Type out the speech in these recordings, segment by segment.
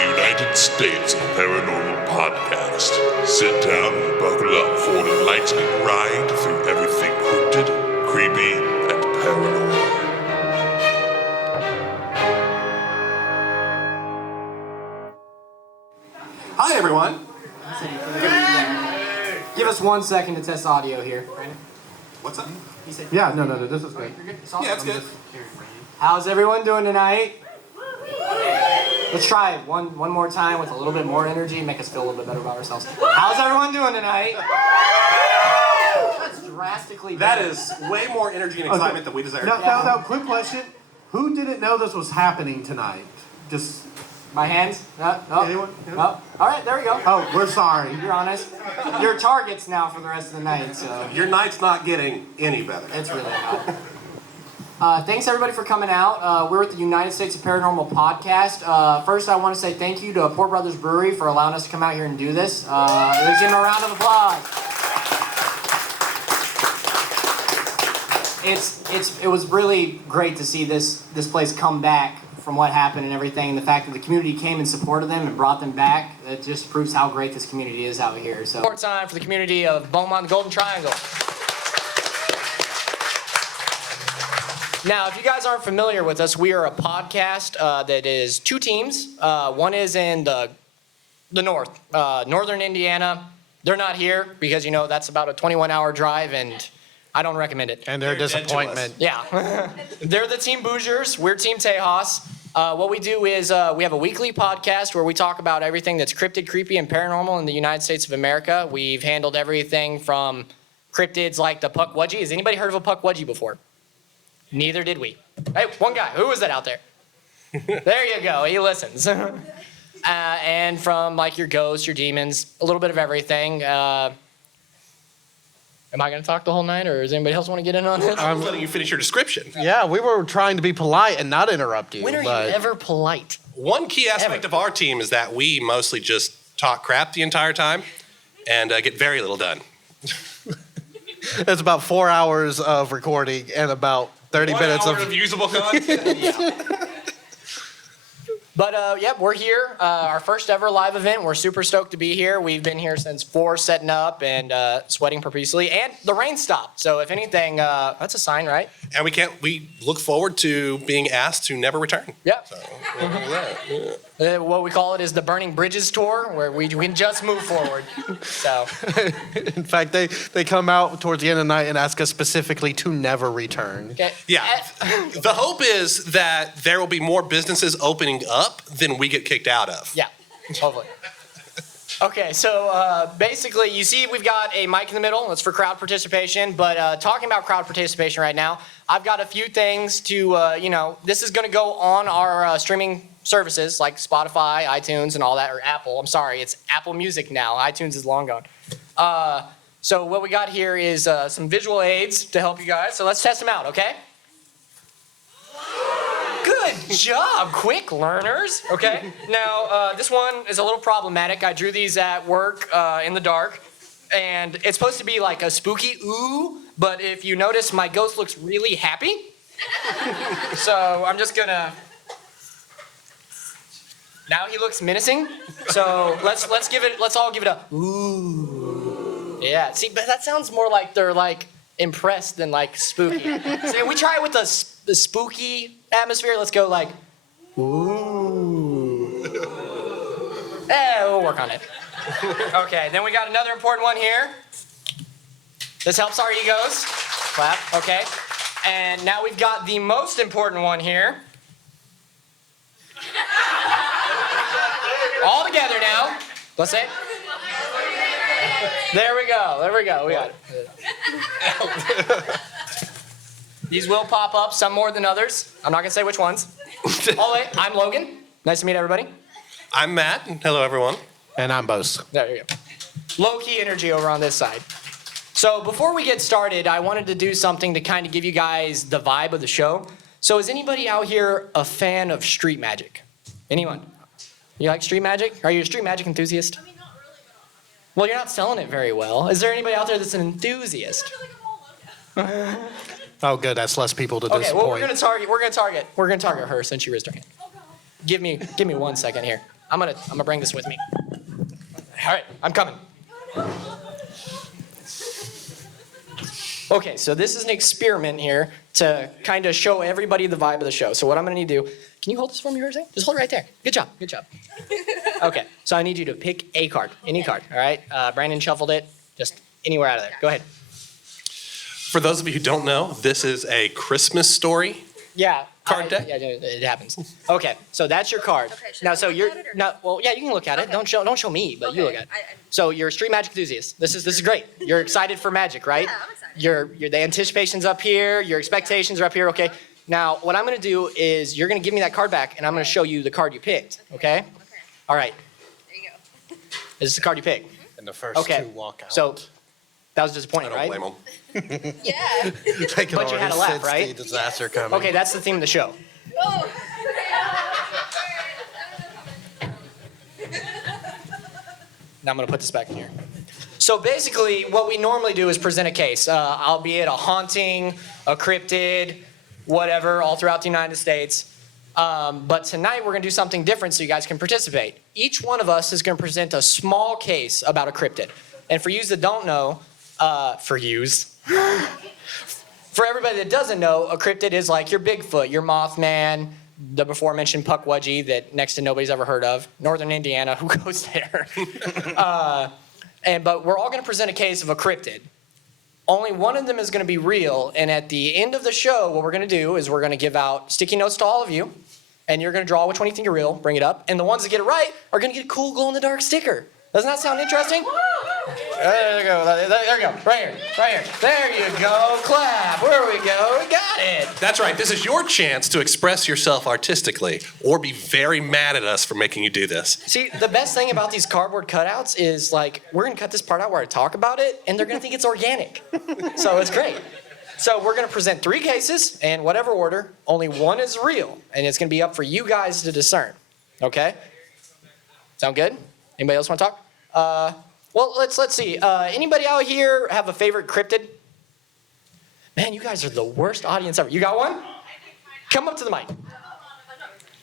the United States of Paranormal podcast. Sit down and buckle up for an enlightening ride through everything cryptid, creepy, and paranormal. Hi, everyone. Give us 1 second to test audio here. Brandon? What's up? He said, Yeah, no, this is great. You're good? Yeah, it's good. How's everyone doing tonight? Let's try it one more time with a little bit more energy, make us feel a little bit better about ourselves. How's everyone doing tonight? That's drastically better. That is way more energy and excitement than we deserve. No, quick question. Who didn't know this was happening tonight? Just, My hands? No. anyone? No. All right, there we go. Oh, we're sorry. You're honest. You're targets now for the rest of the night, so Your night's not getting any better. it's really not. Thanks everybody for coming out. We're at the United States of Paranormal podcast. First, I want to say thank you to Pour Brothers Brewery for allowing us to come out here and do this. Let's give them a round of applause. It was really great to see this place come back from what happened and everything. The fact that the community came and supported them and brought them back, it just proves how great this community is out here. So, more time for the community of Beaumont, the Golden Triangle. Now, if you guys aren't familiar with us, we are a podcast that is two teams. One is in the north, northern Indiana. They're not here because, that's about a 21-hour drive, and I don't recommend it. And their disappointment. Yeah. They're the Team Boozers. We're Team Tejas. What we do is we have a weekly podcast where we talk about everything that's cryptid, creepy, and paranormal in the United States of America. We've handled everything from cryptids like the Pukwudgie. Has anybody heard of a Pukwudgie before? Neither did we. Hey, one guy. Who was that out there? There you go. He listens. And from like your ghosts, your demons, a little bit of everything. Am I going to talk the whole night, or does anybody else want to get in on this? I'm letting you finish your description. Yeah, we were trying to be polite and not interrupt you. When are you ever polite? One key aspect of our team is that we mostly just talk crap the entire time and get very little done. It's about 4 hours of recording and about 30 minutes of usable content. But, yep, we're here. Our first ever live event. We're super stoked to be here. We've been here since 4, setting up and sweating profusely. And the rain stopped. So, if anything, that's a sign, right? And we look forward to being asked to never return. Yep. So, What we call it is the Burning Bridges Tour, where we can just move forward. So, In fact, they come out towards the end of the night and ask us specifically to never return. okay. yeah. The hope is that there will be more businesses opening up than we get kicked out of. Yeah, hopefully. Okay, so basically, you see we've got a mic in the middle. That's for crowd participation. But talking about crowd participation right now, I've got a few things to, this is going to go on our streaming services like Spotify, iTunes, and all that, or Apple. I'm sorry, it's Apple Music now. iTunes is long gone. So what we got here is some visual aids to help you guys. So let's test them out, okay? Good job, quick learners. Okay, now this one is a little problematic. I drew these at work in the dark, and it's supposed to be like a spooky ooh, but if you notice, my ghost looks really happy. So I'm just gonna. Now he looks menacing. So let's all give it a ooh. Yeah. See, but that sounds more like they're like impressed than like spooky. So we try it with the spooky atmosphere. Let's go like ooh. We'll work on it. Okay. Then we got another important one here. This helps our egos. Clap. Okay. And now we've got the most important one here. All together now. Let's say. There we go. We got it. These will pop up, some more than others. I'm not going to say which ones. Oh, wait. I'm Logan. Nice to meet everybody. I'm Matt. Hello, everyone. And I'm Boze. There you go. Low-key energy over on this side. So before we get started, I wanted to do something to kind of give you guys the vibe of the show. So is anybody out here a fan of street magic? Anyone? You like street magic? Are you a street magic enthusiast? I mean, not really, but yeah. Well, you're not selling it very well. Is there anybody out there that's an enthusiast? I feel like I'm all Logan. Oh, good. That's less people to disappoint. Okay, well, we're gonna target her since she raised her hand. Oh, God. Give me 1 second here. I'm gonna bring this with me. All right, I'm coming. Okay, so this is an experiment here to kind of show everybody the vibe of the show. So what I'm gonna need to do, can you hold this for me, Jose? Just hold it right there. Good job, good job. Okay, so I need you to pick a card, any card, all right? Brandon shuffled it, just anywhere out of there. Go ahead. For those of you who don't know, this is a Christmas story. Yeah. Card deck? Yeah, it happens. Okay, so that's your card. Okay, should Now, I so look you're at it or- no. Well, yeah, you can look at it. Okay. Don't show me, but you look at it. So you're a street magic enthusiast. This is great. You're excited for magic, right? Yeah, I'm excited. Your the anticipation's up here. Your expectations are up here. Okay. Now, what I'm gonna do is you're gonna give me that card back, and I'm gonna show you the card you picked. Okay. Okay, All right. there you go. This is the card you picked. And the first Okay. two walk out. So that was I disappointing, don't right? blame them. Yeah. They can But you had already a laugh, sense right? the disaster coming. Okay, that's the theme of the show. Oh. Now I'm gonna put this back in here. So basically, what we normally do is present a case, albeit a haunting, a cryptid, whatever, all throughout the United States. But tonight we're gonna do something different so you guys can participate. Each one of us is gonna present a small case about a cryptid. And for yous that don't know, for everybody that doesn't know, a cryptid is like your Bigfoot, your Mothman, the before mentioned Puckwudgie that next to nobody's ever heard of, Northern Indiana, who goes there? But we're all going to present a case of a cryptid. Only one of them is going to be real, and at the end of the show, what we're going to do is we're going to give out sticky notes to all of you, and you're going to draw which one you think are real, bring it up, and the ones that get it right are going to get a cool glow-in-the-dark sticker. Doesn't that sound interesting? There you go. There you go. Right here. Right here. There you go. Clap. There we go. We got it. That's right. This is your chance to express yourself artistically or be very mad at us for making you do this. See, the best thing about these cardboard cutouts is like we're gonna cut this part out where I talk about it, and they're gonna think it's organic. So it's great. So we're gonna present 3 cases, and whatever order, only one is real, and it's gonna be up for you guys to discern. Okay? Sound good? Anybody else want to talk? Well, let's see. Anybody out here have a favorite cryptid? Man, you guys are the worst audience ever. You got one? Come up to the mic.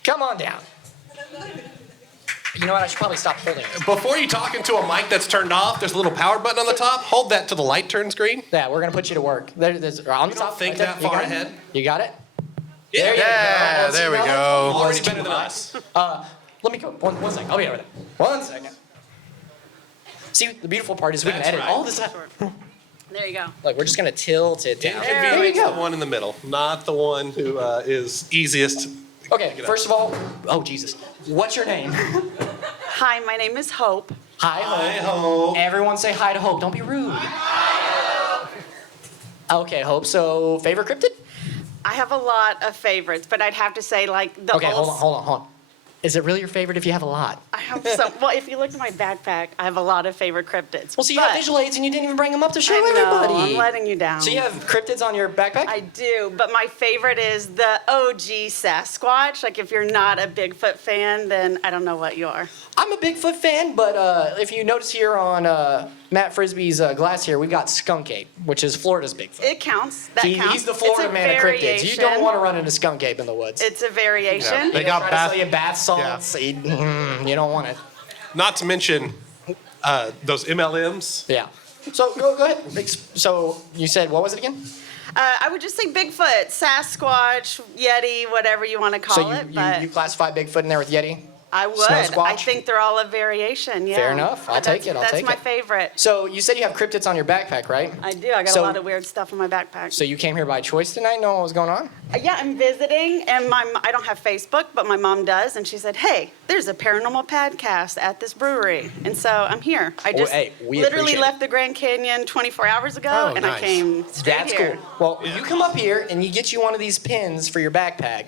Come on down. You know what? I should probably stop holding it. Before you talk into a mic that's turned off, there's a little power button on the top. Hold that till the light turns green. Yeah, we're gonna put you to work. There's on the You don't top. think right there. that You far got it? ahead? You got it? Yeah, There you Yeah, go. there we See, go. Already better than us. Let me go. One second. I'll be over there. 1 second. See, the beautiful part is we can That's edit right. all this out. There you go. Look, we're just gonna tilt it down. There you Inconvenience go. the one in the middle, not the one who is easiest. Okay, first of all, oh Jesus, what's your name? Hi, my name is Hope. Hi, Hope. Hi, Hope. Everyone say hi to Hope. Don't be rude. Okay, Hope. So, favorite cryptid? I have a lot of favorites, but I'd have to say like the Okay, old. hold on. Is it really your favorite if you have a lot? I have some. Well, if you look at my backpack, I have a lot of favorite cryptids. Well, so you have but visual aids and you didn't even bring them up to show I know, everybody. I'm letting you down. So you have cryptids on your backpack? I do, but my favorite is the OG Sasquatch. Like, if you're not a Bigfoot fan, then I don't know what you are. I'm a Bigfoot fan, but if you notice here on Matt Frisby's glass here, we've got skunk ape, which is Florida's Bigfoot. It counts. That counts. He's the Florida It's a man of cryptids. You variation. don't want to run into skunk ape in the woods. It's a variation. Yeah. They He'll got try bath- to sell you bath salts. You don't want it. Not to mention those MLMs. Yeah. So go ahead. So you said, what was it again? I would just say Bigfoot, Sasquatch, Yeti, whatever you want to call So it. But you classify Bigfoot in there with Yeti? I would. Snow I Squatch? think they're all a variation. Yeah. Fair enough. I'll But take it. I'll that's take my it. favorite. So you said you have cryptids on your backpack, right? I do. I got So- a lot of weird stuff in my backpack. So you came here by choice tonight, knowing what was going on? Yeah, I'm visiting, and I don't have Facebook, but my mom does, and she said, "Hey, there's a paranormal podcast at this brewery," and so I'm here. I Oh, just hey, we literally appreciate left the Grand Canyon 24 hours ago, Oh, and I nice. came straight That's here. cool. Well, you come up here and you get you one of these pins for your backpack.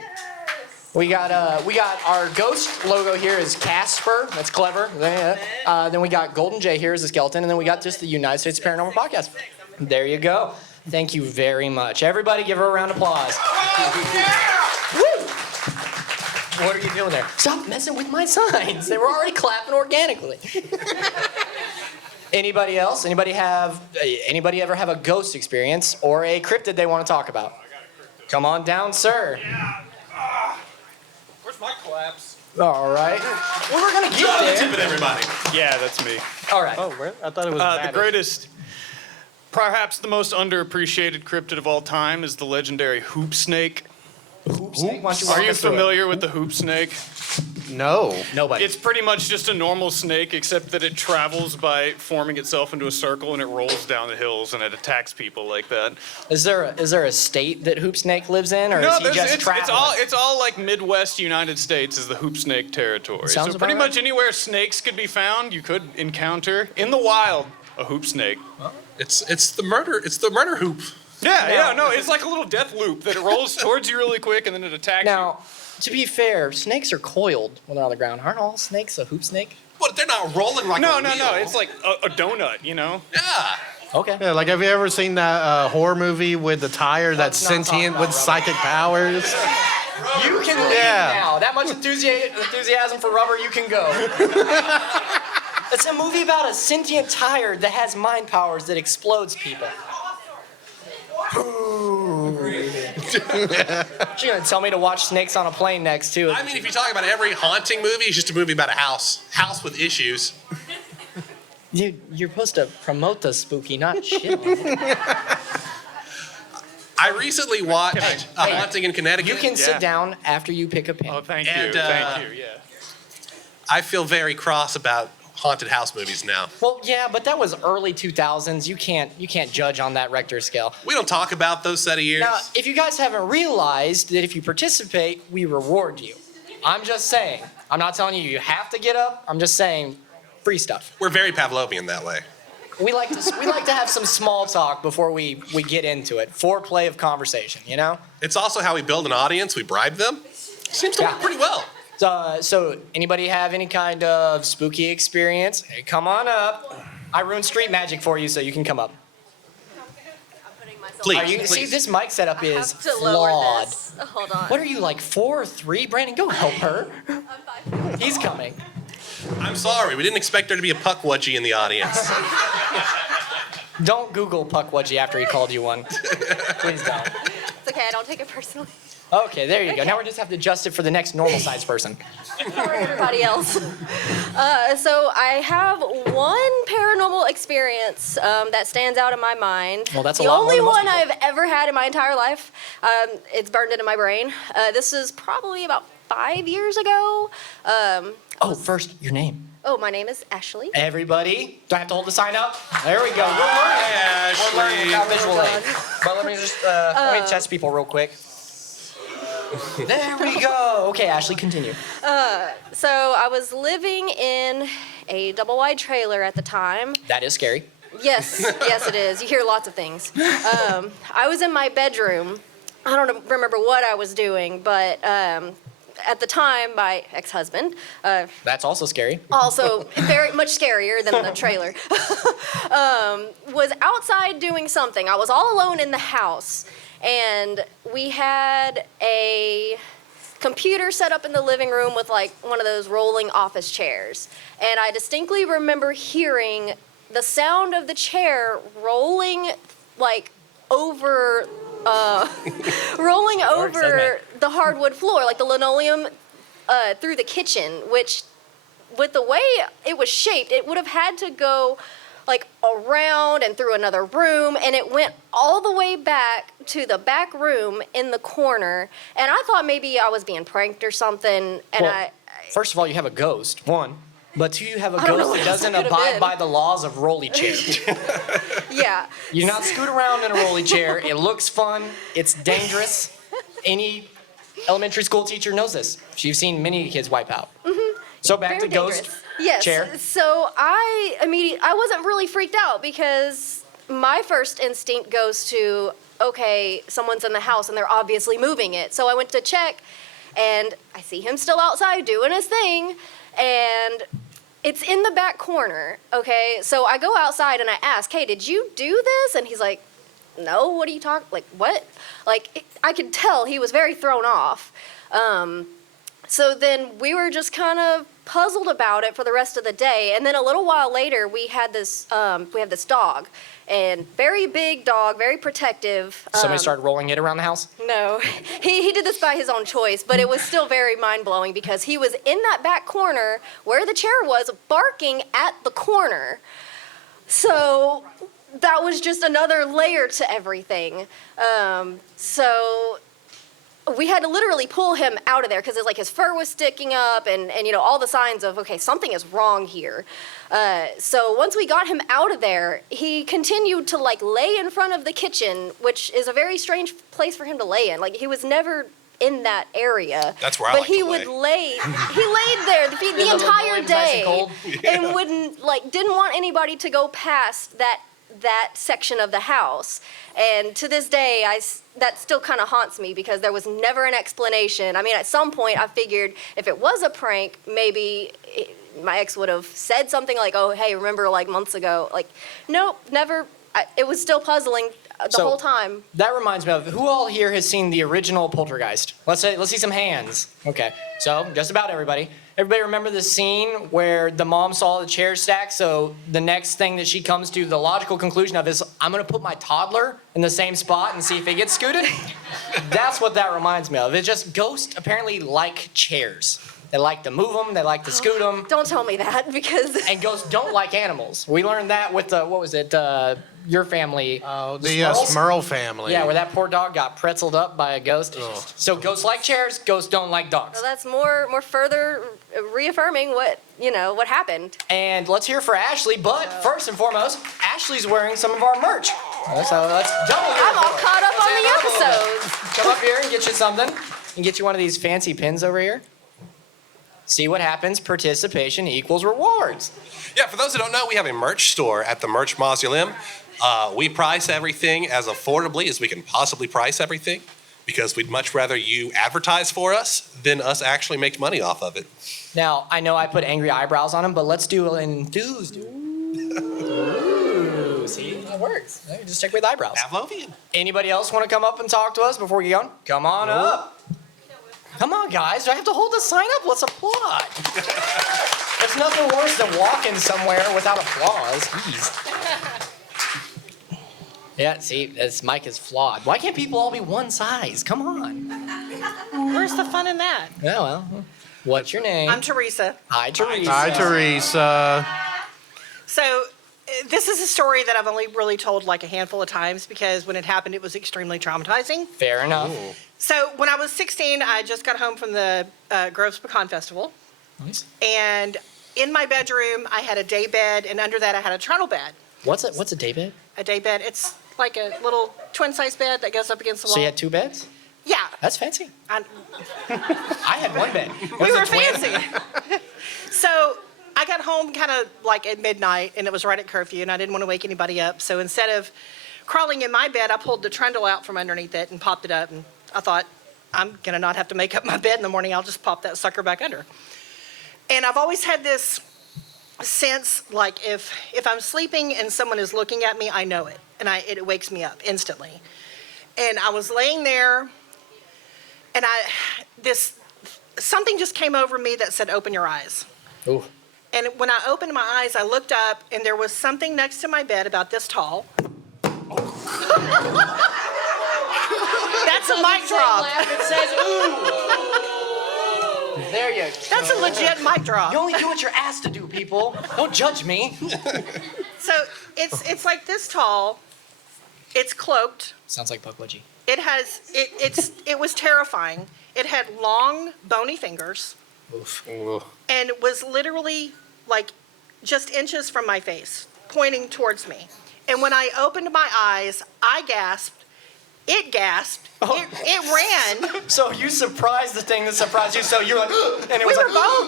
We got our ghost logo here is Casper. That's clever. Then we got Golden J here as a skeleton, and then we got just the United States Paranormal Podcast. There you go. Thank you very much. Everybody, give her a round of applause. Woo! What are you doing there? Stop messing with my signs. They were already clapping organically. Anybody else? Anybody ever have a ghost experience or a cryptid they want to talk about? Come on down, sir. Where's my collapse? All right. Well, we're gonna get Jonathan there. Tippett, everybody. Yeah, that's me. All right. Oh, where? I thought it was The Badish. greatest, perhaps the most underappreciated cryptid of all time is the legendary hoop snake. Hoop snake? Why don't walk Are you us through it? familiar with the hoop snake? No. Nobody. It's pretty much just a normal snake, except that it travels by forming itself into a circle and it rolls down the hills and it attacks people like that. Is there a state that hoop snake lives in, or is he just traveling? it's all like Midwest United States is the hoop snake territory. Sounds So pretty about much anywhere snakes could be found, you could encounter in the wild a hoop snake. It's the murder hoop. No, it's like a little death loop that it rolls towards you really quick and then it attacks you. Now, to be fair, snakes are coiled when they're on the ground. Aren't all snakes a hoop snake? But they're not rolling like No, a wheel. it's like a donut, you know? Yeah. Okay. Yeah, like have you ever seen that horror movie with the tire that's Let's not talk sentient about with rubber. psychic powers? You can leave Yeah. now. That much enthusiasm for rubber, you can go. It's a movie about a sentient tire that has mind powers that explodes people. She's gonna tell me to watch Snakes on a Plane next too. I mean, if you talk about every haunting movie, it's just a movie about a house with issues. Dude, you're supposed to promote the spooky, not shit. I recently watched A Hey, Haunting in Connecticut. You can Yeah. sit down after you pick a pin. Oh, thank you, And, yeah. I feel very cross about haunted house movies now. Well, yeah, but that was early 2000s. You can't judge on that Richter scale. We don't talk about those set of years. Now, if you guys haven't realized that if you participate, we reward you. I'm just saying. I'm not telling you you have to get up. I'm just saying free stuff. We're very Pavlovian that way. We like to have some small talk before we get into it. Foreplay of conversation, you know? It's also how we build an audience. We bribe them. Seems to work pretty well. So anybody have any kind of spooky experience? Hey, come on up. I ruined street magic for you, so you can come up. Please. See, this mic setup I is have to lower flawed. this. Hold on. What are you, like 4 or 3? Brandon, go help her. He's coming. I'm sorry. We didn't expect there to be a puckwudgie in the audience. Don't Google Puckwudgie after he called you one. Please don't. It's okay. I don't take it personally. Okay, there you go. Now we just have to adjust it for the next normal size person. For everybody else. So I have one paranormal experience that stands out in my mind. Well, that's a the lot more only than most one people. I've ever had in my entire life. It's burned into my brain. This is probably about 5 years ago. Oh, first, your name. Oh, my name is Ashley. Everybody, do I have to hold the sign up? There we go. We're learning. We're learning without visual aid. But let me just let me test people real quick. There we go. Okay, Ashley, continue. So I was living in a double wide trailer at the time. That is scary. Yes, yes, it is. You hear lots of things. I was in my bedroom. I don't remember what I was doing, but at the time, my ex-husband, That's also scary. also very much scarier than the trailer, was outside doing something. I was all alone in the house, and we had a computer set up in the living room with like one of those rolling office chairs. And I distinctly remember hearing the sound of the chair rolling like over rolling over the hardwood floor, like the linoleum through the kitchen, which with the way it was shaped, it would have had to go like around and through another room, and it went all the way back to the back room in the corner. And I thought maybe I was being pranked or something, and Well, first of all, you have a ghost, one. But two, you have a I don't know ghost what that else doesn't it could've abide been. by the laws of rolly chair. yeah. You not scoot around in a rolly chair. It looks fun. It's dangerous. Any elementary school teacher knows this. She's seen many kids wipe out. So back Very to ghost dangerous. Yes. chair. So I wasn't really freaked out because my first instinct goes to, okay, someone's in the house and they're obviously moving it. So I went to check, and I see him still outside doing his thing, and it's in the back corner, okay? So I go outside and I ask, hey, did you do this? And he's like, no, what are you talking, like, what? Like, I could tell he was very thrown off. So then we were just kind of puzzled about it for the rest of the day. And then a little while later, we have this dog, and very big dog, very protective. Somebody started rolling it around the house? No, he did this by his own choice, but it was still very mind-blowing because he was in that back corner where the chair was, barking at the corner. So that was just another layer to everything. So we had to literally pull him out of there because like his fur was sticking up and all the signs of, okay, something is wrong here. So once we got him out of there, he continued to like lay in front of the kitchen, which is a very strange place for him to lay in. Like he was never in that area. That's where I but like he to would lay. he laid there the entire day and didn't want anybody to go past that section of the house. And to this day, that still kind of haunts me because there was never an explanation. I mean, at some point, I figured if it was a prank, maybe my ex would have said something like, oh, hey, remember like months ago? Like, nope, never. It was still puzzling the whole time. That reminds me of, who all here has seen the original Poltergeist? Let's see some hands. Okay, so just about everybody. Everybody remember the scene where the mom saw the chair stack, so the next thing that she comes to the logical conclusion of is, I'm gonna put my toddler in the same spot and see if he gets scooted? That's what that reminds me of. It's just ghosts apparently like chairs. They like to move them, they like to scoot them. Don't tell me that because... And ghosts don't like animals. We learned that with your family. The Smurls? Smurl family. Yeah, where that poor dog got pretzeled up by a ghost. Ugh. So ghosts like chairs, ghosts don't like dogs. So that's more further reaffirming what happened. And let's hear for Ashley, but first and foremost, Ashley's wearing some of our merch. So let's double I'm all caught up on the episodes. Come up here and get you something. And get you one of these fancy pins over here. See what happens. Participation equals rewards. Yeah, for those who don't know, we have a merch store at the Merch Mausoleum. We price everything as affordably as we can possibly price everything because we'd much rather you advertise for us than us actually make money off of it. Now, I know I put angry eyebrows on him, but let's do an enthused. Ooh, see, it works. Just stick with eyebrows. Pavlovian. Anybody else want to come up and talk to us before we get going? Come on up. Come on, guys. Do I have to hold the sign up? Let's applaud. There's nothing worse than walking somewhere without applause. Jeez. Yeah, see, this mic is flawed. Why can't people all be one size? Come on. Where's the fun in that? Yeah, well, what's your name? I'm Teresa. Hi, Teresa. Hi, Teresa. So this is a story that I've only really told like a handful of times because when it happened, it was extremely traumatizing. Fair enough. Ooh. So when I was 16, I just got home from the Groves Pecan Festival. Nice. And in my bedroom, I had a day bed, and under that, I had a trundle bed. What's a day bed? A day bed, it's like a little twin-size bed that goes up against the wall. So you had two beds? Yeah. That's fancy. I I had one bed. We were fancy. So I got home kind of like at midnight, and it was right at curfew, and I didn't want to wake anybody up. So instead of crawling in my bed, I pulled the trundle out from underneath it and popped it up. And I thought, I'm going to not have to make up my bed in the morning. I'll just pop that sucker back under. And I've always had this sense, like if I'm sleeping and someone is looking at me, I know it. And it wakes me up instantly. And I was laying there, and something just came over me that said, open your eyes. Ooh. And when I opened my eyes, I looked up, and there was something next to my bed about this tall. That's a mic drop. It says, ooh. There you go. That's a legit mic drop. You only do what you're asked to do, people. Don't judge me. So it's like this tall. It's cloaked. Sounds like Puckwudgie. It was terrifying. It had long, bony fingers. Oof. And was literally like just inches from my face, pointing towards me. And when I opened my eyes, I gasped. It gasped. Oh. It ran. So you surprised the thing that surprised you. So you're like, and it was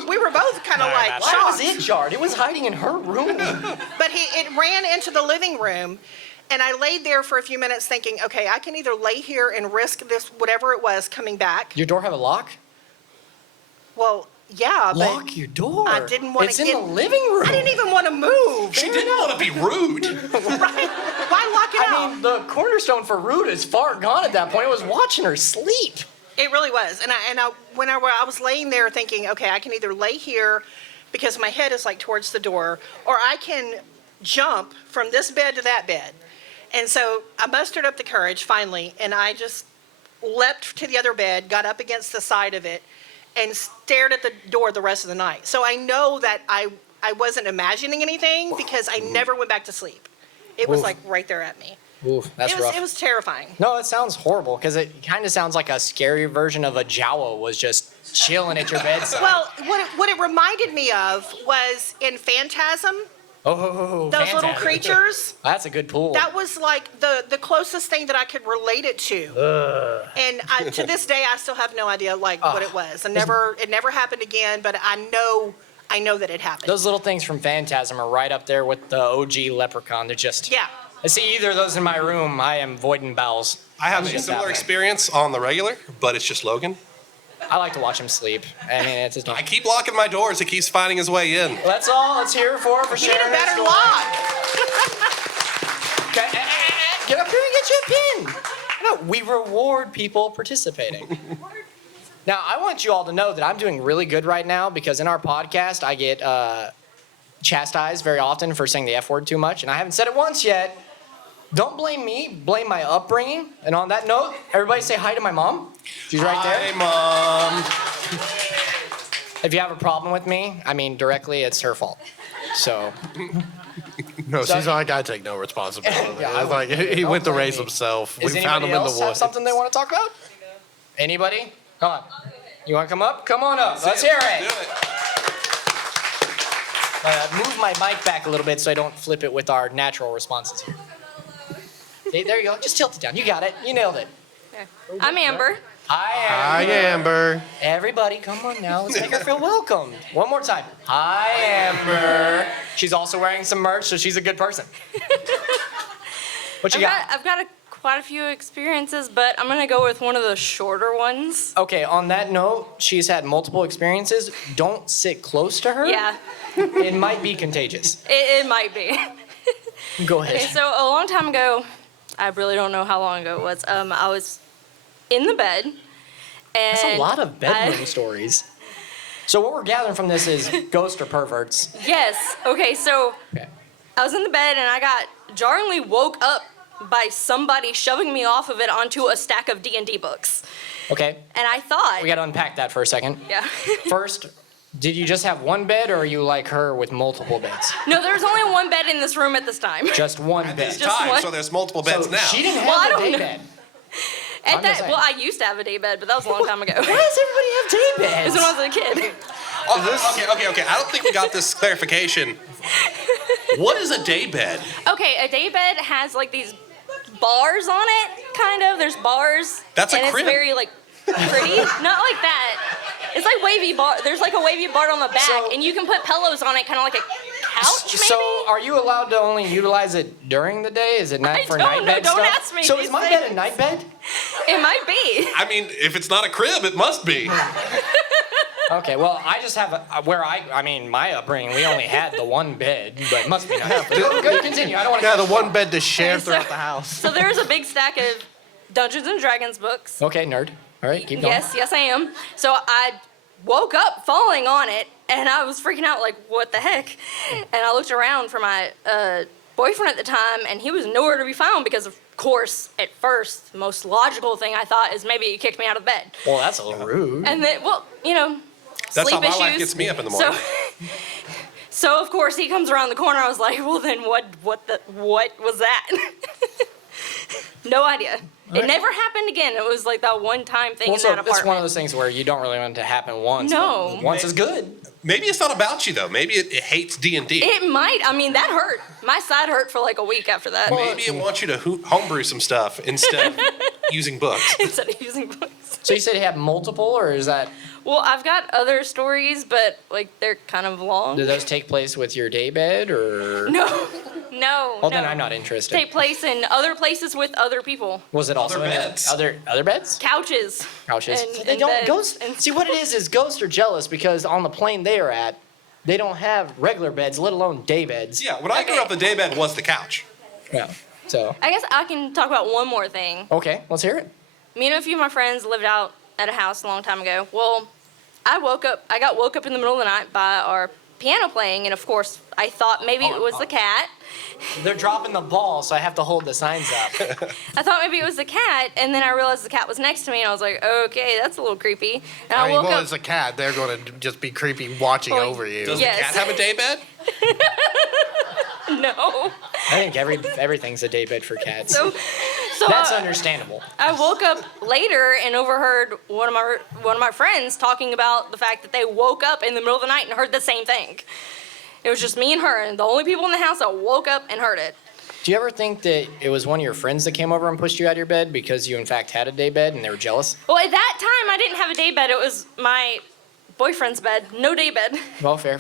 We were both kind of like why was shocked. it jarred? It was hiding in her room. But it ran into the living room, and I laid there for a few minutes thinking, okay, I can either lay here and risk this, whatever it was, coming back. Your door have a lock? Well, yeah, but Lock your door. I didn't want It's to in the living room. I didn't even want to move. She didn't want to be rude. Right? Why lock it out? I mean, the cornerstone for Rude is far gone at that point. I was watching her sleep. It really was. And I was laying there thinking, okay, I can either lay here because my head is like towards the door, or I can jump from this bed to that bed. And so I mustered up the courage finally, and I just leapt to the other bed, got up against the side of it, and stared at the door the rest of the night. So I know that I wasn't imagining anything because I never went back to sleep. It was like right there at me. Oof, that's rough. It was terrifying. No, it sounds horrible because it kind of sounds like a scary version of a Jawa was just chilling at your bedside. Well, what it reminded me of was in Phantasm, oh, those little fantastic. creatures. That's a good pool. That was like the closest thing that I could relate it to. And to this day, I still have no idea what it was. It never happened again, but I know that it happened. Those little things from Phantasm are right up there with the OG Leprechaun. They're just. Yeah. I see either of those in my room, I am voiding bowels. I have a Just similar happening. experience on the regular, but it's just Logan. I like to watch him sleep. I mean, it's just. I keep locking my doors. He keeps finding his way in. That's all. Let's hear it for You need sharing a that better story. lock. Okay, get up here and get you a pin. No, we reward people participating. Now, I want you all to know that I'm doing really good right now because in our podcast, I get chastised very often for saying the F word too much, and I haven't said it once yet. Don't blame me, blame my upbringing. And on that note, everybody say hi to my mom. She's right there. Hey, Mom. If you have a problem with me, I mean, directly, it's her fault. So, No, So- she's like, I take no responsibility. Yeah, I It's like he don't went to blame raise me. himself. We does found him anybody in the else have woods. something they want to talk about? Anybody? Come on. You want to come up? Come on up. Let's hear Do it. it. Move my mic back a little bit so I don't flip it with our natural responses here. There you go. Just tilt it down. You got it. You nailed it. I'm Amber. Hi, Hi, Amber. Everybody, come on now. Let's make her feel welcome. One more time. Hi, Amber. She's also wearing some merch, so she's a good person. What you got? I've got quite a few experiences, but I'm gonna go with one of the shorter ones. Okay, on that note, she's had multiple experiences. Don't sit close to her. Yeah, It might be contagious. it might be. Go ahead. Okay, so a long time ago, I really don't know how long ago it was. I was in the bed, and That's a lot of bedroom stories. So what we're gathering from this is ghosts or perverts. Yes. Okay, so Okay. I was in the bed, and I got jarringly woke up by somebody shoving me off of it onto a stack of D&D books, Okay. and I thought, We got to unpack that for a second. yeah. First, did you just have one bed, or are you like her with multiple beds? No, there was only one bed in this room at this time. Just one At bed. this Just time, one. so there's multiple beds So now. she didn't have Well, I a don't day know. bed. At I'm that, just saying. well, I used to have a day bed, but that was a long time ago. Why does everybody have day beds? It's when I was a kid. Okay. I don't think we got this clarification. What is a day bed? Okay, a day bed has like these bars on it, kind of. There's bars. That's a and crib. it's very like pretty. Not like that. It's like wavy bar. There's like a wavy bar on the back, So- and you can put pillows on it, kind of like a couch, maybe. So are you allowed to only utilize it during the day? Is it night I for don't night know. bed Don't stuff? ask me So these is my bed a things. night bed? It might be. I mean, if it's not a crib, it must be. Okay, well, I just have my upbringing, we only had the one bed, but it must be nice. Go, continue. I don't want to. Yeah, the one bed to share Okay, so- throughout the house. So there's a big stack of Dungeons and Dragons books. Okay, nerd. All right, keep going. Yes, I am. So I woke up falling on it, and I was freaking out, like, what the heck? And I looked around for my boyfriend at the time, and he was nowhere to be found because, of course, at first, the most logical thing I thought is maybe he kicked me out of bed. Well, that's a little rude. And then, well, you know, That's sleep how my issues. wife gets me up in the morning. So of course he comes around the corner. I was like, well then what was that? No idea. It never happened again. It was like that one time thing Well, in so that it's apartment. one of those things where you don't really want it to happen once. No. but once is good. Maybe it's not about you though. Maybe it hates D&D. It might. I mean, that hurt. My side hurt for like a week after that. Maybe it wants you to homebrew some stuff instead of using books. Instead of using books. So you said you have multiple, or is that? Well, I've got other stories, but like they're kind of long. Do those take place with your day bed, or? No. Well, then I'm not interested. Take place in other places with other people. Was it also Other in beds. other beds? Couches. Couches. And- They and don't beds ghosts. and- See what it is ghosts are jealous because on the plane they are at, they don't have regular beds, let alone day beds. Yeah, when I grew up, the daybed was the couch. Yeah. So I guess I can talk about one more thing. okay, let's hear it. Me and a few of my friends lived out at a house a long time ago. Well, I got woke up in the middle of the night by our piano playing, and of course, I thought maybe it was the cat. They're dropping the ball, so I have to hold the signs up. I thought maybe it was the cat, and then I realized the cat was next to me, and I was like, okay, that's a little creepy. And I woke up. As a cat, they're going to just be creepy watching over you. Does Yes. the cat have a daybed? No. I think everything's a daybed for cats. So That's understandable. I woke up later and overheard one of my friends talking about the fact that they woke up in the middle of the night and heard the same thing. It was just me and her, and the only people in the house that woke up and heard it. Do you ever think that it was one of your friends that came over and pushed you out of your bed because you in fact had a daybed and they were jealous? Well, at that time, I didn't have a daybed. It was my boyfriend's bed, no daybed. Well, fair.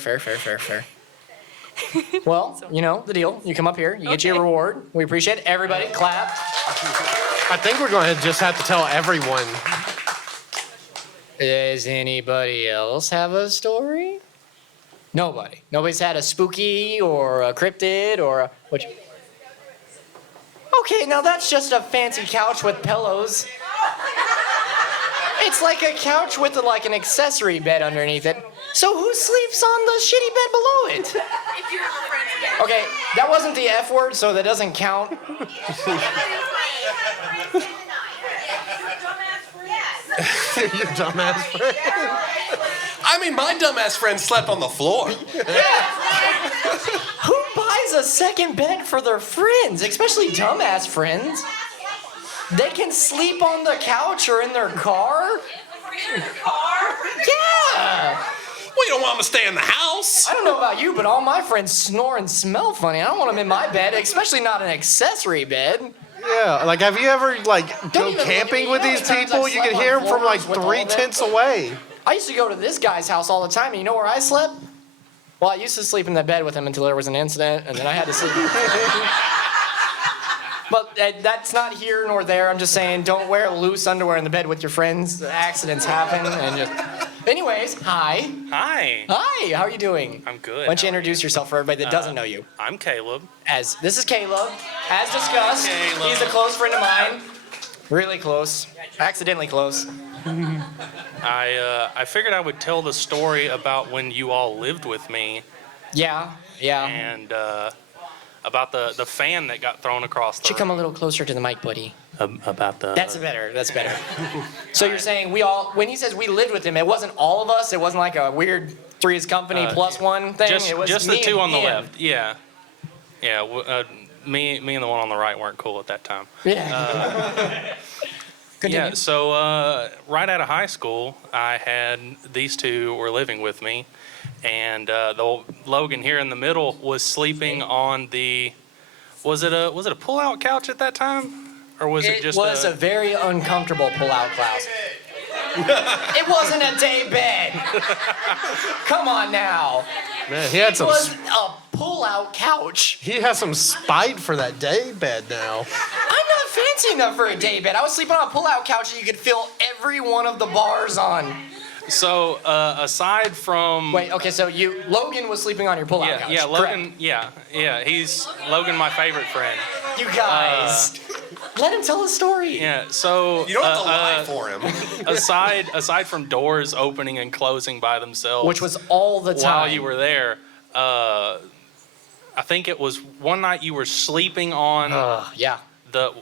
Well, you know the deal. You come up here, you get your reward. We appreciate it. Everybody, clap. I think we're going to just have to tell everyone. Does anybody else have a story? Nobody. Nobody's had a spooky or a cryptid or a... Which... Okay, now that's just a fancy couch with pillows. It's like a couch with like an accessory bed underneath it. So who sleeps on the shitty bed below it? Okay, that wasn't the F word, so that doesn't count. Your dumbass friend. I mean, my dumbass friend slept on the floor. Who buys a second bed for their friends, especially dumbass friends? They can sleep on the couch or in their car? Yeah! Well, you don't want them to stay in the house. I don't know about you, but all my friends snore and smell funny. I don't want them in my bed, especially not an accessory bed. Yeah, like have you ever like go even look camping at me. with You know these how many times people? I've You can slept hear on them from like floors with all of it? 3 tenths away. I used to go to this guy's house all the time, and you know where I slept? Well, I used to sleep in the bed with him until there was an incident, and then I had to sleep. But that's not here nor there. I'm just saying, don't wear loose underwear in the bed with your friends. Accidents happen, and just... Anyways, hi. Hi. Hi, how are you doing? I'm good. Why don't you introduce yourself for everybody that doesn't know you? I'm Caleb. This is Caleb. As discussed, Caleb. he's a close friend of mine. Really close. Accidentally close. I figured I would tell the story about when you all lived with me Yeah. and about the fan that got thrown across the Should come a little closer to the mic, buddy. about the That's better. So you're saying when he says we lived with him, it wasn't all of us? It wasn't like a weird Three's Company plus one thing? just It was just me the two and on the him. left. Yeah. Me and the one on the right weren't cool at that time. Yeah. Continue. Yeah, so right out of high school, I had these two were living with me, and the Logan here in the middle was sleeping on the. Was it a pull-out couch at that time, or was it just? It was a very uncomfortable pull-out couch. It wasn't a day bed. Come on now. Man, he had It some. was a pull-out couch. He has some spite for that day bed now. I'm not fancy enough for a day bed. I was sleeping on a pull-out couch that you could feel every one of the bars on. So aside from. Wait, okay, so Logan was sleeping on your pull-out couch. Yeah, Logan. Correct. Yeah. He's Logan, my favorite friend. You guys, let him tell a story. Yeah. So You don't have to lie for him. aside from doors opening and closing by themselves, Which was all the time. while you were there, I think it was one night you were sleeping on Yeah. the.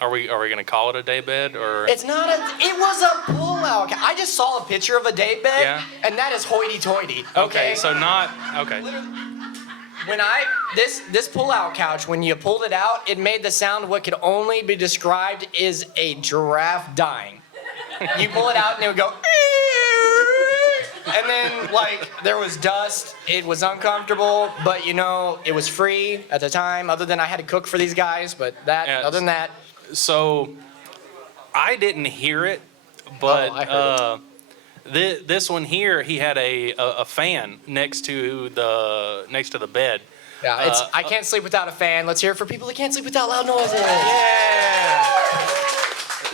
Are we gonna call it a day bed or? It was a pull-out couch. I just saw a picture of a day bed, Yeah. and that is hoity-toity. Okay, so not okay. When this pull-out couch, when you pulled it out, it made the sound what could only be described as a giraffe dying. You pull it out and it would go, and then like there was dust. It was uncomfortable, but it was free at the time. Other than I had to cook for these guys, but other than that, So I didn't hear it, but I heard this one here, he had a fan next to the bed. yeah, I can't sleep without a fan. Let's hear it for people that can't sleep without loud noises. Yeah.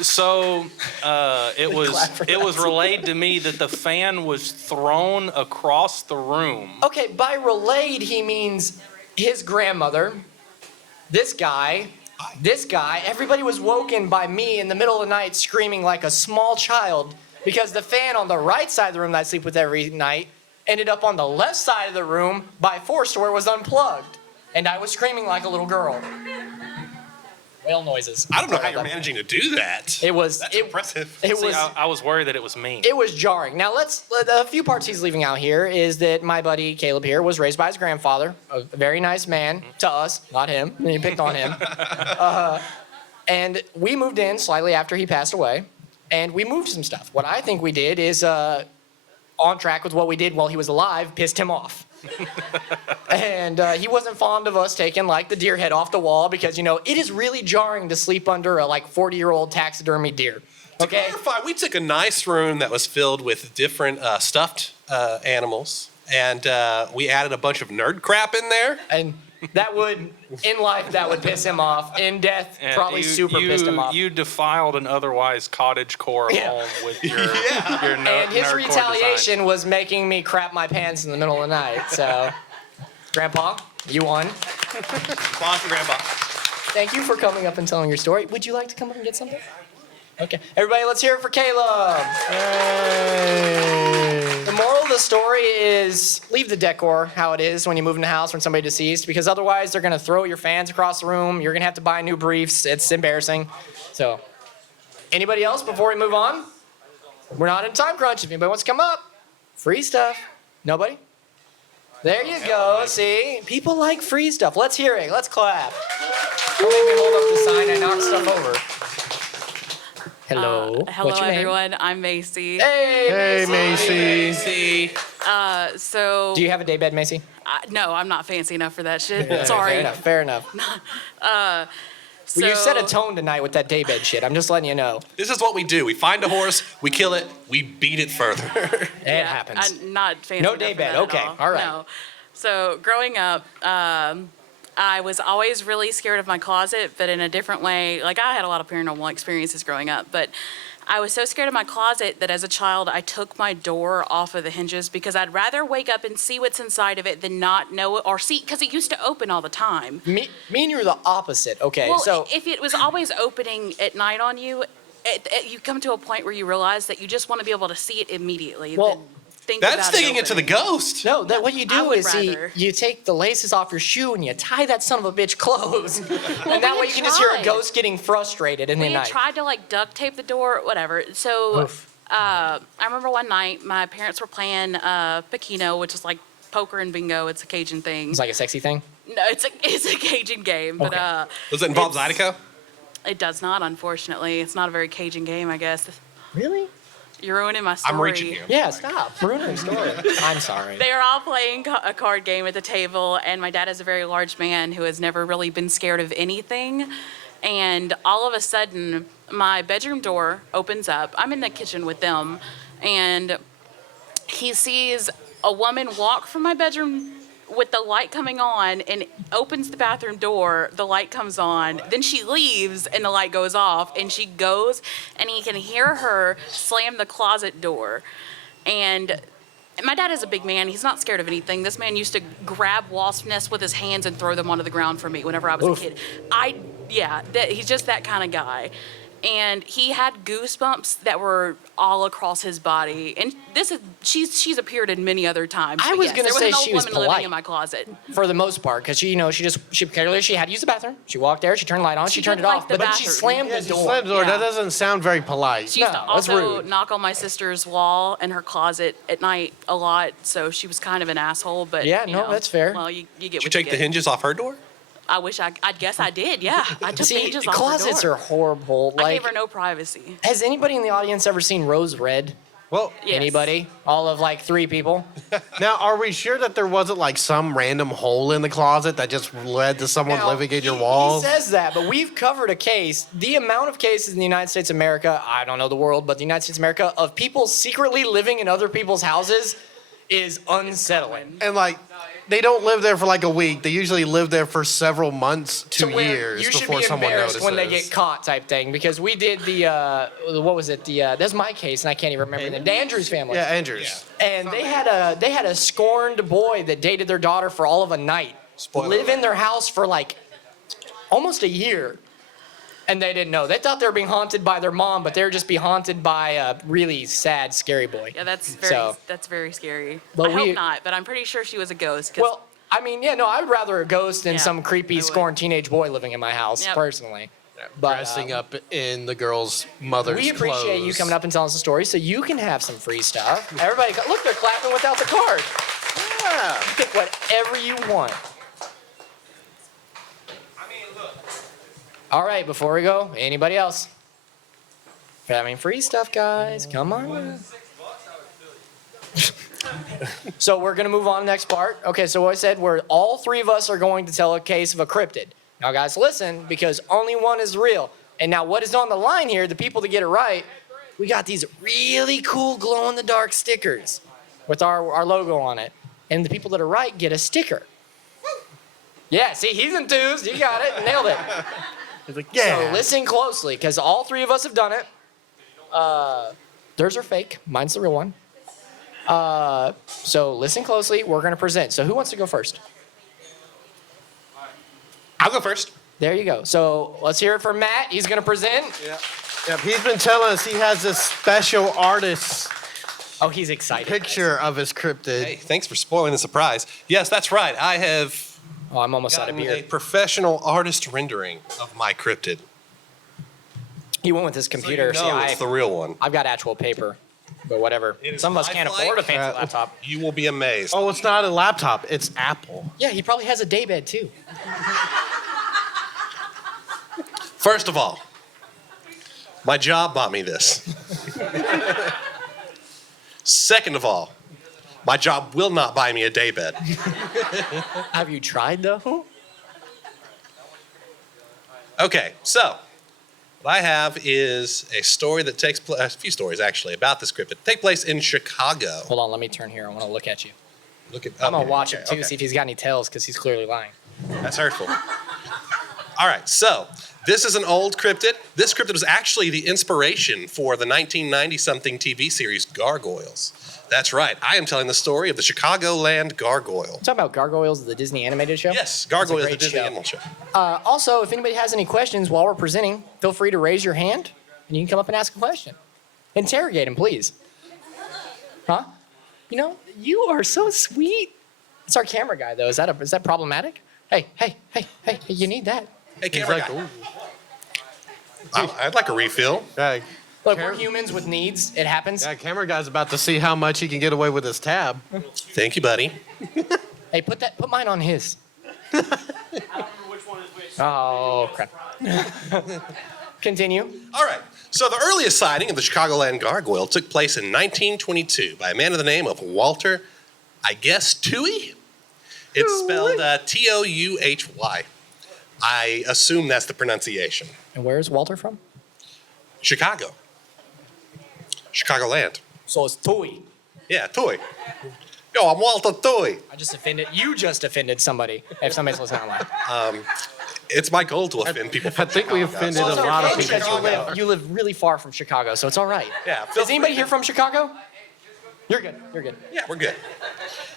So it Clap for was that. relayed to me that the fan was thrown across the room. Okay, by relayed he means his grandmother, this guy, everybody was woken by me in the middle of the night screaming like a small child because the fan on the right side of the room that I sleep with every night ended up on the left side of the room by force to where it was unplugged. And I was screaming like a little girl. Whale noises. I don't know how you're managing to do that. That's impressive. I was worried that it was me. It was jarring. Now a few parts he's leaving out here is that my buddy Caleb here was raised by his grandfather, a very nice man to us, not him. He picked on him. And we moved in slightly after he passed away, and we moved some stuff. What I think we did is on track with what we did while he was alive, pissed him off. And he wasn't fond of us taking like the deer head off the wall because, you know, it is really jarring to sleep under a like 40-year-old taxidermy deer. Okay. To clarify, we took a nice room that was filled with different stuffed animals, and we added a bunch of nerd crap in there. And that would, in life, that would piss him off. In death, probably super pissed him off. You defiled an otherwise cottagecore home with your And his nerdcore retaliation design. was making me crap my pants in the middle of the night. So, Grandpa, you won. Applause for Grandpa. Thank you for coming up and telling your story. Would you like to come up and get something? Okay. Everybody, let's hear it for Caleb. Yay. The moral of the story is leave the decor how it is when you move in the house when somebody deceased, because otherwise they're going to throw your fans across the room. You're going to have to buy new briefs. It's embarrassing. So, anybody else before we move on? We're not in time crunch. If anybody wants to come up, free stuff. Nobody? There you go. See? People like free stuff. Let's hear it. Let's clap. Don't make me hold up the sign. I knocked stuff over. Hello. Hello, What's your name? everyone. I'm Macy. Hey, Macy. So. Do you have a daybed, Macy? No, I'm not fancy enough for that shit. Yeah, Sorry. Fair enough. Well, you set a tone tonight with that daybed shit. I'm just letting you know. This is what we do. We find a horse, we kill it, we beat it further. It happens. I'm not fancy No enough for daybed. that at Okay. All right. No. So growing up, I was always really scared of my closet, but in a different way. Like, I had a lot of paranormal experiences growing up, but I was so scared of my closet that as a child, I took my door off of the hinges because I'd rather wake up and see what's inside of it than not know it or see, because it used to open all the time. Me and you are the opposite. Okay, Well, so if it was always opening at night on you, you come to a point where you realize that you just want to be able to see it immediately. Well, than think That's about thinking it to the opening. ghost. no, that what you I do would is rather. you take the laces off your shoe and you tie that son of a bitch closed, and that we way you can just hear a tried. ghost getting frustrated in the We had night. tried to like duct tape the door, whatever. So Oof. I remember one night my parents were playing Pekino, which is like poker and bingo. It's a Cajun thing. It's like a sexy thing. No, it's a Cajun game, but Okay. Does it involve it's- Zydeco? it does not. Unfortunately, it's not a very Cajun game, I guess. Really? You're ruining my story. I'm reaching you. Yeah. Stop ruining the story. I'm sorry. They were all playing a card game at the table, and my dad is a very large man who has never really been scared of anything. And all of a sudden, my bedroom door opens up. I'm in the kitchen with them, and he sees a woman walk from my bedroom with the light coming on and opens the bathroom door, the light comes on, then she leaves and the light goes off, and she goes, and he can hear her slam the closet door. And my dad is a big man. He's not scared of anything. This man used to grab wasp nests with his hands and throw them onto the ground for me whenever I was a kid. He's just that kind of guy. And he had goosebumps that were all across his body. And she's appeared in many other times. I But was yes, gonna there say an old she was woman living polite. in my closet. For the most part, because she clearly she had to use the bathroom. She walked there, she turned the light on, she She turned it did like off, the but she bathroom. slammed Yeah, the she door. slammed the door. Yeah. That doesn't sound very polite. She used to No, that's also rude. knock on my sister's wall in her closet at night a lot, so she was kind of an asshole. But Yeah, you no, know, that's fair. Well, you get Did you what take you the get. hinges off her door? I guess I did. Yeah, I took the See, hinges off her closets door. are horrible. I Like, gave her no privacy. has anybody in the audience ever seen Rose Red? Well, Yes. Anybody? All of like 3 people? now are we sure that there wasn't like some random hole in the closet that just led to someone Now, living in your he walls? says that, but we've covered a case. The amount of cases in the United States of America, I don't know the world, but the United States of America, of people secretly living in other people's houses is unsettling. And like, they don't live there for like a week. They usually live there for several months to where years you should before be someone embarrassed notices. when they get caught type thing, because we did the what was it, that's my case and I can't even remember the name, the Andrews family. Yeah, Andrews. And they had a scorned boy that dated their daughter for all of a night, Spoiler live in alert. their house for like almost a year. And they didn't know. They thought they were being haunted by their mom, but they were just being haunted by a really sad, scary boy. Yeah, that's very scary. But I hope not, but I'm pretty sure she was a ghost. 'Cause Well, I mean, yeah, no, I would rather a ghost than Yeah, some creepy, I would. scorned teenage boy living in my house, Yep. personally. But, Dressing up in the girl's mother's we appreciate you clothes. coming up and telling us a story so you can have some free stuff. Everybody, look, they're clapping without the card. Yeah. You pick whatever you want. All right, before we go, anybody else? Having free stuff, guys. Come on. So we're going to move on to the next part. Okay, so what I said, all three of us are going to tell a case of a cryptid. Now, guys, listen, because only one is real. And now what is on the line here, the people to get it right, we got these really cool glow-in-the-dark stickers with our logo on it. And the people that are right get a sticker. Yeah, see, he's enthused. You got it. Nailed it. He's like, yeah. So listen closely, because all three of us have done it. Theirs are fake. Mine's the real one. So listen closely. We're going to present. So who wants to go first? I'll go first. There you go. So let's hear it from Matt. He's going to present. Yep, he's been telling us he has this special artist Oh, he's excited. picture of his cryptid. Hey, thanks for spoiling the surprise. Yes, that's right. I have Oh, I'm almost out of gotten a beer. professional artist rendering of my cryptid. He went with his computer. So you know it's the real one. I've got actual paper, but whatever. It is Some of us can't lifelike. afford a fancy laptop. You will be amazed. Oh, it's not a laptop. It's Apple. Yeah, he probably has a daybed too. First of all, my job bought me this. Second of all, my job will not buy me a daybed. Have you tried though? Okay, so what I have is a story that takes place, a few stories actually, about this cryptid. Take place in Chicago. Hold on, let me turn here. I want to look at you. Look at. I'm gonna watch okay, it too, okay. see if he's got any tells, because he's clearly lying. That's hurtful. All right, so this is an old cryptid. This cryptid was actually the inspiration for the 1990-something TV series Gargoyles. That's right. I am telling the story of the Chicagoland Gargoyle. You talking about Gargoyles, the Disney animated show? Yes, Gargoyles, the great Disney show. animal show. Also, if anybody has any questions while we're presenting, feel free to raise your hand, and you can come up and ask a question. Interrogate him, please. Huh? You know, you are so sweet. It's our camera guy, though. Is that problematic? Hey, you need that. Hey, He's camera like, guy. ooh. I'd like a refill. Yeah, Look, we're humans with needs. It happens. yeah, camera guy's about to see how much he can get away with his tab. Thank you, buddy. Hey, put mine on his. Oh, crap. Continue. All right. So the earliest sighting of the Chicagoland Gargoyle took place in 1922 by a man of the name of Walter, I guess, Touhy? It's spelled Touhy. I assume that's the pronunciation. And where's Walter from? Chicago. Chicagoland. So it's Toy. Yeah, Touhy. Yo, I'm Walter Touhy. You just offended somebody, if somebody's listening online. It's my goal to offend people. I think we offended a Well, it's lot of okay, people. because you live really far from Chicago, so it's all right. Yeah. Is anybody here from Chicago? You're good. Yeah, we're good.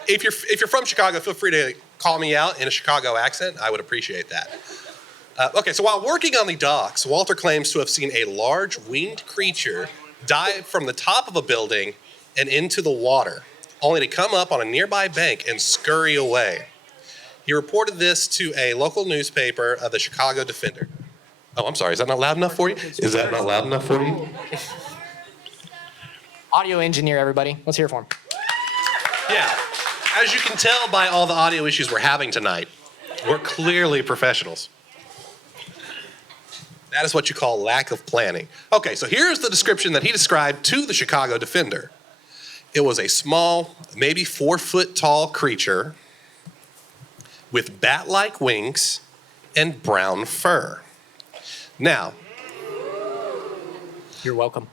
If you're from Chicago, feel free to call me out in a Chicago accent. I would appreciate that. Okay, so while working on the docks, Walter claims to have seen a large winged creature dive from the top of a building and into the water, only to come up on a nearby bank and scurry away. He reported this to a local newspaper, the Chicago Defender. Oh, I'm sorry. Is that not loud enough for you? Is that not loud enough for you? Audio engineer, everybody. Let's hear it for him. Yeah. As you can tell by all the audio issues we're having tonight, we're clearly professionals. That is what you call lack of planning. Okay, so here's the description that he described to the Chicago Defender. It was a small, maybe 4-foot tall creature with bat-like wings and brown fur. Now, You're welcome.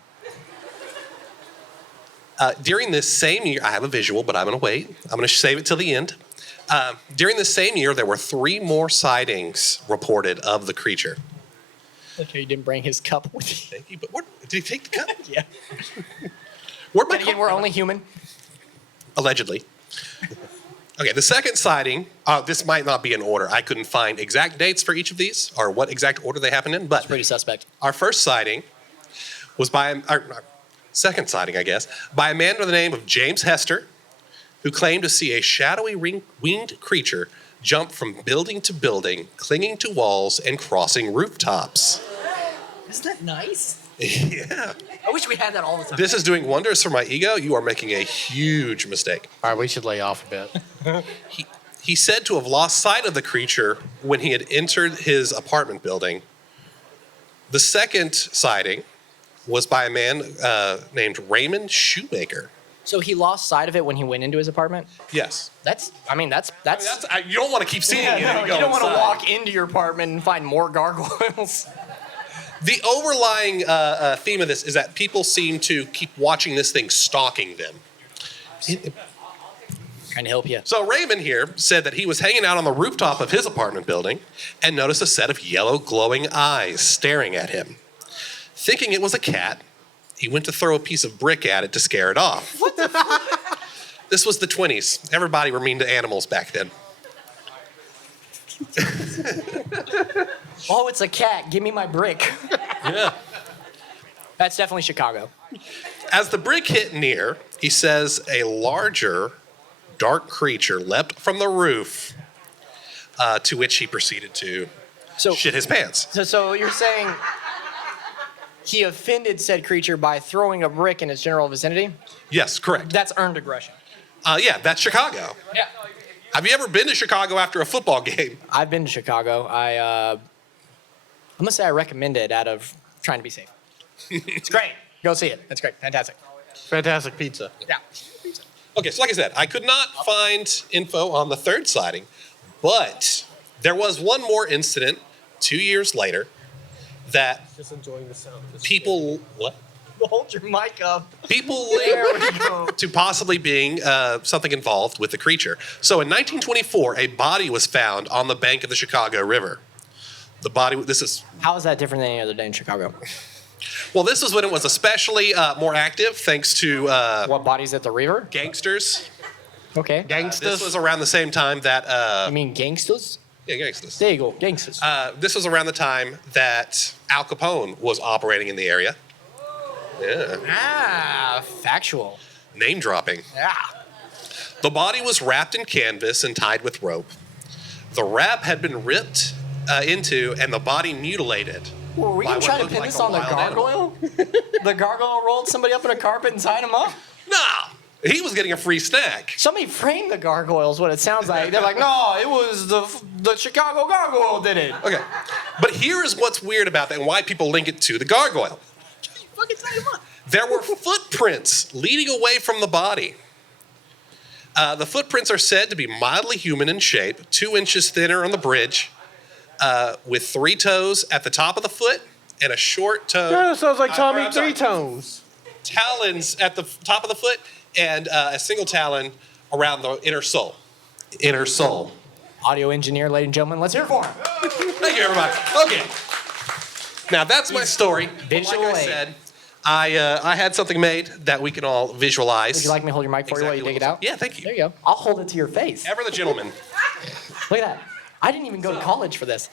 During this same year, I have a visual, but I'm going to wait. I'm going to save it till the end. During this same year, there were 3 more sightings reported of the creature. Okay, you didn't bring his cup with you. Thank you, but did he take the cup? Yeah. Where'd my And again, cup we're go? only human. Allegedly. Okay, the second sighting, this might not be in order. I couldn't find exact dates for each of these or what exact order they happened in, but It's pretty suspect. our first sighting was second sighting, I guess, by a man by the name of James Hester, who claimed to see a shadowy winged creature jump from building to building, clinging to walls and crossing rooftops. Isn't that nice? Yeah. I wish we had that all the time. This is doing wonders for my ego. You are making a huge mistake. All right, we should lay off a bit. He said to have lost sight of the creature when he had entered his apartment building. The second sighting was by a man named Raymond Shoemaker. So he lost sight of it when he went into his apartment? Yes. That's You don't want to keep seeing it. No, you don't want to walk into your apartment and find more gargoyles. The overlying theme of this is that people seem to keep watching this thing stalking them. Trying to help you. So Raymond here said that he was hanging out on the rooftop of his apartment building and noticed a set of yellow glowing eyes staring at him. Thinking it was a cat, he went to throw a piece of brick at it to scare it off. What the fuck? This was the 20s. Everybody were mean to animals back then. Oh, it's a cat. Give me my brick. Yeah. That's definitely Chicago. As the brick hit near, he says a larger, dark creature leapt from the roof, to which he proceeded to shit his pants. So you're saying he offended said creature by throwing a brick in its general vicinity? Yes, correct. That's earned aggression. Yeah, that's Chicago. Yeah. Have you ever been to Chicago after a football game? I've been to Chicago. I'm gonna say I recommend it out of trying to be safe. It's great. Go see it. It's great. Fantastic. Fantastic pizza. Yeah. Okay, so like I said, I could not find info on the third sighting, but there was one more incident 2 years later that Just enjoying the sound. people, what? Hold your mic up. People linked to possibly being something involved with the creature. So in 1924, a body was found on the bank of the Chicago River. The body, How is that different than any other day in Chicago? Well, this was when it was especially more active, thanks to what bodies at the river? Gangsters. Okay. This was around the same time that. You mean gangsters? Yeah, gangsters. There you go, gangsters. This was around the time that Al Capone was operating in the area. Yeah. Ah, factual. Name dropping. Yeah. The body was wrapped in canvas and tied with rope. The wrap had been ripped into and the body mutilated. Were we by gonna what try to looked pin like this a on the wild animal. gargoyle? The gargoyle rolled somebody up in a carpet and tied him up? No, he was getting a free snack. Somebody framed the gargoyle is what it sounds like. They're like, no, it was the Chicago gargoyle did it. Okay, but here is what's weird about that and why people link it to the gargoyle. There were footprints leading away from the body. The footprints are said to be mildly human in shape, 2 inches thinner on the bridge, with 3 toes at the top of the foot and a short toe. Yeah, sounds like Tommy I'm sorry, Three Tones. Talons at the top of the foot and a single talon around the inner sole. Inner sole. Audio engineer, ladies and gentlemen, let's hear it for him. Thank you, everybody. Okay. Now that's my story. Visual Like I aid. said, I had something made that we can all visualize. Would you like me to hold your mic for you while you dig it out? Yeah, thank you. There you go. I'll hold it to your face. Ever the gentleman. Look at that. I didn't even go to college for this.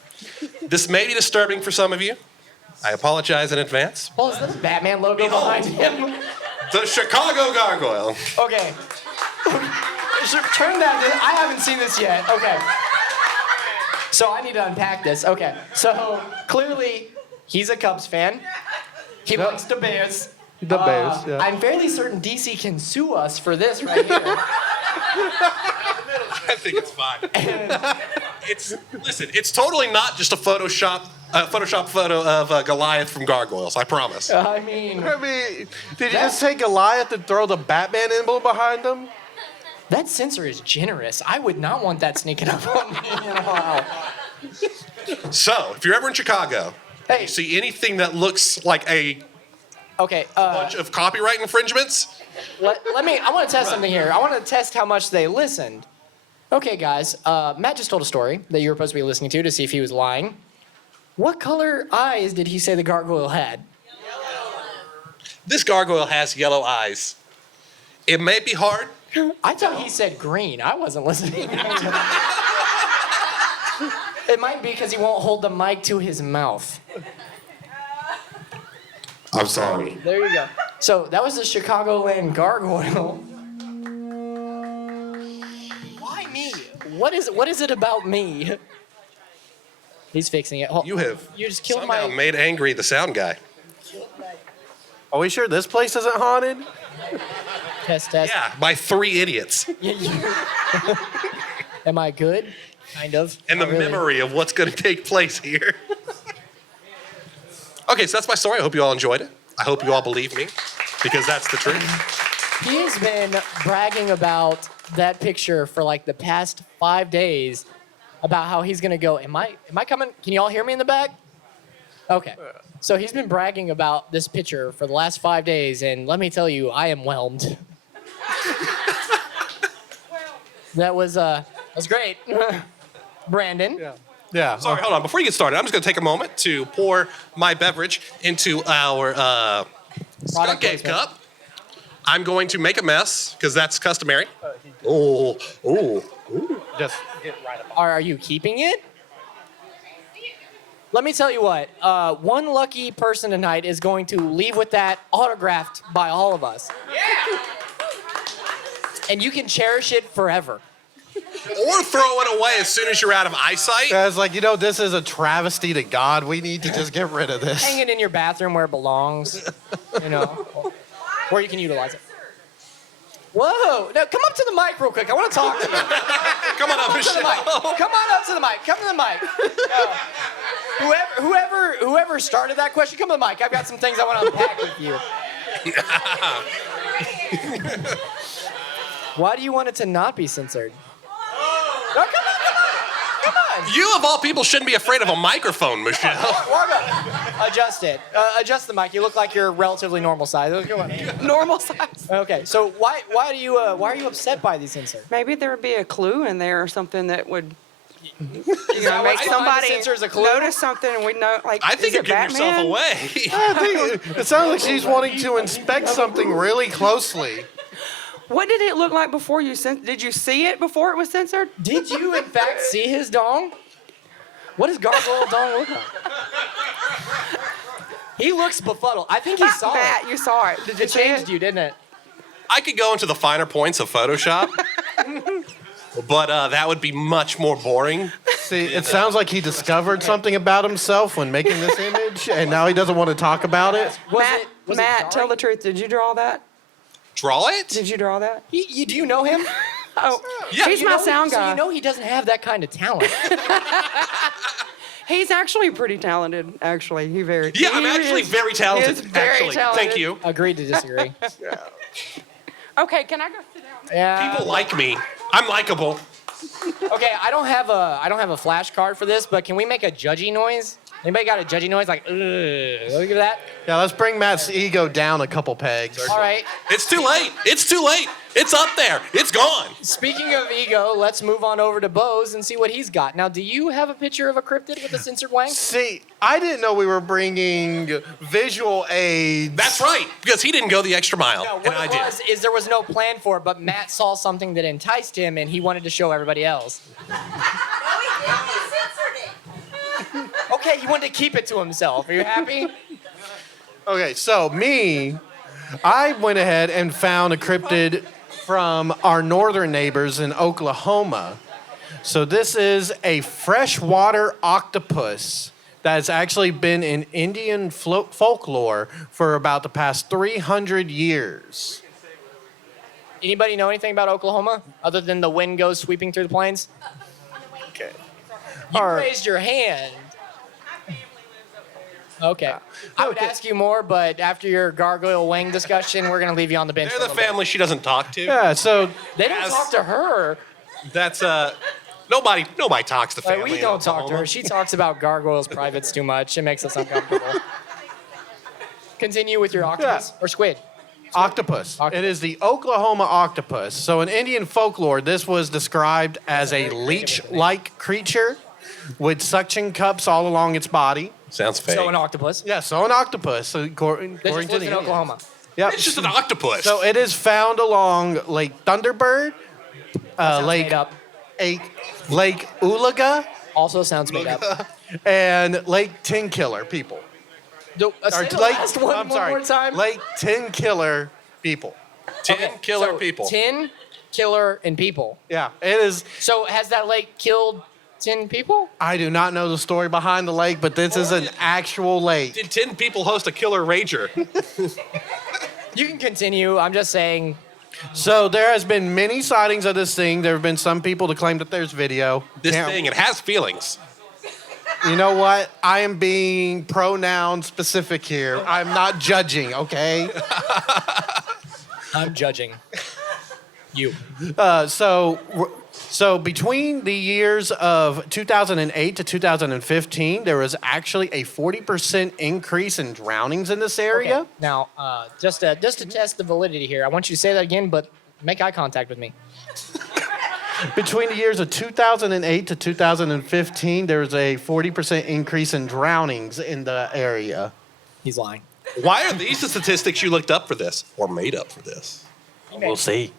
This may be disturbing for some of you. I apologize in advance. Well, is this Batman logo behind him? The Chicago Gargoyle. Okay. Turn that. I haven't seen this yet. Okay. So I need to unpack this. Okay. So clearly, he's a Cubs fan. He likes the Bears. The Bears, yeah. I'm fairly certain DC can sue us for this right here. I think it's fine. It's totally not just a Photoshop photo of Goliath from Gargoyles. I promise. I mean, did you just say Goliath and throw the Batman emblem behind him? that censor is generous. I would not want that sneaking up on me. You know? So, if you're ever in Chicago, and you see anything that looks like a bunch of copyright infringements, let me. I want to test something here. I want to test how much they listened. Okay, guys. Matt just told a story that you were supposed to be listening to see if he was lying. What color eyes did he say the gargoyle had? this gargoyle has yellow eyes. It may be hard I thought he said green. I wasn't listening. It might be because he won't hold the mic to his mouth. I'm sorry. There you go. So that was the Chicagoland gargoyle. Why me? What is it about me? He's fixing it. You have You just killed somehow my. made angry the sound guy. Are we sure this place isn't haunted? Test. Yeah, by 3 idiots. Am I good? Kind of. And the Not really. memory of what's going to take place here. Okay, so that's my story. I hope you all enjoyed it. I hope you all believe me, because that's the truth. He has been bragging about that picture for like the past 5 days, about how he's gonna go. Am I coming? Can you all hear me in the back? Okay. So he's been bragging about this picture for the last 5 days, and let me tell you, I am whelmed. That was great, Brandon. Yeah. Sorry, hold on. Before you get started, I'm just going to take a moment to pour my beverage into our skunk egg cup. I'm going to make a mess, because that's customary. Oh. Just get right up. Are you keeping it? Let me tell you what. One lucky person tonight is going to leave with that autographed by all of us. Yeah. And you can cherish it forever. Or throw it away as soon as you're out of eyesight. Guys, this is a travesty to God. We need to just get rid of this. Hang it in your bathroom where it belongs, where you can utilize it. Whoa! Now come up to the mic real quick. I want to talk to you. Come on up, Michelle. Come on up to the mic. Come to the mic. Whoever started that question, come to the mic. I've got some things I want to unpack with you. Why do you want it to not be censored? No, come on. You, of all people, shouldn't be afraid of a microphone, Michelle. Walk up. Adjust it. Adjust the mic. You look like you're relatively normal size. Come on. Normal size. Okay, so why are you upset by these inserts? Maybe there would be a clue in there or something that would make why somebody the censor's a clue? notice something and we know, like, I think is you're it giving yourself Batman? away. I think it sounds like she's wanting to inspect something really closely. What did it look like before you did you see it before it was censored? Did you, in fact, see his dong? What does Gargoyle Dong look like? He looks befuddled. I think he saw Matt, it. you saw it. Did you It see changed it? you, didn't it? I could go into the finer points of Photoshop, but that would be much more boring. See, it sounds like he discovered something about himself when making this image, and now he doesn't want to talk about it. Matt, tell the truth. Did you draw that? Draw it? Did you draw that? Do you know him? Oh, Yeah. he's my sound So guy. you know he doesn't have that kind of talent. He's actually pretty talented. Actually, Yeah, I'm actually very talented. He is very actually, talented. thank you. Agreed to disagree. Okay, can I go sit down? Yeah. People like me. I'm likable. Okay, I don't have a flashcard for this, but can we make a judgy noise? Anybody got a judgy noise? Like, ugh. Look at that. Yeah, let's bring Matt's ego down a couple pegs. All right. It's too late. It's too late. It's up there. It's gone. Speaking of ego, let's move on over to Boze and see what he's got. Now, do you have a picture of a cryptid with a censored wang? See, I didn't know we were bringing visual aids. That's right, because he didn't go the extra mile, No, and what I it did. was is there was no plan for it, but Matt saw something that enticed him, and he wanted to show everybody else. Okay, he wanted to keep it to himself. Are you happy? Okay, so I went ahead and found a cryptid from our northern neighbors in Oklahoma. So this is a freshwater octopus that has actually been in Indian folklore for about the past 300 years. Anybody know anything about Oklahoma other than the wind goes sweeping through the plains? Okay. You raised your hand. Okay. I would ask you more, but after your gargoyle wing discussion, we're going to leave you on the bench. They're for a the little family she doesn't talk to. Yeah, so bit. They don't talk to her. That's nobody talks to family. We in don't talk to Oklahoma. her. She talks about gargoyles' privates too much. It makes us uncomfortable. Continue with your octopus or squid. Octopus. It is the Oklahoma octopus. So in Indian folklore, this was described as a leech-like creature with suction cups all along its body. Sounds fake. So an octopus. Yeah, so an octopus. According That just to lives the in Oklahoma. Yep. It's just an octopus. So it is found along Lake Thunderbird, Made up. Lake Ulaga, Also sounds made up. and Lake Tin Killer people. Say the last one more time. Lake Tin Killer people. 10 killer people. 10 killer and people. Yeah, it is. So has that lake killed 10 people? I do not know the story behind the lake, but this is an actual lake. Did 10 people host a killer rager? You can continue. I'm just saying. So there has been many sightings of this thing. There have been some people to claim that there's video. This thing, it has feelings. You know what? I am being pronoun specific here. I'm not judging, okay? I'm judging. You. So between the years of 2008 to 2015, there was actually a 40% increase in drownings in this area. Okay. Now, just to test the validity here, I want you to say that again, but make eye contact with me. Between the years of 2008 to 2015, there was a 40% increase in drownings in the area. He's lying. Why are these the statistics you looked up for this or made up for this? We'll see.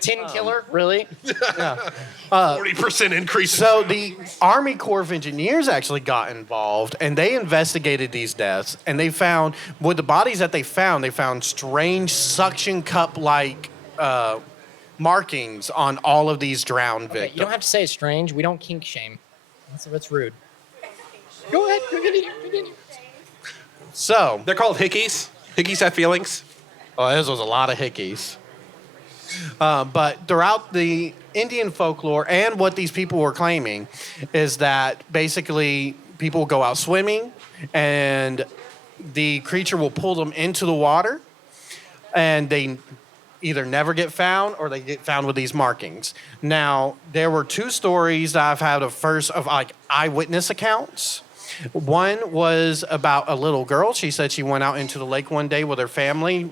10 killer? Really? Yeah. 40% increase. So the Army Corps of Engineers actually got involved, and they investigated these deaths, and they found, with the bodies that they found strange suction cup-like markings on all of these drowned Okay, victims. you don't have to say it's strange. We don't kink shame. That's rude. Go ahead. Continue. So They're called hickeys. Hickeys have feelings. Oh, this was a lot of hickeys. But throughout the Indian folklore and what these people were claiming is that basically people will go out swimming and the creature will pull them into the water and they either never get found or they get found with these markings. Now, there were two stories that I've had of eyewitness accounts. One was about a little girl. She said she went out into the lake one day with her family,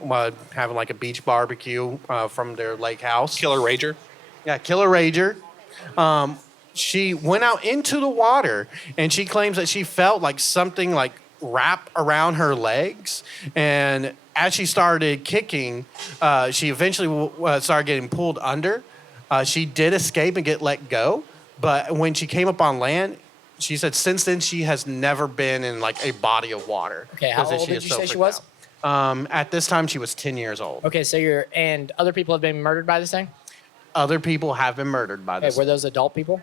having like a beach barbecue from their lake house. Killer rager. Yeah, killer rager. She went out into the water, and she claims that she felt like something like wrap around her legs. And as she started kicking, she eventually started getting pulled under. She did escape and get let go. But when she came up on land, she said since then she has never been in like a body of water. Okay, how old did you say she was? At this time, she was 10 years old. Okay, so and other people have been murdered by this thing? Other people have been murdered by this. Were those adult people?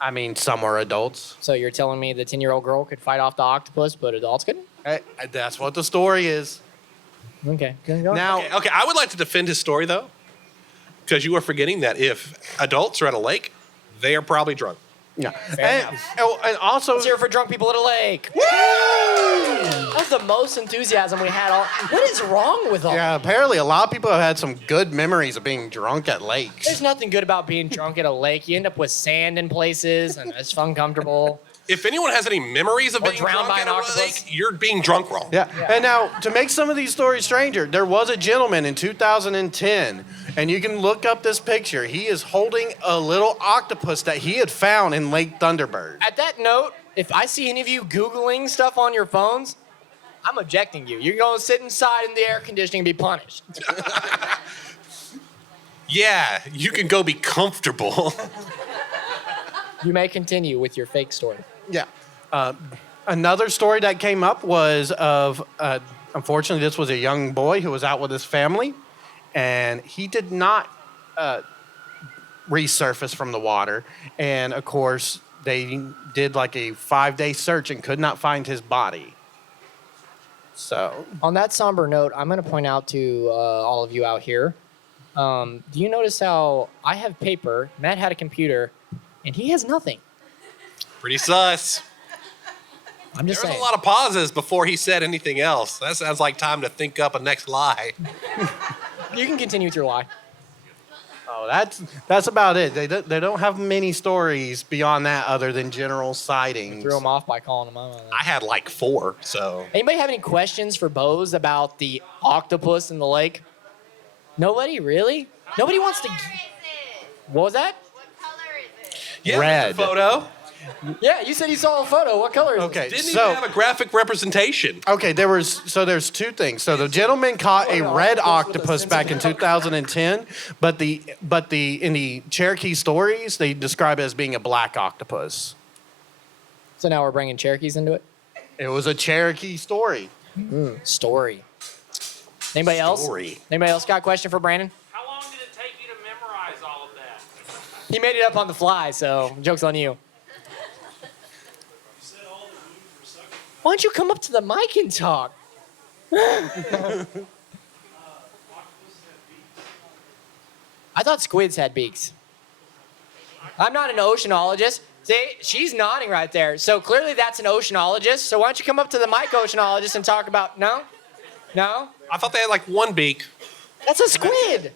I mean, some were adults. So you're telling me the 10-year-old girl could fight off the octopus, but adults couldn't? That's what the story is. Okay, go on. Now, Okay, I would like to defend his story though, because you are forgetting that if adults are at a lake, they are probably drunk. yeah. enough. And also, Let's hear it for drunk people at a lake. Woo! That was the most enthusiasm we had. What is wrong with all? yeah, apparently a lot of people have had some good memories of being drunk at lakes. There's nothing good about being drunk at a lake. You end up with sand in places, and it's uncomfortable. If anyone has any memories of Or being drowned drunk by at an a octopus. lake, you're being drunk wrong. Yeah. And now, to make some of these stories stranger, there was a gentleman in 2010, and you can look up this picture. He is holding a little octopus that he had found in Lake Thunderbird. At that note, if I see any of you Googling stuff on your phones, I'm ejecting you. You're going to sit inside in the air conditioning and be punished. Yeah, you can go be comfortable. You may continue with your fake story. Yeah. Another story that came up was of, unfortunately, this was a young boy who was out with his family, and he did not resurface from the water. And, of course, they did like a 5-day search and could not find his body. So, On that somber note, I'm going to point out to all of you out here, do you notice how I have paper, Matt had a computer, and he has nothing? Pretty sus. I'm just There was saying. a lot of pauses before he said anything else. That sounds like time to think up a next lie. You can continue with your lie. oh, that's about it. They don't have many stories beyond that other than general sightings. Threw him off by calling him out on that. I had like 4, so. Anybody have any questions for Boze about the octopus in the lake? Nobody? Really? Nobody wants to... What was that? Yeah, Red. there's a photo. Yeah, you said you saw a photo. What color is it? Okay, Didn't so even have a graphic representation. okay, there's two things. So the gentleman caught a red octopus back in 2010, but in the Cherokee stories they describe it as being a black octopus. So now we're bringing Cherokees into it? It was a Cherokee story. Story. Anybody else? Anybody else got a question for Brandon? How long did it take you to memorize all of that? He made it up on the fly, so joke's on you. Why don't you come up to the mic and talk? I thought squids had beaks. I'm not an oceanologist. See, she's nodding right there. So clearly that's an oceanologist. So why don't you come up to the mic, oceanologist, and talk about, no? No? I thought they had like one beak. That's a squid.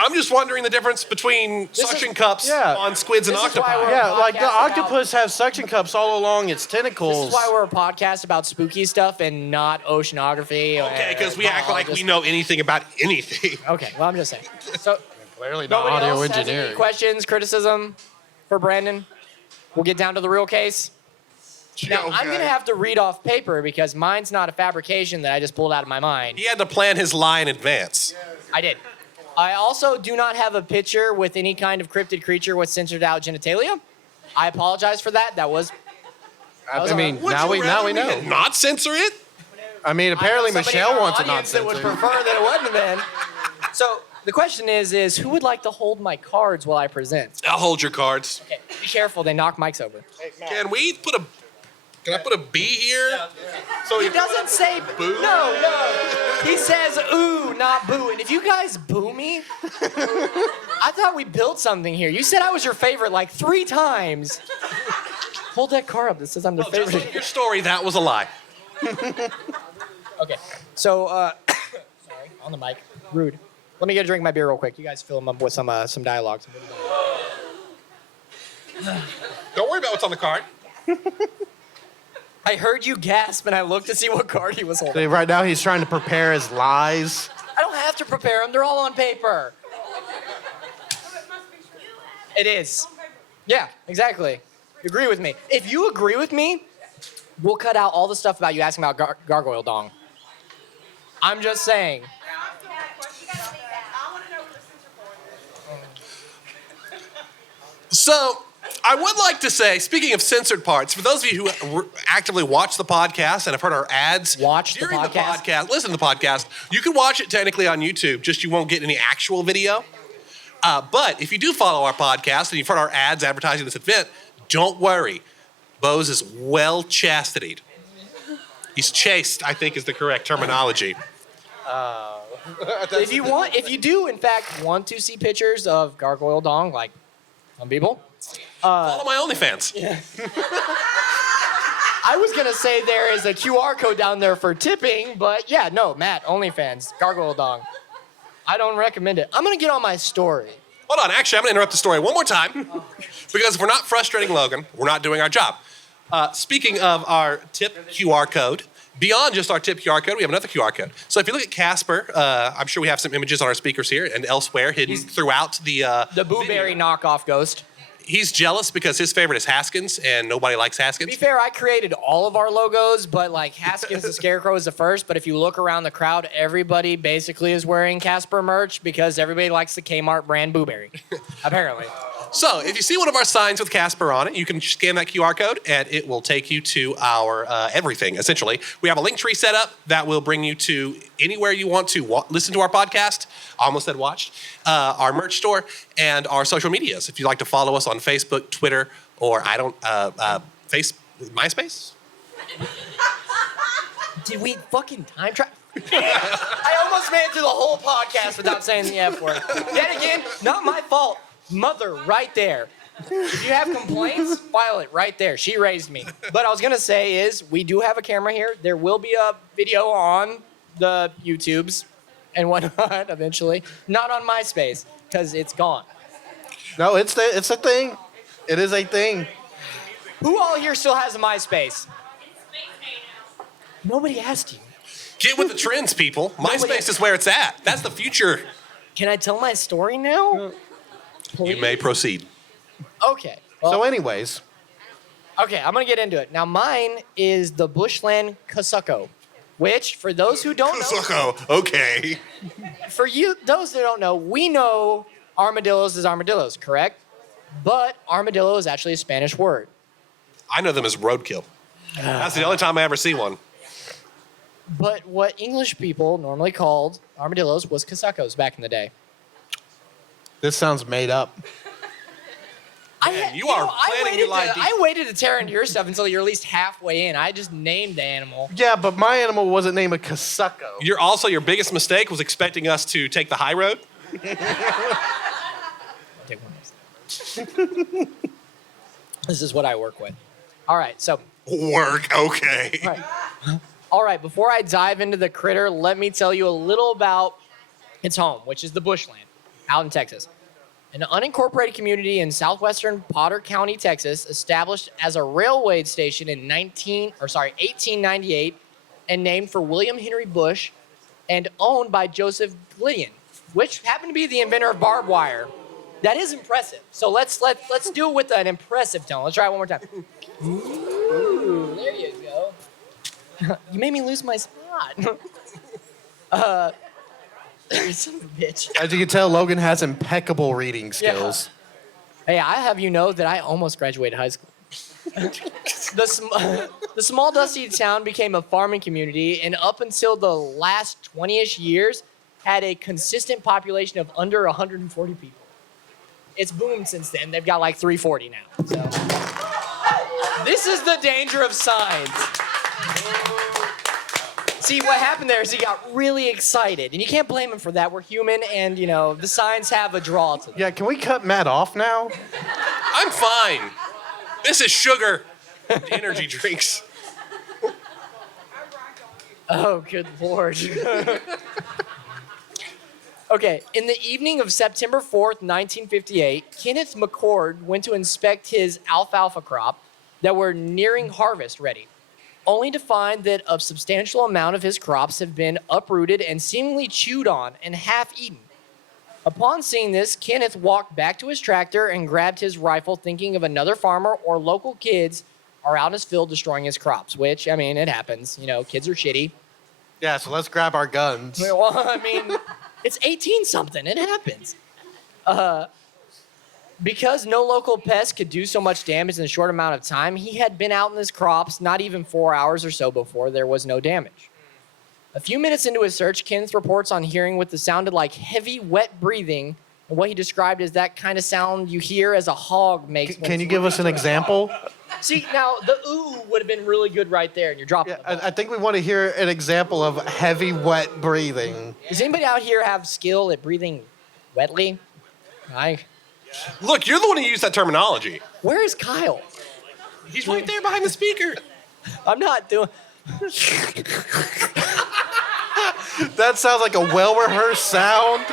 I'm just wondering the difference between suction cups on squids and octopi. Yeah, like the octopus have suction cups all along its tentacles. This is why we're a podcast about spooky stuff and not oceanography. Okay, because we act like we know anything about anything. Okay, well, I'm just saying. So, clearly not nobody audio else has any engineering. questions, criticism for Brandon? We'll get down to the real case. Now, I'm going to have to read off paper because mine's not a fabrication that I just pulled out of my mind. He had to plan his lie in advance. I did. I also do not have a picture with any kind of cryptid creature with censored out genitalia. I apologize for that. That was I mean, now we know. Not censor it? I mean, apparently Michelle wants it not that would censored. prefer that it wasn't been. So the question is who would like to hold my cards while I present? I'll hold your cards. Okay, be careful. They knock mics over. Can I put a B here? So He doesn't say boo. No. He says ooh, not boo. And if you guys boo me, I thought we built something here. You said I was your favorite like 3 times. Hold that card up that says I'm the favorite. Just like your story, that was a lie. Okay, so sorry, on the mic, rude. Let me get a drink of my beer real quick. You guys fill them up with some dialogue. Don't worry about what's on the card. I heard you gasp, and I looked to see what card he was holding. See, right now he's trying to prepare his lies. I don't have to prepare them. They're all on paper. It is. Yeah, exactly. Agree with me. If you agree with me, we'll cut out all the stuff about you asking about gargoyle dong. I'm just saying. So, I would like to say, speaking of censored parts, for those of you who actively watch the podcast and have heard our ads during the podcast, listen to the podcast, you can watch it technically on YouTube, just you won't get any actual video. But if you do follow our podcast and you've heard our ads advertising this event, don't worry. Boze is well chastitied. He's chaste, I think is the correct terminology. If you do, in fact, want to see pictures of gargoyle dong, like some people, follow my OnlyFans. Yeah. I was gonna say there is a QR code down there for tipping, but yeah, no, Matt, OnlyFans, gargoyle dong. I don't recommend it. I'm gonna get on my story. Hold on, actually, I'm gonna interrupt the story one more time because if we're not frustrating Logan, we're not doing our job. Speaking of our tip QR code, beyond just our tip QR code, we have another QR code. So if you look at Casper, I'm sure we have some images on our speakers here and elsewhere hidden throughout the Booberry knockoff ghost. He's jealous because his favorite is Haskins and nobody likes Haskins. To be fair, I created all of our logos, but like Haskins the Scarecrow is the first. But if you look around the crowd, everybody basically is wearing Casper merch because everybody likes the Kmart brand Booberry, apparently. So if you see one of our signs with Casper on it, you can scan that QR code and it will take you to our everything, essentially. We have a Linktree set up that will bring you to anywhere you want to listen to our podcast. I almost said watched. Our merch store and our social medias. If you'd like to follow us on Facebook, Twitter, or MySpace? Did we fucking time travel? I almost made it through the whole podcast without saying the F word. Yet again, not my fault. Mother, right there. If you have complaints, file it right there. She raised me. But I was going to say is we do have a camera here. There will be a video on the YouTubes and whatnot eventually. Not on MySpace because it's gone. No, it's a thing. It is a thing. Who all here still has a MySpace? Nobody asked you. Get with the trends, people. MySpace is where it's at. That's the future. Can I tell my story now? You may proceed. Okay. So anyways, Okay, I'm gonna get into it. Now mine is the bushland casuco, which for those who don't know, Sucko. Okay. for you those that don't know, we know armadillos as armadillos, correct? But armadillo is actually a Spanish word. I know them as roadkill. That's the only time I ever see one. But what English people normally called armadillos was casucos back in the day. this sounds made up. You are planning your life. I waited to tear into your stuff until you're at least halfway in. I just named the animal. Yeah, but my animal wasn't named a casuco. Your biggest mistake was expecting us to take the high road. Take one of those. This is what I work with. All right, so. Work, okay. All right. All right, before I dive into the critter, let me tell you a little about its home, which is the bushland out in Texas. An unincorporated community in southwestern Potter County, Texas, established as a railway station in 1898 and named for William Henry Bush and owned by Joseph Glidden, which happened to be the inventor of barbed wire. That is impressive. So let's do it with an impressive tone. Let's try it one more time. Ooh, there you go. You made me lose my spot. Son of a bitch. As you can tell, Logan has impeccable reading skills. Hey, I have you know that I almost graduated high school. The small dusty town became a farming community, and up until the last 20-ish years, had a consistent population of under 140 people. It's boomed since then. They've got like 340 now. So this is the danger of signs. See, what happened there is he got really excited, and you can't blame him for that. We're human, and, the signs have a draw to them. Yeah, can we cut Matt off now? I'm fine. This is sugar. Energy drinks. Oh, good Lord. Okay, in the evening of September 4th, 1958, Kenneth McCord went to inspect his alfalfa crop that were nearing harvest ready, only to find that a substantial amount of his crops have been uprooted and seemingly chewed on and half-eaten. Upon seeing this, Kenneth walked back to his tractor and grabbed his rifle, thinking of another farmer or local kids are out in his field destroying his crops, which, it happens. Kids are shitty. Yeah, so let's grab our guns. Well, it's 18-something. It happens. Because no local pest could do so much damage in a short amount of time, he had been out in his crops not even 4 hours or so before there was no damage. A few minutes into his search, Kenneth reports on hearing what sounded like heavy, wet breathing, and what he described as that kind of sound you hear as a hog makes. Can you give us an example? See, now, the ooh would have been really good right there, and you're dropping the ball. I think we want to hear an example of heavy, wet breathing. Does anybody out here have skill at breathing wetly? Look, you're the one who used that terminology. Where is Kyle? He's right there behind the speaker. I'm not doing... That sounds like a well-rehearsed sound.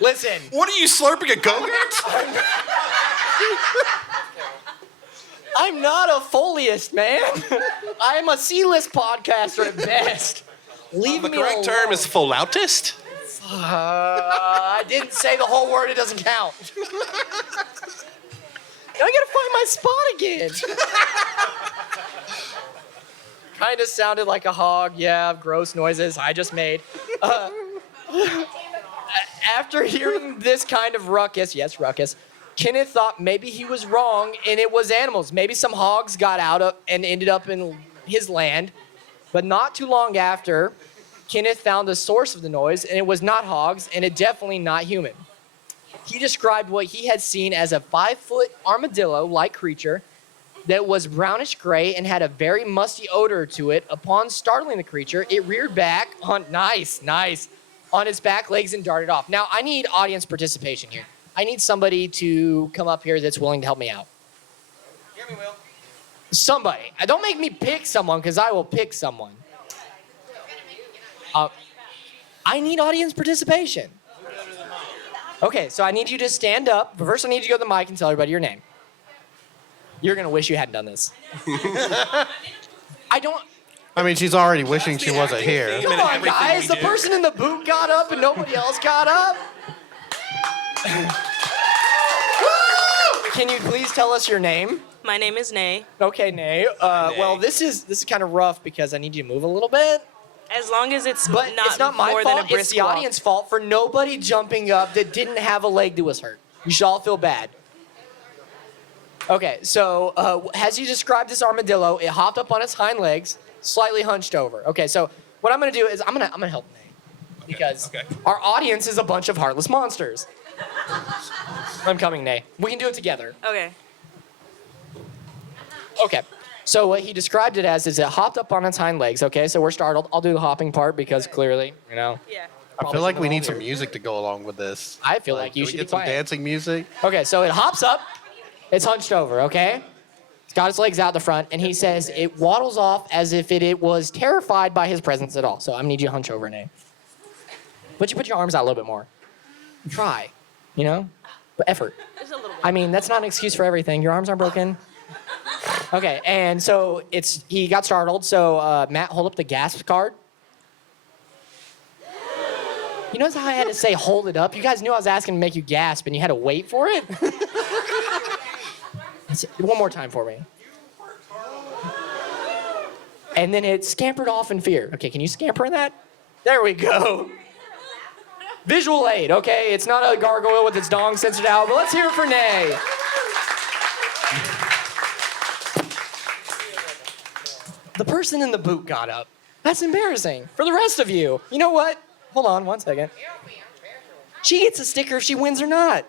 Listen. What are you slurping, a Go-Gurt? I'm not a Foleyist, man. I'm a C-list podcaster at best. Leave me alone. The correct term is folautist? I didn't say the whole word. It doesn't count. I gotta find my spot again. Kind of sounded like a hog. Yeah, gross noises I just made. After hearing this kind of ruckus, Kenneth thought maybe he was wrong and it was animals. Maybe some hogs got out and ended up in his land. But not too long after, Kenneth found the source of the noise, and it was not hogs, and it definitely not human. He described what he had seen as a 5-foot armadillo-like creature that was brownish gray and had a very musty odor to it. Upon startling the creature, it reared back on on its back legs and darted off. Now, I need audience participation here. I need somebody to come up here that's willing to help me out. Hear me, Will. Somebody. Don't make me pick someone, because I will pick someone. I need audience participation. Okay, so I need you to stand up. But first, I need you to go to the mic and tell everybody your name. You're going to wish you hadn't done this. She's already wishing she wasn't here. Come on, guys. The person in the boot got up and nobody else got up. Can you please tell us your name? My name is Nay. Okay, Nay. Well, this is kind of rough because I need you to move a little bit. As long as it's But not, it's not my more fault. than a brisk It's the walk. audience fault for nobody jumping up that didn't have a leg that was hurt. You should all feel bad. Okay, so as you described this armadillo, it hopped up on its hind legs, slightly hunched over. Okay, so what I'm gonna do is I'm gonna help Nay because our audience is a bunch of heartless monsters. I'm coming, Nay. We can do it together. Okay. Okay. So what he described it as is it hopped up on its hind legs. Okay, so we're startled. I'll do the hopping part because clearly, Yeah. I feel like we need some music to go along with this. I feel like you Can we should get be some quiet. dancing music. Okay, so it hops up. It's hunched over, okay? It's got its legs out the front, and he says it waddles off as if it was terrified by his presence at all. So I'm gonna need you to hunch over, Nate. But you put your arms out a little bit more. Try, you know? But effort. Just a little bit. I mean, that's not an excuse for everything. Your arms aren't broken. Okay, and so he got startled. So Matt, hold up the gasp card. You notice how I had to say hold it up? You guys knew I was asking to make you gasp, and you had to wait for it? One more time for me. And then it scampered off in fear. Okay, can you scamper in that? There we go. Visual aid, okay? It's not a gargoyle with its dong censored out, but let's hear it for Nay. The person in the boot got up. That's embarrassing for the rest of you. You know what? Hold on 1 second. She gets a sticker if she wins or not.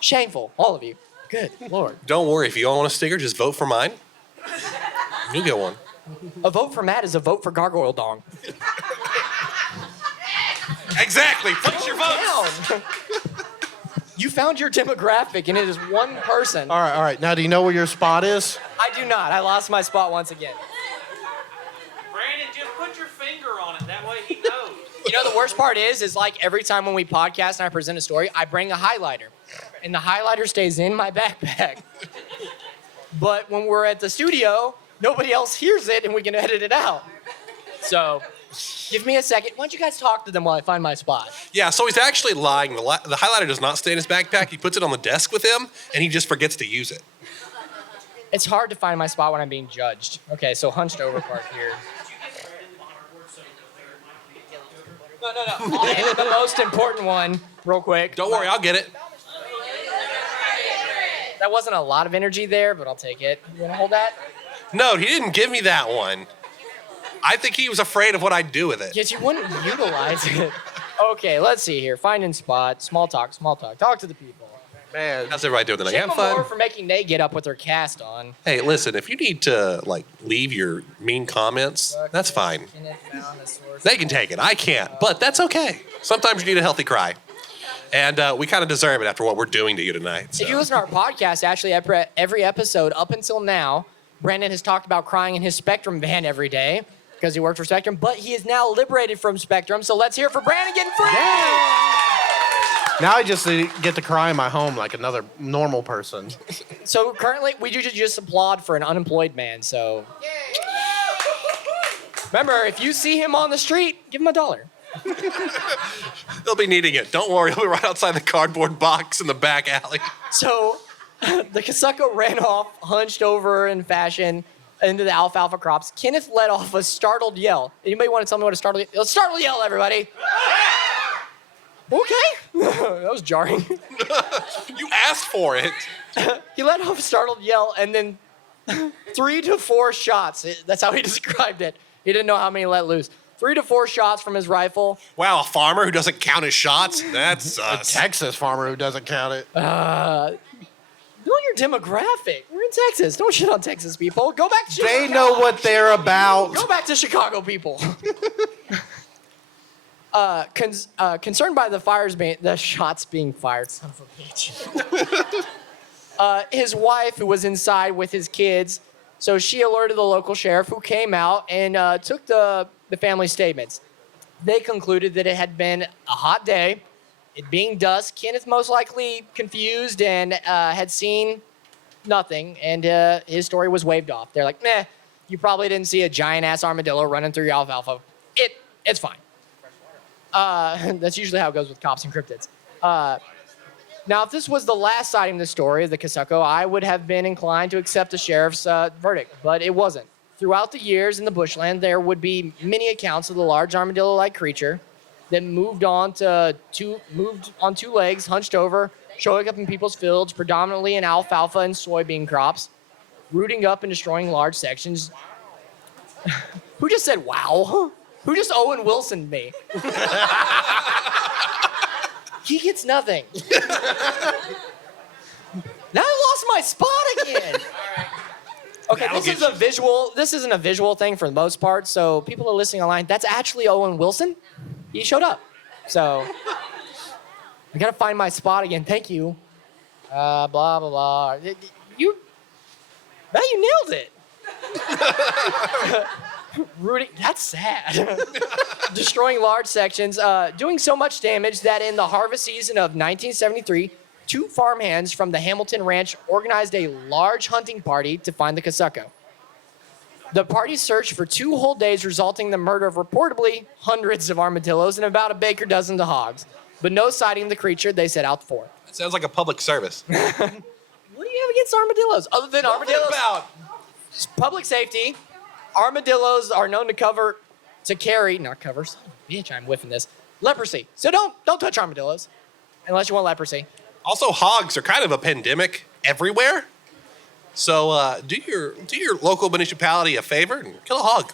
Shameful, all of you. Good Lord. Don't worry, if you don't want a sticker, just vote for mine. You'll get one. A vote for Matt is a vote for Gargoyle Dong. Exactly. Place your votes. Down. You found your demographic, and it is one person. All right. Now, do you know where your spot is? I do not. I lost my spot once again. Brandon, just put your finger on it. That way he knows. You know, the worst part is like every time when we podcast and I present a story, I bring a highlighter. And the highlighter stays in my backpack. But when we're at the studio, nobody else hears it and we can edit it out. So, give me a second. Why don't you guys talk to them while I find my spot? Yeah, so he's actually lying. The highlighter does not stay in his backpack. He puts it on the desk with him, and he just forgets to use it. It's hard to find my spot when I'm being judged. Okay, so hunched over part here. No. And the most important one, real quick. Don't worry, I'll get it. That wasn't a lot of energy there, but I'll take it. You want to hold that? No, he didn't give me that one. I think he was afraid of what I'd do with it. Yes, you wouldn't utilize it. Okay, let's see here. Finding spot. Small talk. Talk to the people. Man. How's everybody doing tonight? Shame I'm on fine. Laura for making Nate get up with her cast on. Hey, listen, if you need to, leave your mean comments, that's fine. They can take it. I can't, but that's okay. Sometimes you need a healthy cry. And we kind of deserve it after what we're doing to you tonight. So. If you listen to our podcast, actually, every episode up until now, Brandon has talked about crying in his Spectrum van every day because he worked for Spectrum, but he is now liberated from Spectrum. So let's hear it for Brandon getting free. Yeah. Now I just get to cry in my home like another normal person. So currently, we just applaud for an unemployed man. So remember, if you see him on the street, give him $1. They'll be needing it. Don't worry, he'll be right outside the cardboard box in the back alley. So the Casucco ran off, hunched over in fashion into the alfalfa crops. Kenneth let off a startled yell. Anybody want to tell me what a startled yell? Startled yell, everybody. Okay. That was jarring. You asked for it. He let off a startled yell and then 3 to 4 shots. That's how he described it. He didn't know how many he let loose. 3 to 4 shots from his rifle. Wow, a farmer who doesn't count his shots? That's A Texas farmer who doesn't count it. Know your demographic. We're in Texas. Don't shit on Texas people. Go back to Chicago. They know what they're about. Go back to Chicago people. Concerned by the shots being fired, son of a bitch. His wife, who was inside with his kids, so she alerted the local sheriff, who came out and took the family statements. They concluded that it had been a hot day, it being dusk. Kenneth most likely confused and had seen nothing, and his story was waved off. They're like, meh, you probably didn't see a giant-ass armadillo running through your alfalfa. It's fine. That's usually how it goes with cops and cryptids. Now, if this was the last sighting of the story of the Casuco, I would have been inclined to accept the sheriff's verdict, but it wasn't. Throughout the years in the bushland, there would be many accounts of the large armadillo-like creature that moved on two legs, hunched over, showing up in people's fields, predominantly in alfalfa and soybean crops, rooting up and destroying large sections. Who just said, wow? Who just Owen Wilsoned me? He gets nothing. Now I lost my spot again. Okay, this isn't a visual thing for the most part, so people are listening online. That's actually Owen Wilson. He showed up. So I gotta find my spot again. Thank you. Blah, blah, blah. You nailed it. Rooting, that's sad. Destroying large sections, doing so much damage that in the harvest season of 1973, 2 farmhands from the Hamilton Ranch organized a large hunting party to find the Casuco. The party searched for 2 whole days, resulting in the murder of reportedly hundreds of armadillos and about a baker dozen of hogs. But no sighting of the creature they set out for. That sounds like a public service. What do you have against armadillos? Other than armadillos? Public safety. Armadillos are known to I'm whiffing this. Leprosy. So don't touch armadillos unless you want leprosy. Also, hogs are kind of a pandemic everywhere. So do your local municipality a favor and kill a hog.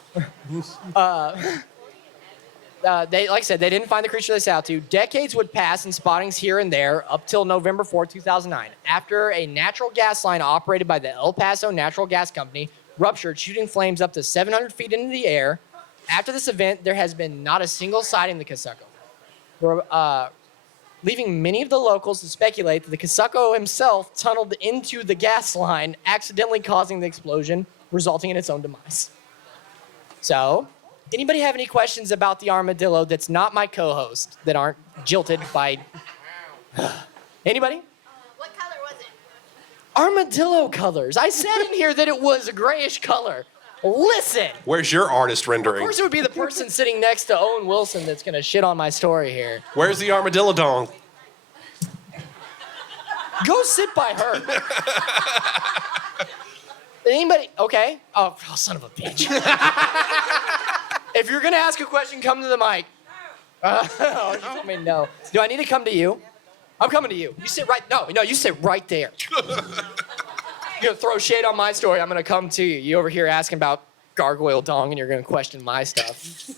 Like I said, they didn't find the creature they set out to. Decades would pass in spottings here and there up till November 4, 2009, after a natural gas line operated by the El Paso Natural Gas Company ruptured, shooting flames up to 700 feet into the air. After this event, there has been not a single sighting of the Casuco, leaving many of the locals to speculate that the Casuco himself tunneled into the gas line, accidentally causing the explosion, resulting in its own demise. So, anybody have any questions about the armadillo that's not my co-host, that aren't jilted by... Anybody? What color was it? Armadillo colors. I said in here that it was a grayish color. Listen. Where's your artist Of rendering? course it would be the person sitting next to Owen Wilson that's going to shit on my story here. Where's the armadillo dong? Go sit by her. Anybody? Okay. Oh, son of a bitch. If you're going to ask a question, come to the mic. I mean, no. Do I need to come to you? I'm coming to you. You sit right... No, you sit right there. You're going to throw shade on my story. I'm going to come to you. You over here asking about gargoyle dong, and you're going to question my stuff.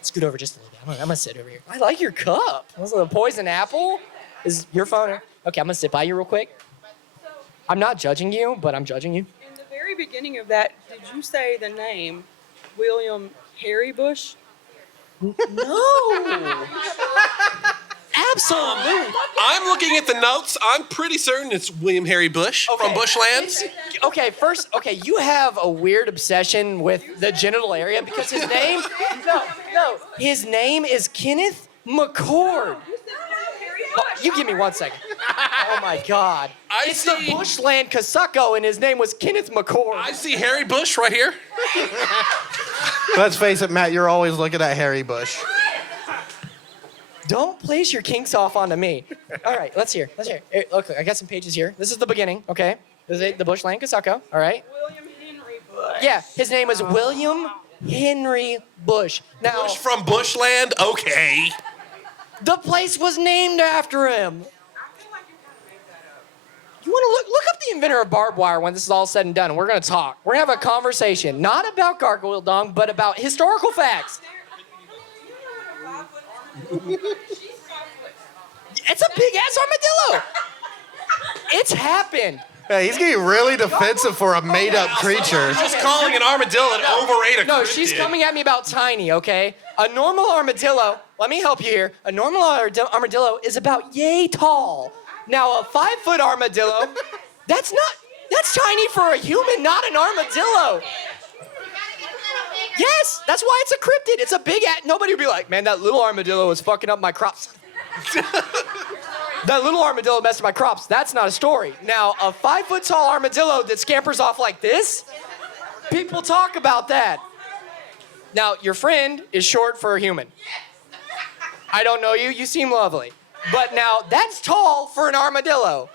Scoot over just a little bit. I'm going to sit over here. I like your cup. Was it a poison apple? Is your phone... Okay, I'm going to sit by you real quick. I'm not judging you, but I'm judging you. In the very beginning of that, did you say the name William Harry Bush? No. Absolutely. I'm looking at the notes. I'm pretty certain it's William Harry Bush from Bushlands. Okay, you have a weird obsession with the genital area because his name... No. His name is Kenneth McCord. You give me 1 second. Oh, my God. It's the Bushland Casuco, and his name was Kenneth McCord. I see Harry Bush right here. Let's face it, Matt, you're always looking at Harry Bush. Don't place your kinks off onto me. All right, let's hear. Here, look, I got some pages here. This is the beginning, okay? This is the Bushland Casuco, all right? William Henry Bush. Yeah, his name was William Henry Bush. Now, Bush from Bushland? Okay. the place was named after him. You want to look up the inventor of barbed wire when this is all said and done, and we're going to talk. We're going to have a conversation, not about gargoyle dong, but about historical facts. It's a big-ass armadillo. It's happened. Hey, he's getting really defensive for a made-up creature. Just calling an armadillo an overrated cryptid. No, she's coming at me about tiny, okay? A normal armadillo, let me help you here. A normal armadillo is about yay tall. Now, a 5-foot armadillo, that's tiny for a human, not an armadillo. Yes, that's why it's a cryptid. It's a big nobody would be like, man, that little armadillo is fucking up my crops. That little armadillo messed up my crops. That's not a story. Now, a 5-foot tall armadillo that scampers off like this, people talk about that. Now, your friend is short for a human. I don't know you. You seem lovely. But now that's tall for an armadillo.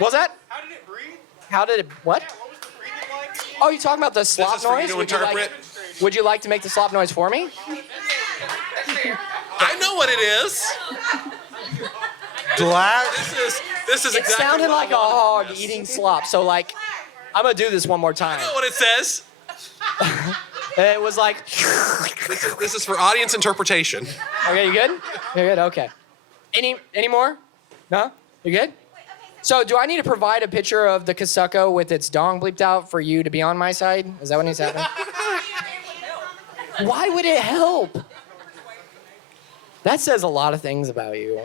Was that? How did it breathe? How did it? What? What was the breathing like? Oh, you talking about the slop This is for you noise? to Would you interpret. would you like to make the slop noise for me? I know what it is. Black. This is It exactly sounded what I like a wanted. hog eating slop. So like, I'm gonna do this one more time. I know what it says. It was like. This is for audience interpretation. Okay, you good? You're good. Okay. Any more? No? You good? So do I need to provide a picture of the Kasako with its dong bleeped out for you to be on my side? Is that what needs to happen? Why would it help? That says a lot of things about you.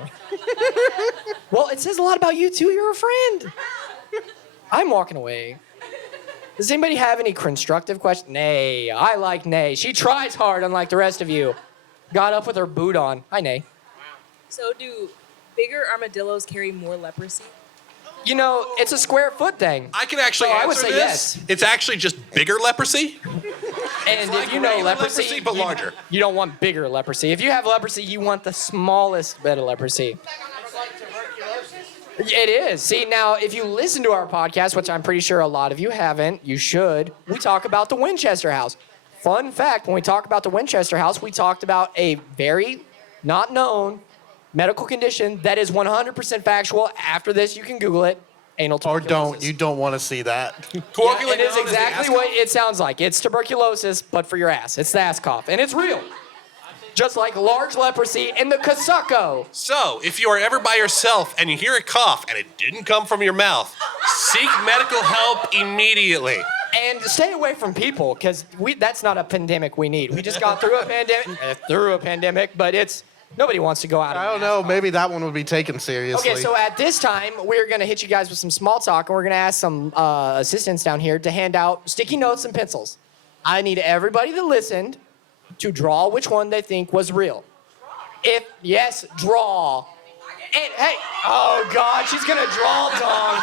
Well, it says a lot about you too. You're a friend. I'm walking away. Does anybody have any constructive questions? Nay. I like Nay. She tries hard, unlike the rest of you. Got up with her boot on. Hi, Nay. So do bigger armadillos carry more leprosy? You know, it's a square foot thing. I can actually So answer I would say this. yes. It's actually just bigger leprosy. And like if you know regular leprosy, leprosy, but larger. You don't want bigger leprosy. If you have leprosy, you want the smallest bit of leprosy. It is. See, now, if you listen to our podcast, which I'm pretty sure a lot of you haven't, you should, we talk about the Winchester House. Fun fact, when we talk about the Winchester House, we talked about a very not known medical condition that is 100% factual. After this, you can Google it. Anal Or tuberculosis. don't. You don't want to see that. Yeah, it is exactly what it sounds like. It's tuberculosis, but for your ass. It's the ass cough, and it's real. Just like large leprosy in the Kasako. So, if you are ever by yourself and you hear a cough and it didn't come from your mouth, seek medical help immediately. And stay away from people, because that's not a pandemic we need. We just got through a pandemic, but it's nobody wants to go out. I don't know. Maybe that one would be taken seriously. Okay, so at this time, we're going to hit you guys with some small talk, and we're going to ask some assistants down here to hand out sticky notes and pencils. I need everybody that listened to draw which one they think was real. If yes, draw. And hey, oh God, she's going to draw dong.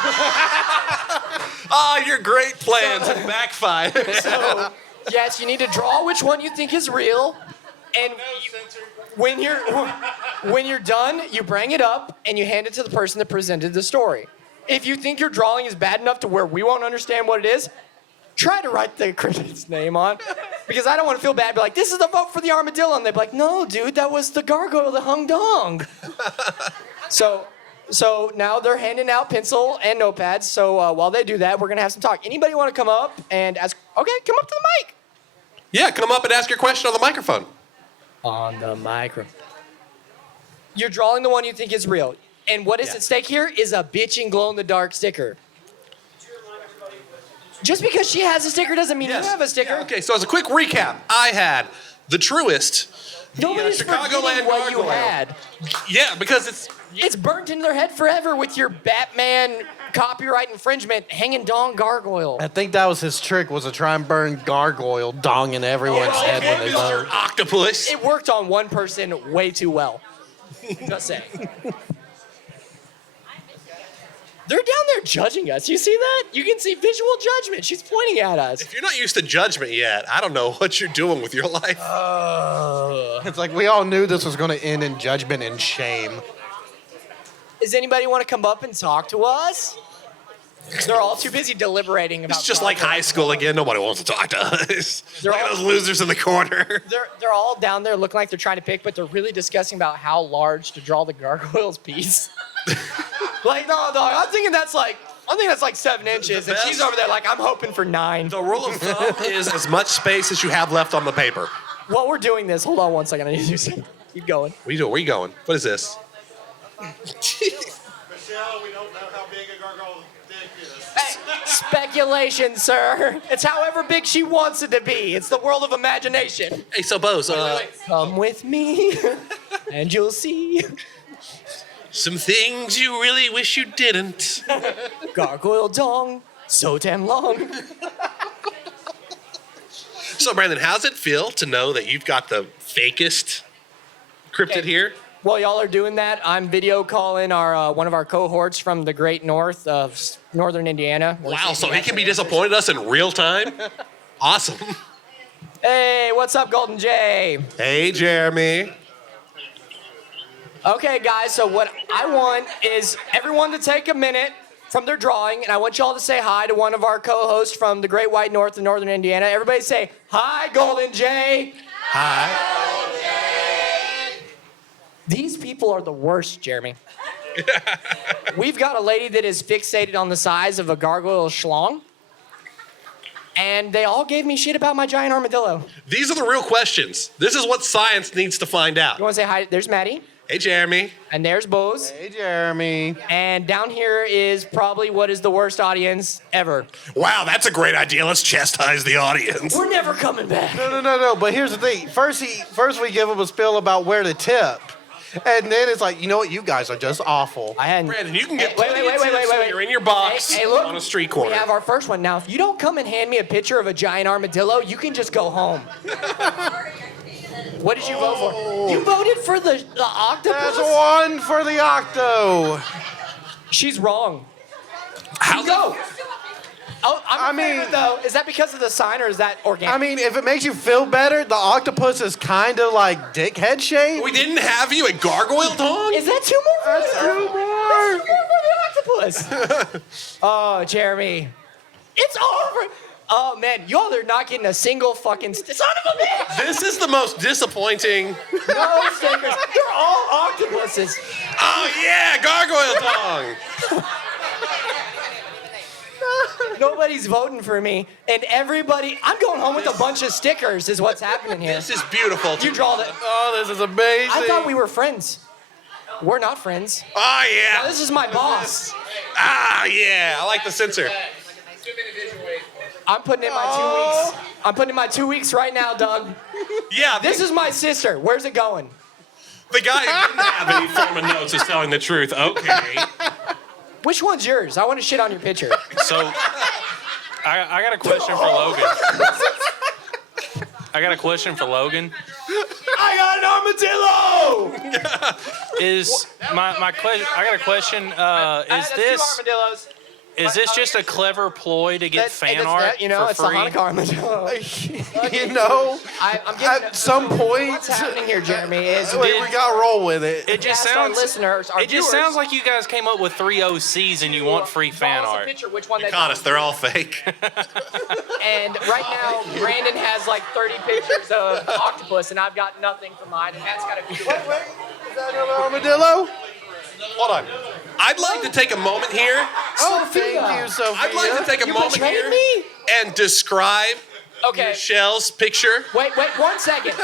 Ah, your great plans have backfired. So, yes, you need to draw which one you think is real, and when you're done, you bring it up and you hand it to the person that presented the story. If you think your drawing is bad enough to where we won't understand what it is, try to write the cryptid's name on, because I don't want to feel bad. Be like, this is the vote for the armadillo, and they'd be like, no, dude, that was the gargoyle that hung dong. So now they're handing out pencil and notepads. So while they do that, we're gonna have some talk. Anybody want to come up and ask? Okay, come up to the mic. Yeah, come up and ask your question on the microphone. On the microphone. You're drawing the one you think is real. And what is at stake here is a bitching glow-in-the-dark sticker. Just because she has a sticker doesn't mean you have a sticker. Yeah, okay, so as a quick recap, I had the truest, Nobody's Chicagoland forgetting what you gargoyle. had. Yeah, because It's burnt in their head forever with your Batman copyright infringement hanging dong gargoyle. I think that was his trick, was to try and burn gargoyle dong in everyone's head when they Mr. vote. Octopus. It worked on one person way too well. Just saying. They're down there judging us. You see that? You can see visual judgment. She's pointing at us. If you're not used to judgment yet, I don't know what you're doing with your life. It's like we all knew this was going to end in judgment and shame. Does anybody want to come up and talk to us? They're all too busy deliberating about. It's just like high school again. Nobody wants to talk to us. They're Look at all- those losers in the corner. They're all down there looking like they're trying to pick, but they're really discussing about how large to draw the gargoyle's piece. Like, no, dog. I think that's like 7 inches, and she's over there like, I'm hoping for 9. The rule of thumb is as much space as you have left on the paper. While we're doing this, hold on one second. I need to do something. Keep going. What are you doing? Where are you going? What is this? Michelle, we don't know how big a gargoyle's dick is. Hey, speculation, sir. It's however big she wants it to be. It's the world of imagination. Hey, so Boze, Come with me, and you'll see. some things you really wish you didn't. Gargoyle dong, so damn long. So, Brandon, how's it feel to know that you've got the fakest cryptid here? While y'all are doing that, I'm video calling our one of our cohorts from the great north of northern Indiana. Wow, so he can be disappointed us in real time? Awesome. Hey, what's up, Golden Jay? Hey, Jeremy. Okay, guys, so what I want is everyone to take a minute from their drawing, and I want y'all to say hi to one of our co-hosts from the Great White North of Northern Indiana. Everybody say, hi, Golden Jay. Hi. These people are the worst, Jeremy. We've got a lady that is fixated on the size of a gargoyle schlong, and they all gave me shit about my giant armadillo. These are the real questions. This is what science needs to find out. You want to say hi? There's Maddie. Hey, Jeremy. And there's Boze. Hey, Jeremy. And down here is probably what is the worst audience ever. Wow, that's a great idea. Let's chastise the audience. We're never coming back. No. But here's the thing. First we give him a spiel about where to tip. And then it's like, you know what? You guys are just awful. Brandon, you can get wait. when you're in your box Hey, look, on a street corner. We have our first one. Now, if you don't come and hand me a picture of a giant armadillo, you can just go home. What did you vote for? You voted for the octopus? That's one for the octo. She's wrong. How go? Oh, I mean, though, is that because of the sign or is that organic? I mean, if it makes you feel better, the octopus is kind of like dickhead shaped. We didn't have you at Gargoyle Dong? Is that two more? That's two more. That's more for the octopus. Oh, Jeremy. It's over. Oh, man, y'all are not getting a single fucking son of a bitch. This is the most disappointing. No stickers. They're all octopuses. Oh, yeah, Gargoyle Dong. Nobody's voting for me, and everybody. I'm going home with a bunch of stickers. Is what's happening here. This is beautiful. You draw that. Oh, this is amazing. I thought we were friends. We're not friends. Oh, yeah. Now, this is my boss. Ah, yeah. I like the sensor. I'm putting in my 2 weeks. I'm putting in my 2 weeks right now, Doug. Yeah. This is my sister. Where's it going? The guy who didn't have any form of notes is telling the truth. Okay. Which one's yours? I want to shit on your picture. So, I got a question for Logan. I got a question for Logan. I got an armadillo. Is my question? I got a question. Is this just a clever ploy to get fan art You know, for it's free? the Hanukkah armadillo. You know, I'm getting at some point, what's happening here, Jeremy, is we got to roll with it. It just asked our sounds. listeners, our It just viewers, sounds like you guys came up with 3 OCs and you want free fan draw us a art. picture which one Be they honest, they're all fake. And right now, Brandon has like 30 pictures of octopus, and I've got nothing for mine, and that's got to be. Wait, is that another armadillo? Hold on. I'd like to take a moment here. Oh, thank you, Sophia. I'd like to take a moment betrayed here me? and describe Okay. Michelle's picture. Wait, 1 second.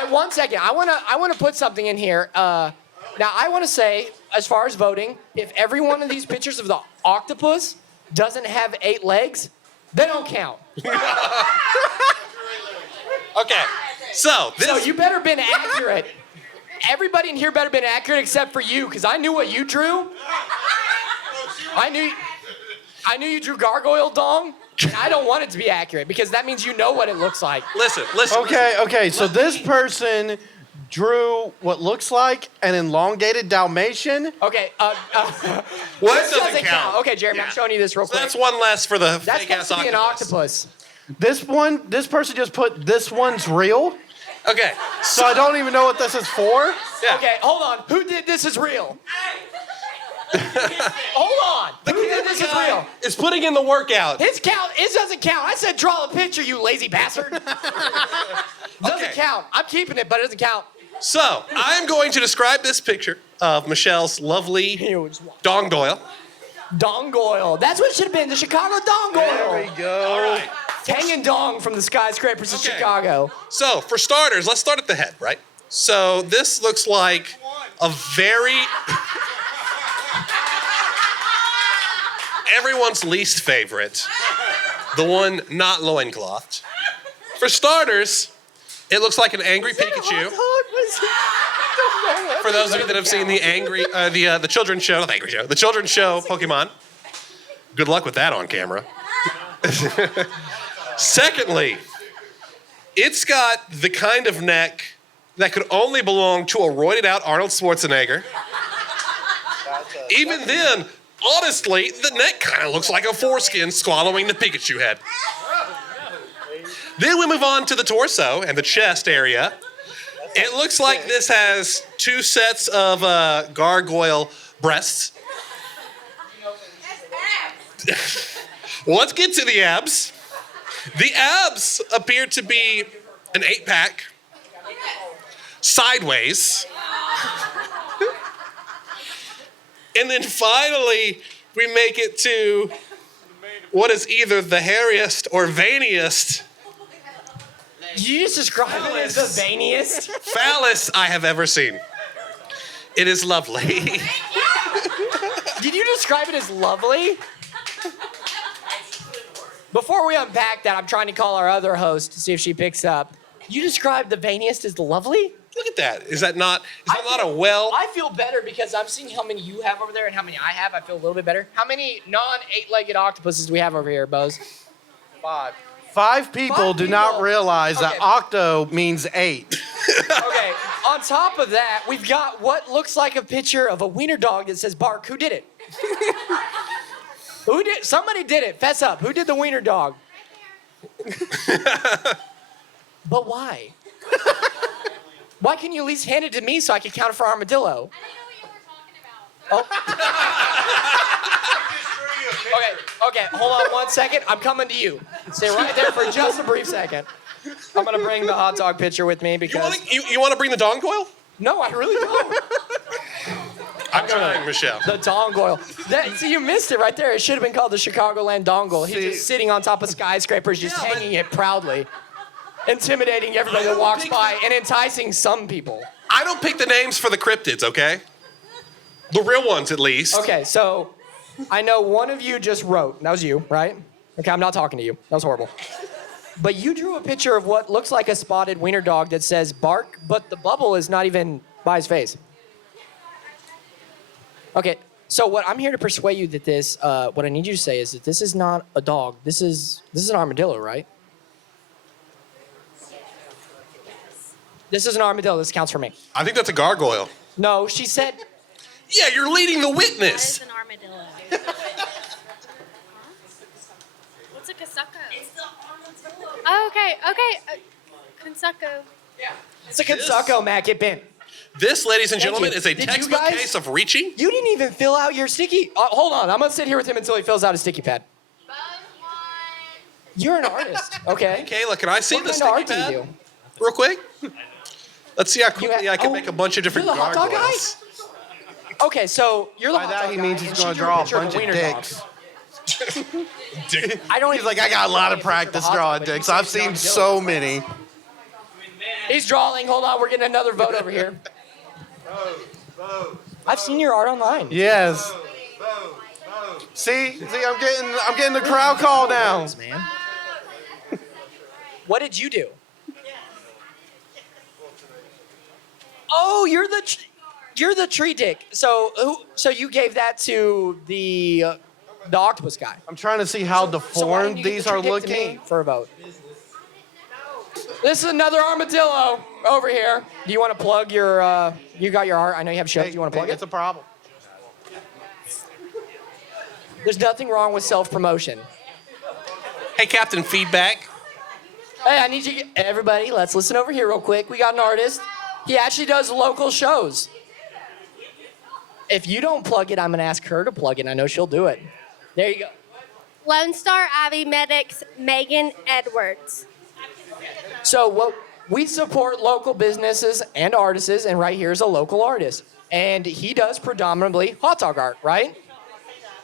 And 1 second. I wanna put something in here. Now I wanna say, as far as voting, if every one of these pictures of the octopus doesn't have 8 legs, they don't count. Okay. So you better been accurate. Everybody in here better been accurate except for you, because I knew what you drew. I knew you drew gargoyle dong, and I don't want it to be accurate because that means you know what it looks like. Listen. Okay. So this person drew what looks like an elongated Dalmatian. Okay. Well, this that doesn't count. Okay, Jeremy, I'm showing you this real So quick. that's one less for the That's fake ass supposed to be octopus. an octopus. This person just put this one's real. Okay. So I don't even know what this is for. Yeah. Okay, hold on. Who did this is real? Hold on. Who did this is real? It's putting in the workout. His count. It doesn't count. I said draw a picture, you lazy bastard. Doesn't count. I'm keeping it, but it doesn't count. So I'm going to describe this picture of Michelle's lovely dong doyle. Dongoyle. That's what it should have been. The Chicago Dongoyle. There we go. All right. Hanging dong from the skyscrapers of Okay. Chicago. So for starters, let's start at the head, right? So this looks like a very everyone's least favorite, the one not loinclothed. For starters, it looks like an angry Pikachu. For those of you that have seen the angry, the children's show, not the angry show, the children's show Pokemon. Good luck with that on camera. Secondly, it's got the kind of neck that could only belong to a roided out Arnold Schwarzenegger. Even then, honestly, the neck kind of looks like a foreskin swallowing the Pikachu head. Then we move on to the torso and the chest area. It looks like this has 2 sets of gargoyle breasts. Well, let's get to the abs. The abs appear to be an 8-pack, sideways. And then finally, we make it to what is either the hairiest or veiniest. You just described it as the veiniest? Phallus I have ever seen. It is lovely. Did you describe it as lovely? Before we unpack that, I'm trying to call our other host to see if she picks up. You described the veiniest as lovely? Look at that. Is that not a well? I feel better because I'm seeing how many you have over there and how many I have. I feel a little bit better. How many non-8-legged octopuses do we have over here, Boze? 5. 5 people do not realize that octo means 8. Okay, on top of that, we've got what looks like a picture of a wiener dog that says bark. Who did it? Who did? Somebody did it. Fess up. Who did the wiener dog? But why? Why can you at least hand it to me so I can count it for armadillo? Oh. Okay, hold on 1 second. I'm coming to you. Stay right there for just a brief second. I'm gonna bring the hot dog picture with me because... You want to bring the dongoyle? No, I really don't. I'm trying, Michelle. The dongoyle. See, you missed it right there. It should have been called the Chicagoland dongle. He's just sitting on top of skyscrapers, just hanging it proudly. Intimidating everybody that walks by and enticing some people. I don't pick the names for the cryptids, okay? The real ones, at least. Okay, so I know one of you just wrote. That was you, right? Okay, I'm not talking to you. That was horrible. But you drew a picture of what looks like a spotted wiener dog that says bark, but the bubble is not even by his face. Okay, so what I'm here to persuade you that this, what I need you to say is that this is not a dog. This is an armadillo, right? This is an armadillo. This counts for me. I think that's a gargoyle. No, she said... Yeah, you're leading the witness. That is an armadillo. What's a casaco? It's the armadillo. Oh, okay. Casaco. Yeah. It's a casaco, Mac. Get bent. This, ladies and gentlemen, is a Did textbook case of reaching. You didn't even fill out your sticky... hold on. I'm going to sit here with him until he fills out his sticky pad. You're an artist, okay? Kayla, can I see what the kind of sticky art pad? do you do? Real quick? Let's see how quickly I can make a bunch of different you're the hot dog gargoyles. guy? Okay, so you're the By hot that dog he guy, means and he's she going to drew draw a picture of bunch of wiener dog. dicks. He's like, I got a lot of practice drawing dicks. I've seen so many. He's drawing. Hold on, we're getting another vote over here. I've seen your art online. Yes. See, I'm getting the crowd call now. Man. What did you do? Oh, you're the tree dick. So you gave that to the octopus guy. I'm trying to see how So why deformed didn't you give these the are tree dick to me looking. for a vote. This is another armadillo over here. Do you want to plug your? You got your art. I know you have shows. Do you want to plug It's it? a problem. There's nothing wrong with self-promotion. Hey, Captain Feedback. Hey, I need you, everybody. Let's listen over here real quick. We got an artist. He actually does local shows. If you don't plug it, I'm gonna ask her to plug it. I know she'll do it. There you go. Lone Star Ivy Medics, Megan Edwards. So what we support local businesses and artists, and right here is a local artist, and he does predominantly hot dog art, right?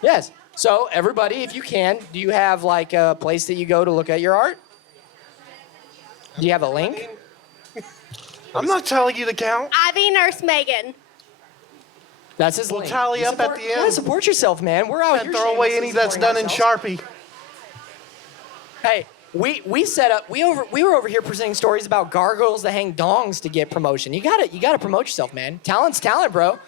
Yes. So everybody, if you can, do you have like a place that you go to look at your art? Do you have a link? I'm not telling you to count. Ivy Nurse Megan. That's his We'll link. tally You up at support- the You gotta end. support yourself, man. We're out here. And throw away shamelessly any that's supporting done in ourselves. Sharpie. Hey, we set up. We were over here presenting stories about gargoyles that hang dongs to get promotion. You gotta promote yourself, man. Talent's talent, bro.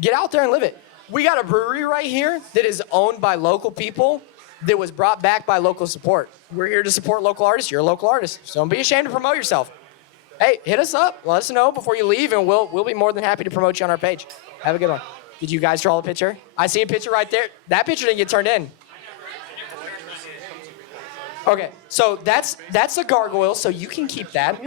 Get out there and live it. We got a brewery right here that is owned by local people, that was brought back by local support. We're here to support local artists. You're a local artist, so don't be ashamed to promote yourself. Hey, hit us up. Let us know before you leave, and we'll be more than happy to promote you on our page. Have a good one. Did you guys draw a picture? I see a picture right there. That picture didn't get turned in. Okay, so that's a gargoyle, so you can keep that.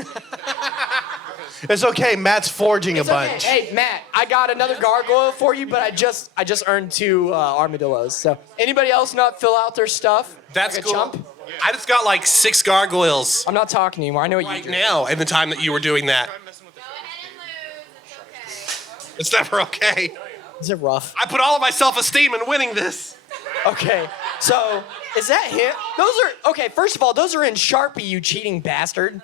It's okay. Matt's forging It's a okay. bunch. Hey, Matt, I got another gargoyle for you, but I just earned 2 armadillos. So anybody else not fill out their stuff? That's like a cool. chump? I just got like 6 gargoyles I'm not talking anymore. I know what right you do. now in the time that you were doing that. It's never okay. Is it rough? I put all of my self-esteem in winning this. Okay, so is that him? Those are okay. First of all, those are in Sharpie, you cheating bastard.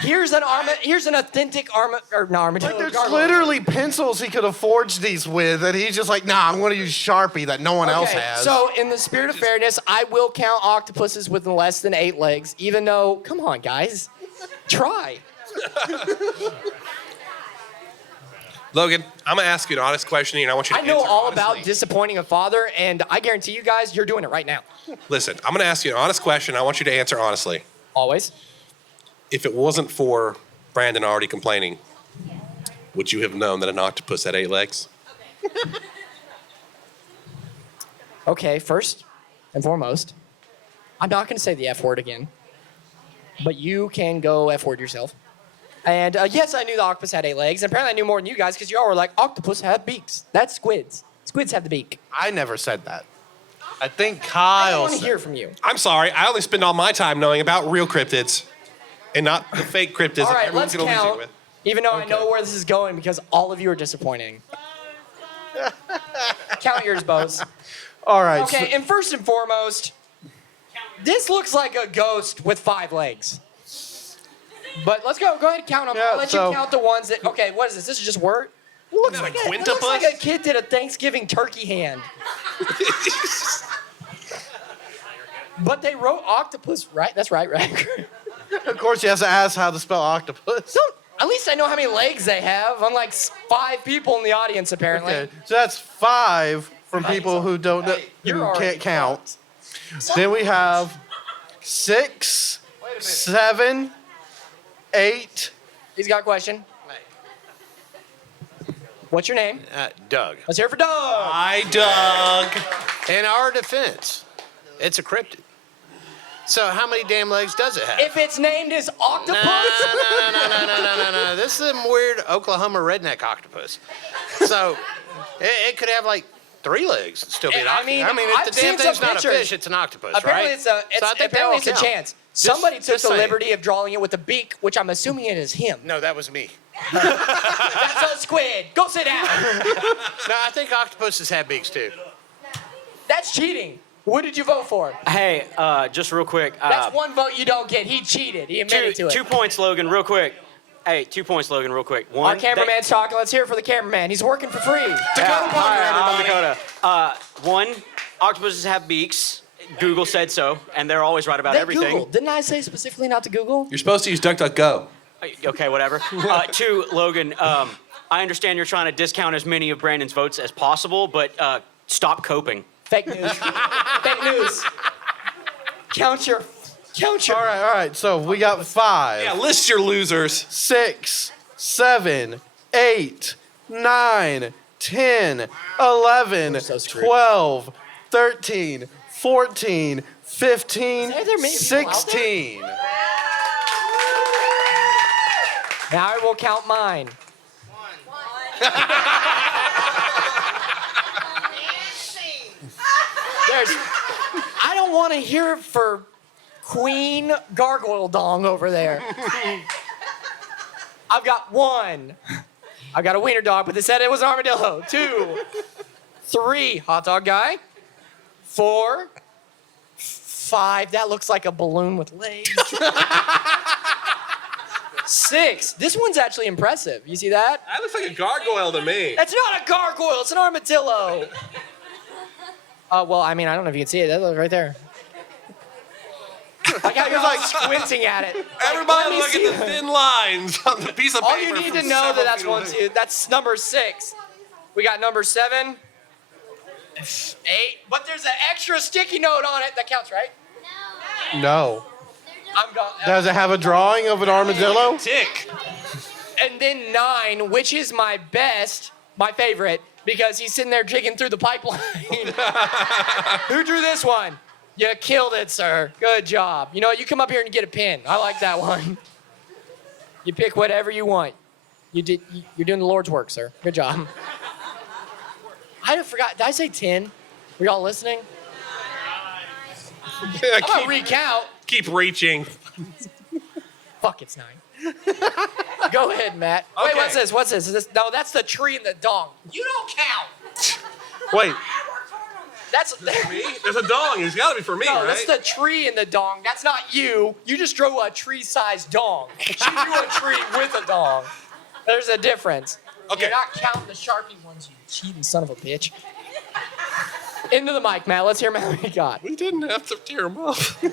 Here's an authentic armadillo. There's gargoyle. literally pencils he could have forged these with, and he's just like, nah, I'm going to use Sharpie that no one else Okay, has. so in the spirit of fairness, I will count octopuses with less than 8 legs, even though, come on, guys, try. Logan, I'm going to ask you an honest question, and I want you to I know answer all honestly. about disappointing a father, and I guarantee you guys, you're doing it right now. Listen, I'm going to ask you an honest question. I want you to answer honestly. Always. If it wasn't for Brandon already complaining, would you have known that an octopus had 8 legs? Okay, first and foremost, I'm not going to say the F word again, but you can go F word yourself. And yes, I knew the octopus had 8 legs. And apparently I knew more than you guys because you all were like, octopus have beaks. That's squids. Squids have the beak. I never said that. I think I Kyle want to said hear from you. I'm sorry. I only spend all my time knowing about real cryptids and not the fake cryptids All that right, everyone's let's going to lose count, you with. even though I know where this is going because all of you are disappointing. Count yours, Boze. All right. Okay, and first and foremost, this looks like a ghost with 5 legs. But let's go ahead and count them. Yeah, I'll let so- you count the ones that, okay, what is this? This is just word? It looks, like it looks like a kid did a Thanksgiving turkey hand. But they wrote octopus, right? That's right, right? Of course, he has to ask how to spell octopus. At least I know how many legs they have, unlike 5 people in the audience, apparently. Okay, so that's 5 from people who don't know, you're who already can't count. Then we have 6, 7, 8. He's got a question. What's your name? Doug. Let's hear it for Doug. Hi, Doug. In our defense, it's a cryptid. So how many damn legs does it have? If it's named as octopus? No. This is a weird Oklahoma redneck octopus. So it could have like 3 legs and still be an octopus. I mean, if I've the damn seen thing's some not a pictures. fish, it's an octopus, Apparently right? it's a, So I think they apparently all it's a count. chance. Somebody took just the saying. liberty of drawing it with a beak, which I'm assuming it is him. No, that was me. That's a squid. Go sit down. No, I think octopuses have beaks too. That's cheating. What did you vote for? Hey, just real quick. That's 1 vote you don't get. He cheated. He admitted to it. 2 points, Logan, real quick. Hey, 2 points, Logan, real quick. Our cameraman's talking. Let's hear it for the cameraman. He's working for free. Dakota Parker, everybody. Dakota. 1, octopuses have beaks. Google said so, and they're always right about They everything. Googled. Didn't I say specifically not to Google? You're supposed to use DuckDuckGo. Okay, whatever. 2, Logan, I understand you're trying to discount as many of Brandon's votes as possible, but stop coping. Fake news. Fake news. Count your. All right. So we got 5. Yeah, list your losers. 6, 7, 8, 9, 10, 11, 12, 13, 14, 15, Say there may be people out 16. Now I will count mine. I don't want to hear it for Queen Gargoyle Dong over there. I've got 1. I've got a wiener dog, but they said it was armadillo. 2, 3, hot dog guy. 4, 5. That looks like a balloon with legs. 6. This one's actually impressive. You see that? That looks like a gargoyle to me. That's not a gargoyle. It's an armadillo. Well, I mean, I don't know if you can see it. That looks right there. Like how you're like squinting at it. Everybody Like, look at the thin lines on the piece of paper. all you need to from know several that's feet 1, away. 2. That's number 6. We got number 7, 8. But there's an extra sticky note on it. That counts, right? No. I'm going. Does it have a drawing of an armadillo? Tick. And then 9, which is my best, my favorite, because he's sitting there digging through the pipeline. Who drew this one? You killed it, sir. Good job. You know what? You come up here and get a pin. I like that one. You pick whatever you want. You're doing the Lord's work, sir. Good job. I forgot. Did I say 10? Were y'all listening? I'm gonna recount. Keep reaching. Fuck, it's 9. Go ahead, Matt. Wait, Okay. what's this? Is this? No, that's the tree and the dong. You don't count. Wait, That's me? There's a dong. It's got to be for me, No, right? that's the tree and the dong. That's not you. You just drew a tree-sized dong. She drew a tree with a dong. There's a difference. Okay. You're not counting the Sharpie ones, you cheating son of a bitch. Into the mic, Matt. Let's hear how many got. We didn't have to tear them off. Count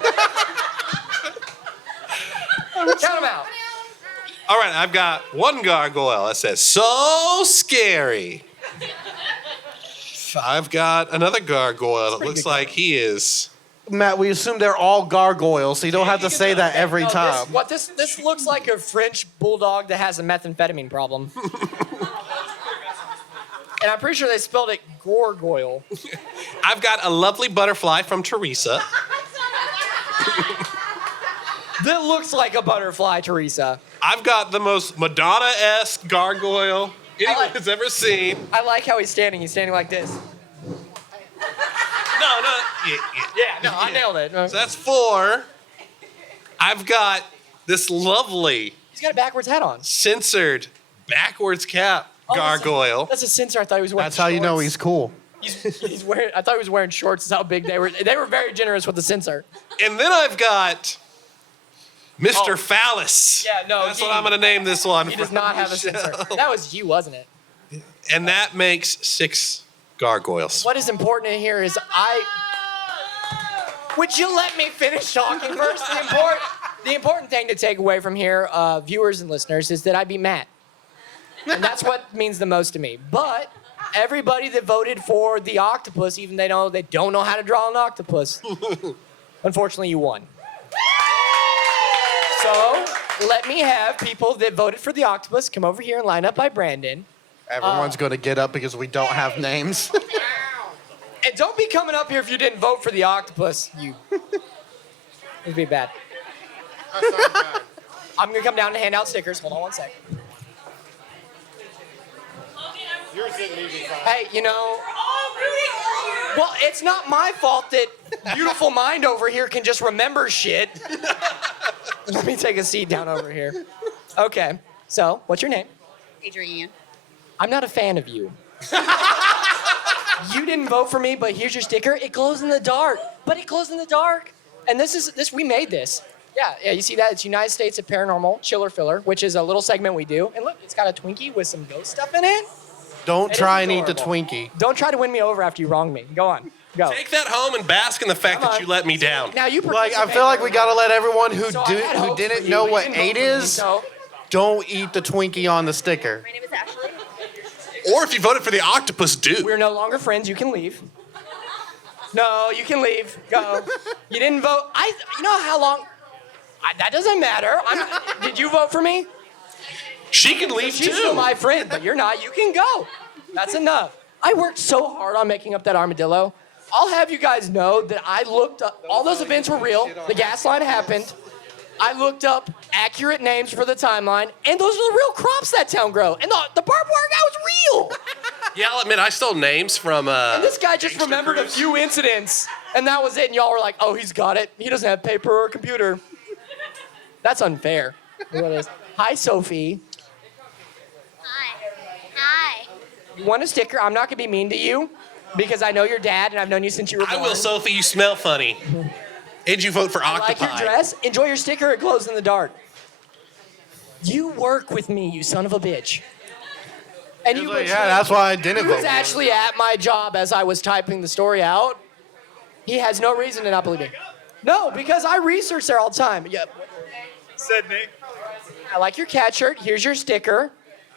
them out. All right, I've got one gargoyle that says, so scary. I've got another gargoyle that looks like he is. Matt, we assume they're all gargoyles, so you don't have to say that every No, time. This looks like a French bulldog that has a methamphetamine problem. And I'm pretty sure they spelled it gorgoyle. I've got a lovely butterfly from Teresa. That looks like a butterfly, Teresa. I've got the most Madonna-esque gargoyle anyone has ever seen. I like how he's standing. He's standing like this. No. I nailed it. So that's 4. I've got this lovely He's got a backwards hat on. censored backwards cap gargoyle. That's a censor. I thought he was wearing That's how you know he's cool. He's wearing. I thought he was wearing shorts. That's how big they were. They were very generous with the censor. And then I've got Mr. Phallus. Yeah, no. That's what I'm going to name this one. He does from not have a the censor. show. That was you, wasn't it? And that makes 6 gargoyles. What is important in here is Would you let me finish talking first? The important thing to take away from here, viewers and listeners, is that I beat Matt. And that's what means the most to me. But everybody that voted for the octopus, even though they don't know how to draw an octopus, unfortunately you won. So let me have people that voted for the octopus come over here and line up by Brandon. Everyone's going to get up because we don't have names. And don't be coming up here if you didn't vote for the octopus. It'd be bad. I'm gonna come down and hand out stickers. Hold on one sec. Hey, well, it's not my fault that beautiful mind over here can just remember shit. Let me take a seat down over here. Okay, so what's your name? Adrienne. I'm not a fan of you. You didn't vote for me, but here's your sticker. It glows in the dark, but it glows in the dark. And we made this. Yeah, you see that? It's United States of Paranormal Chiller Filler, which is a little segment we do. And look, it's got a Twinkie with some ghost stuff in it. Don't It try is and eat the adorable. Twinkie. Don't try to win me over after you wronged me. Go on. Go. Take that home and bask in the fact that you let me down. Now you I feel like we got to let everyone who So I had hopes didn't for you. know You what didn't vote 8 for me, is, so- don't eat the Twinkie on the sticker. My name is Ashley. Or if you voted for the octopus, do. We're no longer friends. You can leave. No, you can leave. Go. You didn't vote. You know how long? That doesn't matter. Did you vote for me? She can leave She's too. still my friend, but you're not. You can go. That's enough. I worked so hard on making up that armadillo. I'll have you guys know that I looked up. All those events were real. The gas line happened. I looked up accurate names for the timeline, and those are the real crops that town grow. And the barbed wire guy was real. Yeah, I'll admit, I stole names from. And this guy just remembered a few incidents, and that was it. And y'all were like, "Oh, he's got it. He doesn't have paper or a computer." That's unfair. What is? Hi, Sophie. Hi. You want a sticker? I'm not gonna be mean to you, because I know your dad, and I've known you since you were born. I will, Sophie. You smell funny. Did you vote for I octopi? like your dress. Enjoy your sticker. It glows in the dark. You work with me, you son of a bitch. And you Yeah, that's why I didn't He vote was for you. actually at my job as I was typing the story out. He has no reason to not believe me. No, because I research there all the time. Yep. Sydney. I like your cat shirt. Here's your sticker.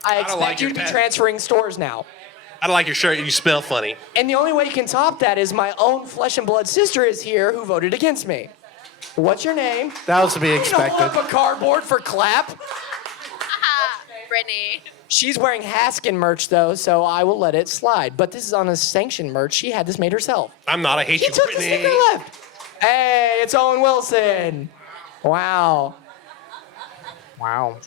I don't expect like you your to be cat. transferring stores now. I don't like your shirt. You smell funny. And the only way you can top that is my own flesh and blood sister is here who voted against me. What's your name? That was to be You don't hold expected. up a cardboard for clap. Brittany. She's wearing Haskin merch though, so I will let it slide. But this is on a sanctioned merch. She had this made herself. I'm not. I hate She you, took the Brittany. sticker left. Hey, it's Owen Wilson. Wow. Wow.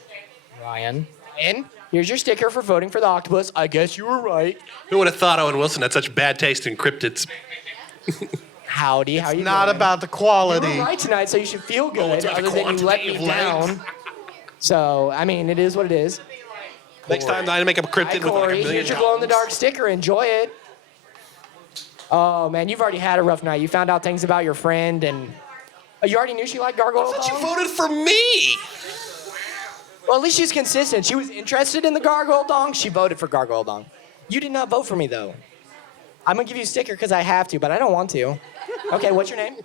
Ryan. In? Here's your sticker for voting for the octopus. I guess you were right. Who would have thought Owen Wilson had such bad taste in cryptids? Howdy, how you Not doing? about the quality. You were right tonight, so you should feel good, it's about other than you let me quantitative down. So, I mean, it is what it is. Next time I make up a Hi, cryptid with like Corey. $1 million. Here's your glow-in-the-dark sticker. Enjoy it. Oh, man, you've already had a rough night. You found out things about your friend, and you already knew she liked gargoyle But you dong? voted for me. Well, at least she's consistent. She was interested in the gargoyle dong. She voted for gargoyle dong. You did not vote for me, though. I'm going to give you a sticker because I have to, but I don't want to. Okay, what's your name?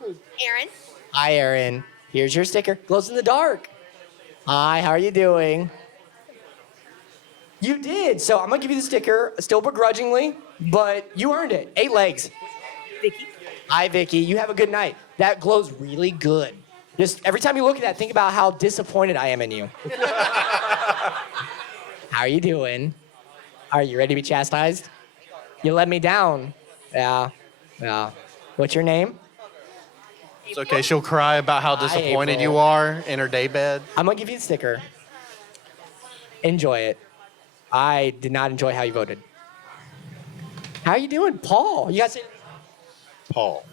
Aaron. Hi, Aaron. Here's your sticker. Glows in the dark. Hi, how are you doing? You did. So I'm going to give you the sticker, still begrudgingly, but you earned it. 8 legs. Vicky. Hi, Vicky. You have a good night. That glows really good. Just every time you look at that, think about how disappointed I am in you. How are you doing? Are you ready to be chastised? You let me down. Yeah. What's your name? It's okay. She'll cry about how disappointed April. you are in her daybed. I'm going to give you the sticker. Enjoy it. I did not enjoy how you voted. How are you doing, Paul? You guys. Paul.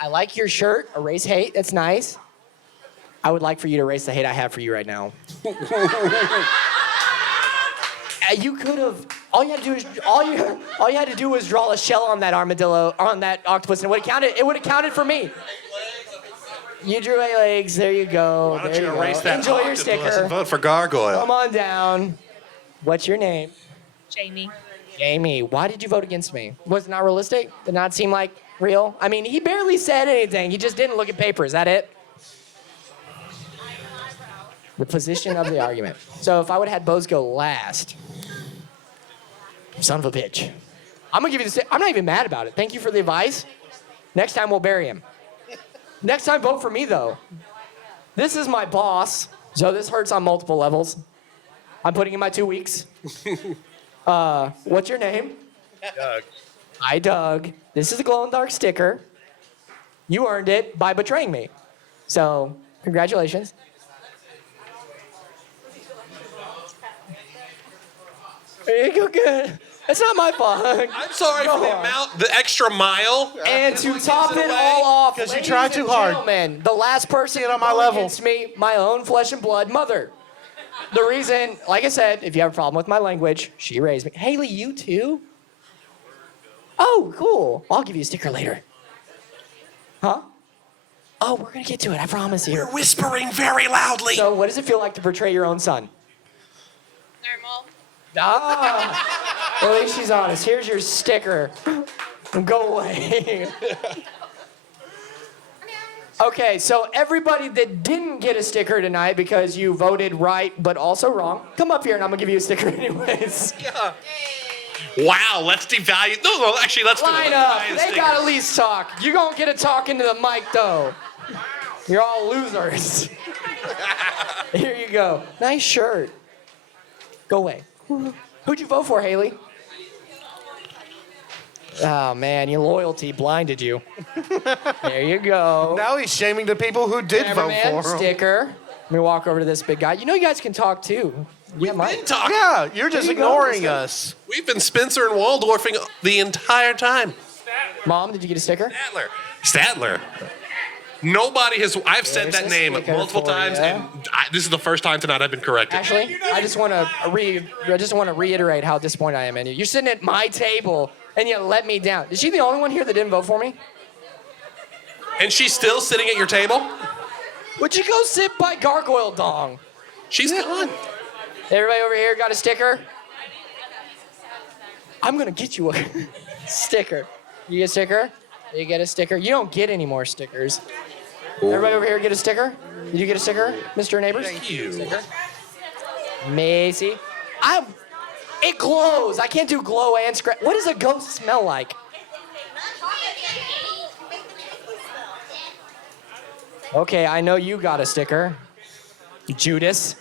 I like your shirt. Erase hate. That's nice. I would like for you to erase the hate I have for you right now. You could have. All you had to do was draw a shell on that armadillo, on that octopus, and it would have counted. It would have counted for me. You drew 8 legs. There you go. Why don't there you you erase go. that Enjoy your octopus sticker. and vote for gargoyle? Come on down. What's your name? Jamie. Jamie. Why did you vote against me? Was it not realistic? Did not seem like real? I mean, he barely said anything. He just didn't look at paper. Is that it? The position of the argument. So if I would have had Boze go last, son of a bitch. I'm gonna give you the. I'm not even mad about it. Thank you for the advice. Next time we'll bury him. Next time vote for me though. This is my boss, so this hurts on multiple levels. I'm putting in my 2 weeks. What's your name? Doug. Hi, Doug. This is a glow-in-the-dark sticker. You earned it by betraying me. So, congratulations. There you go, good. It's not my fault. I'm sorry for the extra mile. And to top it all off, Because you ladies tried too and hard. gentlemen, the last person Get on my to vote level. against me, my own flesh and blood mother. The reason, like I said, if you have a problem with my language, she raised me. Haley, you too? Oh, cool. I'll give you a sticker later. Huh? Oh, we're going to get to it. I promise you. We're whispering very loudly. So what does it feel like to portray your own son? Normal. Ah, well, at least she's honest. Here's your sticker. Go away. Okay, so everybody that didn't get a sticker tonight because you voted right but also wrong, come up here and I'm gonna give you a sticker anyways. Yeah. Wow, let's devalue. No, actually, let's do it. Line Let's up. devalue the They sticker. gotta at least talk. You gonna get a talk into the mic though. You're all losers. Here you go. Nice shirt. Go away. Who'd you vote for, Haley? Oh man, your loyalty blinded you. There you go. Now he's shaming the people who did vote Cameraman, for him. sticker. Let me walk over to this big guy. You know you guys can talk too. We've been talking. Yeah, you're just There you go. ignoring us. We've been Spencer and Waldorfing the entire time. Mom, did you get a sticker? Statler. Nobody has. I've said There's that a name sticker multiple for times, ya. and this is the first time tonight I've been corrected. Actually, I just want to reiterate how disappointed I am in you. You're sitting at my table and you let me down. Is she the only one here that didn't vote for me? And she's still sitting at your table? Would you go sit by Gargoyle Dong? She's gone. Everybody over here got a sticker? I'm gonna get you a sticker. You get a sticker? You get a sticker? You don't get any more stickers. Everybody over here get a sticker? Did you get a sticker, Mr. Neighbors? Thank you. Sticker. Macy. It glows. I can't do glow and scratch. What does a ghost smell like? Okay, I know you got a sticker. Judas.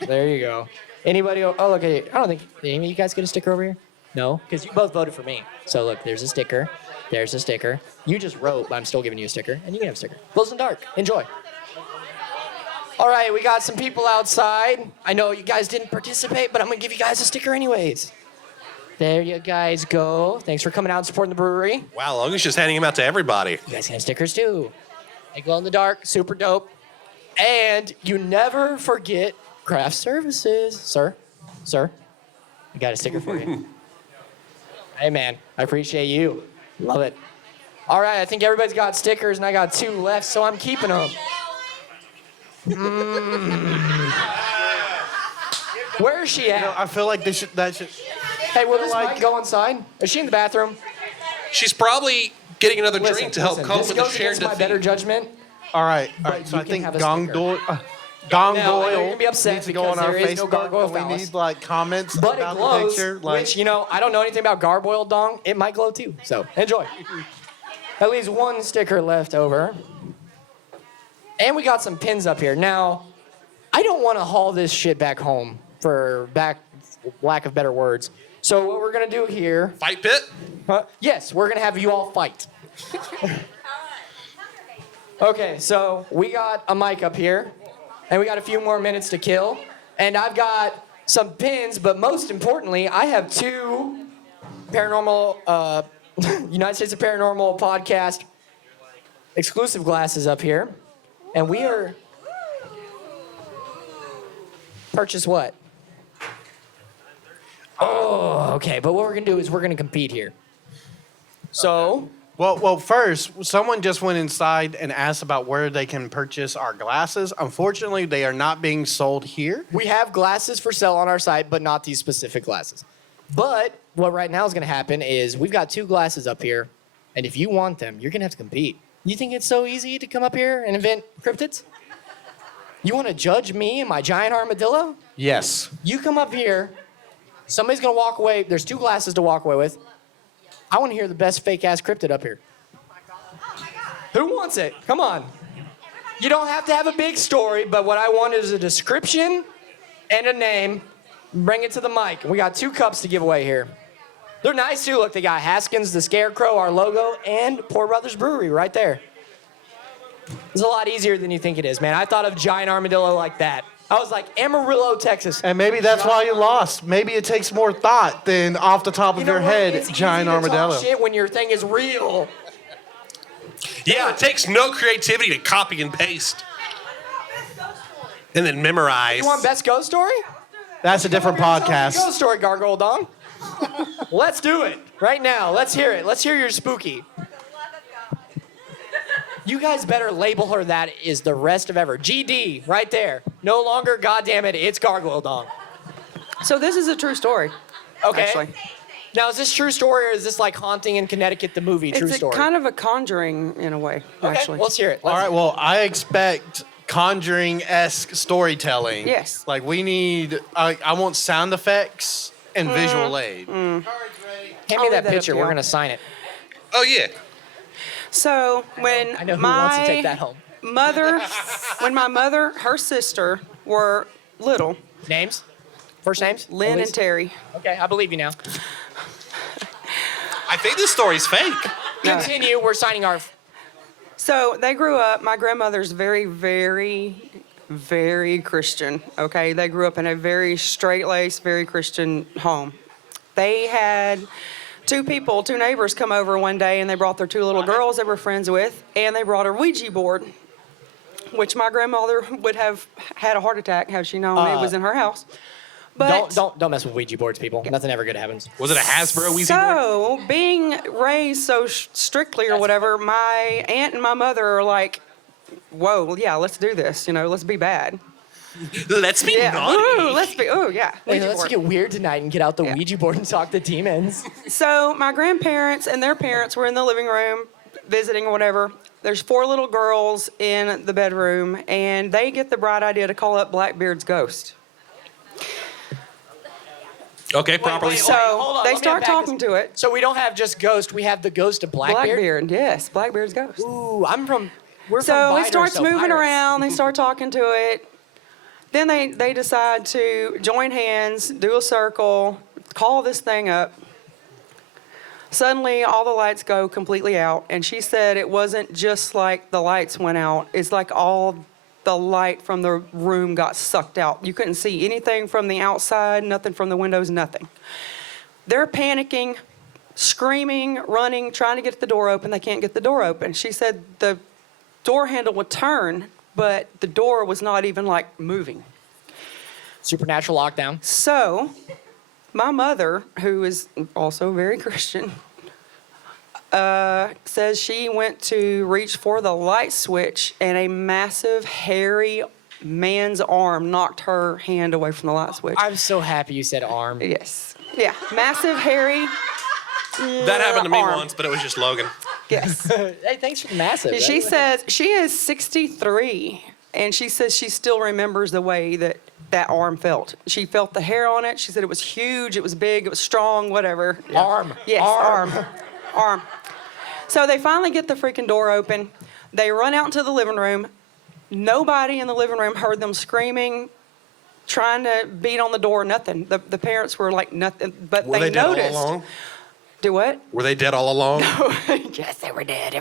There you go. Anybody? Oh, look, I don't think any of you guys get a sticker over here? No? Because you both voted for me. So look, there's a sticker. There's a sticker. You just wrote, but I'm still giving you a sticker, and you can have a sticker. Glows in the dark. Enjoy. All right, we got some people outside. I know you guys didn't participate, but I'm gonna give you guys a sticker anyways. There you guys go. Thanks for coming out and supporting the brewery. Wow, Logan's just handing them out to everybody. You guys can have stickers too. They glow in the dark, super dope. And you never forget craft services. Sir, I got a sticker for you. Hey man, I appreciate you. Love it. All right, I think everybody's got stickers and I got 2 left, so I'm keeping them. Where is she at? You know, I feel like that should. Hey, will this mic go inside? Is she in the bathroom? She's probably getting another Listen, drink to help listen, cope this with the goes shared against my better judgment. All right. But So you I can think have a Gong sticker. Doyle. Now, you're Doyle gonna be upset needs to go on because our there is no Facebook, gargoyle and we phallus. need like comments But it about the glows, picture. Like, which, you know, I don't know anything about gargoyle dong. It might glow too, so enjoy. At least 1 sticker left over. And we got some pins up here. Now, I don't want to haul this shit back home for lack of better words. So what we're going to do here... Fight pit? Yes, we're going to have you all fight. Okay, so we got a mic up here, and we got a few more minutes to kill. And I've got some pins, but most importantly, I have 2 paranormal, United States of Paranormal podcast exclusive glasses up here. And we are... Purchase what? Oh, okay. But what we're going to do is we're going to compete here. So... Well, first, someone just went inside and asked about where they can purchase our glasses. Unfortunately, they are not being sold here. We have glasses for sale on our site, but not these specific glasses. But what right now is going to happen is we've got 2 glasses up here, and if you want them, you're going to have to compete. You think it's so easy to come up here and invent cryptids? You want to judge me and my giant armadillo? Yes. You come up here, somebody's going to walk away. There's 2 glasses to walk away with. I want to hear the best fake-ass cryptid up here. Who wants it? Come on. You don't have to have a big story, but what I want is a description and a name. Bring it to the mic. We got 2 cups to give away here. They're nice, too. Look, they got Haskins, the Scarecrow, our logo, and Pour Brothers Brewery right there. It's a lot easier than you think it is, man. I thought of giant armadillo like that. I was like, Amarillo, Texas. And maybe that's why you lost. Maybe it takes more thought than off the top of your head, It's giant easy to talk armadillo. shit when your thing is real. Yeah, it takes no creativity to copy and paste. And then memorize. You want best ghost story? That's a different podcast. Ghost story, Gargoyle Dong. Let's do it right now. Let's hear it. Let's hear your spooky. You guys better label her that is the rest of ever. GD, right there. No longer, goddamn it, it's Gargoyle Dong. So this is a true story. Okay. Actually. Now, is this true story or is this like Haunting in Connecticut, the movie, true It's story? kind of a conjuring in a way, actually. Let's hear it. All right, well, I expect Conjuring-esque storytelling. Yes. Like, we need, I want sound effects and visual aid. Hand me I'll that leave that up picture. to We're y'all. going to sign it. Oh, yeah. So when I know who my wants to take that home. when my mother, her sister were little, Names? First names? Lynn Elise? and Terry. Okay, I believe you now. I think this story's fake. Continue. We're signing our... So they grew up, my grandmother's very, very, very Christian, okay? They grew up in a very straight-laced, very Christian home. They had 2 neighbors come over one day, and they brought their 2 little girls they were friends with, and they brought a Ouija board, which my grandmother would have had a heart attack had she known it was in her house. But Don't mess with Ouija boards, people. Nothing ever good happens. Was it a Hasbro Ouija board? so, being raised so strictly or whatever, my aunt and my mother are like, whoa, yeah, let's do this, let's be bad. Let's be naughty. Yeah. Hey, Ouija let's board. get weird tonight and get out the Ouija board and talk to demons. So my grandparents and their parents were in the living room visiting or whatever. There's 4 little girls in the bedroom, and they get the bright idea to call up Blackbeard's ghost. Okay, properly. wait, So hold on, they let me start unpack talking this. to it. So we don't have just Ghost, we have the ghost of Blackbeard? Blackbeard, yes, Blackbeard's ghost. Ooh, we're So from he Vidor, starts so moving pirates. around. They start talking to it. Then they decide to join hands, do a circle, call this thing up. Suddenly, all the lights go completely out. And she said it wasn't just like the lights went out. It's like all the light from the room got sucked out. You couldn't see anything from the outside, nothing from the windows, nothing. They're panicking, screaming, running, trying to get the door open. They can't get the door open. She said the door handle would turn, but the door was not even like moving. Supernatural lockdown. So, my mother, who is also very Christian, says she went to reach for the light switch and a massive, hairy man's arm knocked her hand away from the light switch. I'm so happy you said arm. Yes. Yeah. Massive, hairy. That happened to me arm. once, but it was just Logan. Yes. Hey, thanks for the massive. She says she is 63, and she says she still remembers the way that arm felt. She felt the hair on it. She said it was huge, it was big, it was strong, whatever. Arm. Yes, Arm. Arm. So they finally get the freaking door open. They run out into the living room. Nobody in the living room heard them screaming, trying to beat on the door, nothing. The parents were like, nothing, but Were they dead all noticed. along? Do what? Were they dead all along? Yes, they were dead.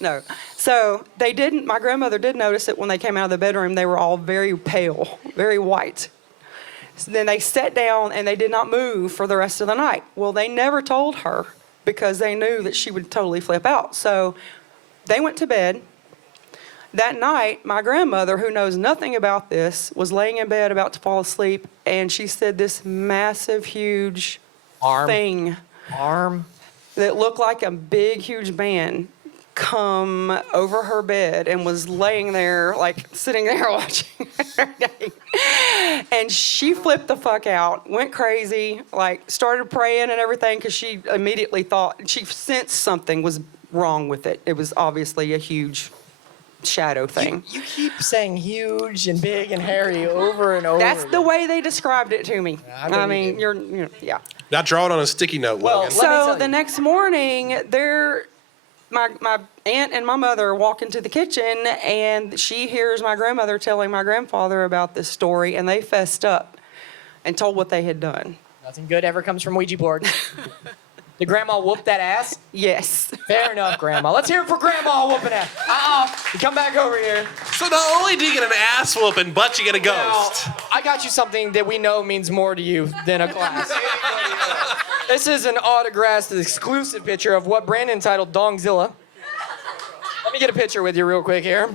No. So they didn't, my grandmother did notice it when they came out of the bedroom. They were all very pale, very white. So then they sat down and they did not move for the rest of the night. Well, they never told her because they knew that she would totally flip out. So they went to bed. That night, my grandmother, who knows nothing about this, was laying in bed about to fall asleep, and she said this massive, huge thing that looked like a big, huge man come over her bed and was laying there, like sitting there watching her. And she flipped the fuck out, went crazy, like started praying and everything because she immediately thought, she sensed something was wrong with it. It was obviously a huge shadow thing. You keep saying huge and big and hairy over and over. That's the way they described it to me. I I mean, believe you're yeah. Now draw it on a sticky note, Logan. So the next morning, my aunt and my mother walk into the kitchen, and she hears my grandmother telling my grandfather about this story, and they fessed up and told what they had done. Nothing good ever comes from Ouija board. Did Grandma whoop that ass? Yes. Fair enough, Grandma. Let's hear it for Grandma whooping ass. You come back over here. So not only do you get an ass whooping, but you get a ghost. Now, I got you something that we know means more to you than a class. This is an autographed exclusive picture of what Brandon titled Dongzilla. Let me get a picture with you real quick here.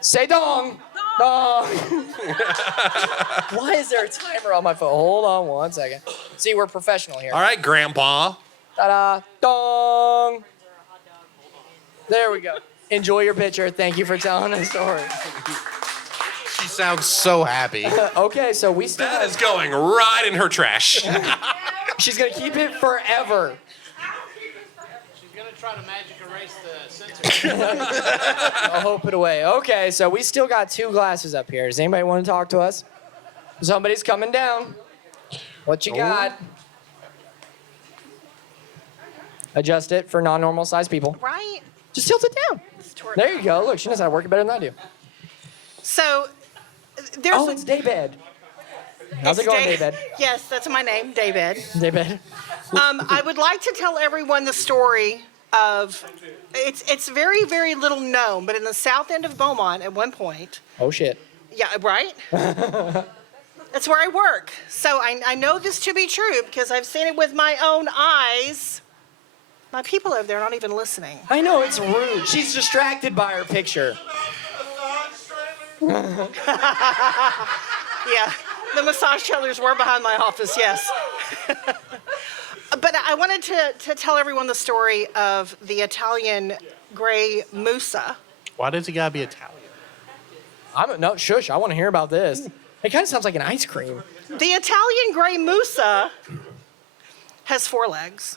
Say dong. Dong. Why is there a timer on my phone? Hold on one second. See, we're professional here. All right, Grandpa. Ta-da. Dong. There we go. Enjoy your picture. Thank you for telling the story. She sounds so happy. Okay, so we still That is going right in her trash. She's gonna keep it forever. She's gonna try to magic erase the sensor. I'll hope it away. Okay, so we still got 2 glasses up here. Does anybody want to talk to us? Somebody's coming down. What you got? Adjust it for non-normal size people. Right? Just tilt it down. There you go. Look, she knows how to work it better than I do. So there's Oh, it's Daybed. How's it going, Daybed? Yes, that's my name, Daybed. Daybed. I would like to tell everyone the story of, it's very, very little known, but in the south end of Beaumont at one point. Oh, shit. Yeah, right? That's where I work. So I know this to be true because I've seen it with my own eyes. My people over there are not even listening. I know, it's rude. She's distracted by her picture. Yeah, the massage trailers were behind my office, yes. But I wanted to tell everyone the story of the Italian gray Musa. Why does he gotta be Italian? No, shush. I want to hear about this. It kind of sounds like an ice cream. The Italian gray Musa has 4 legs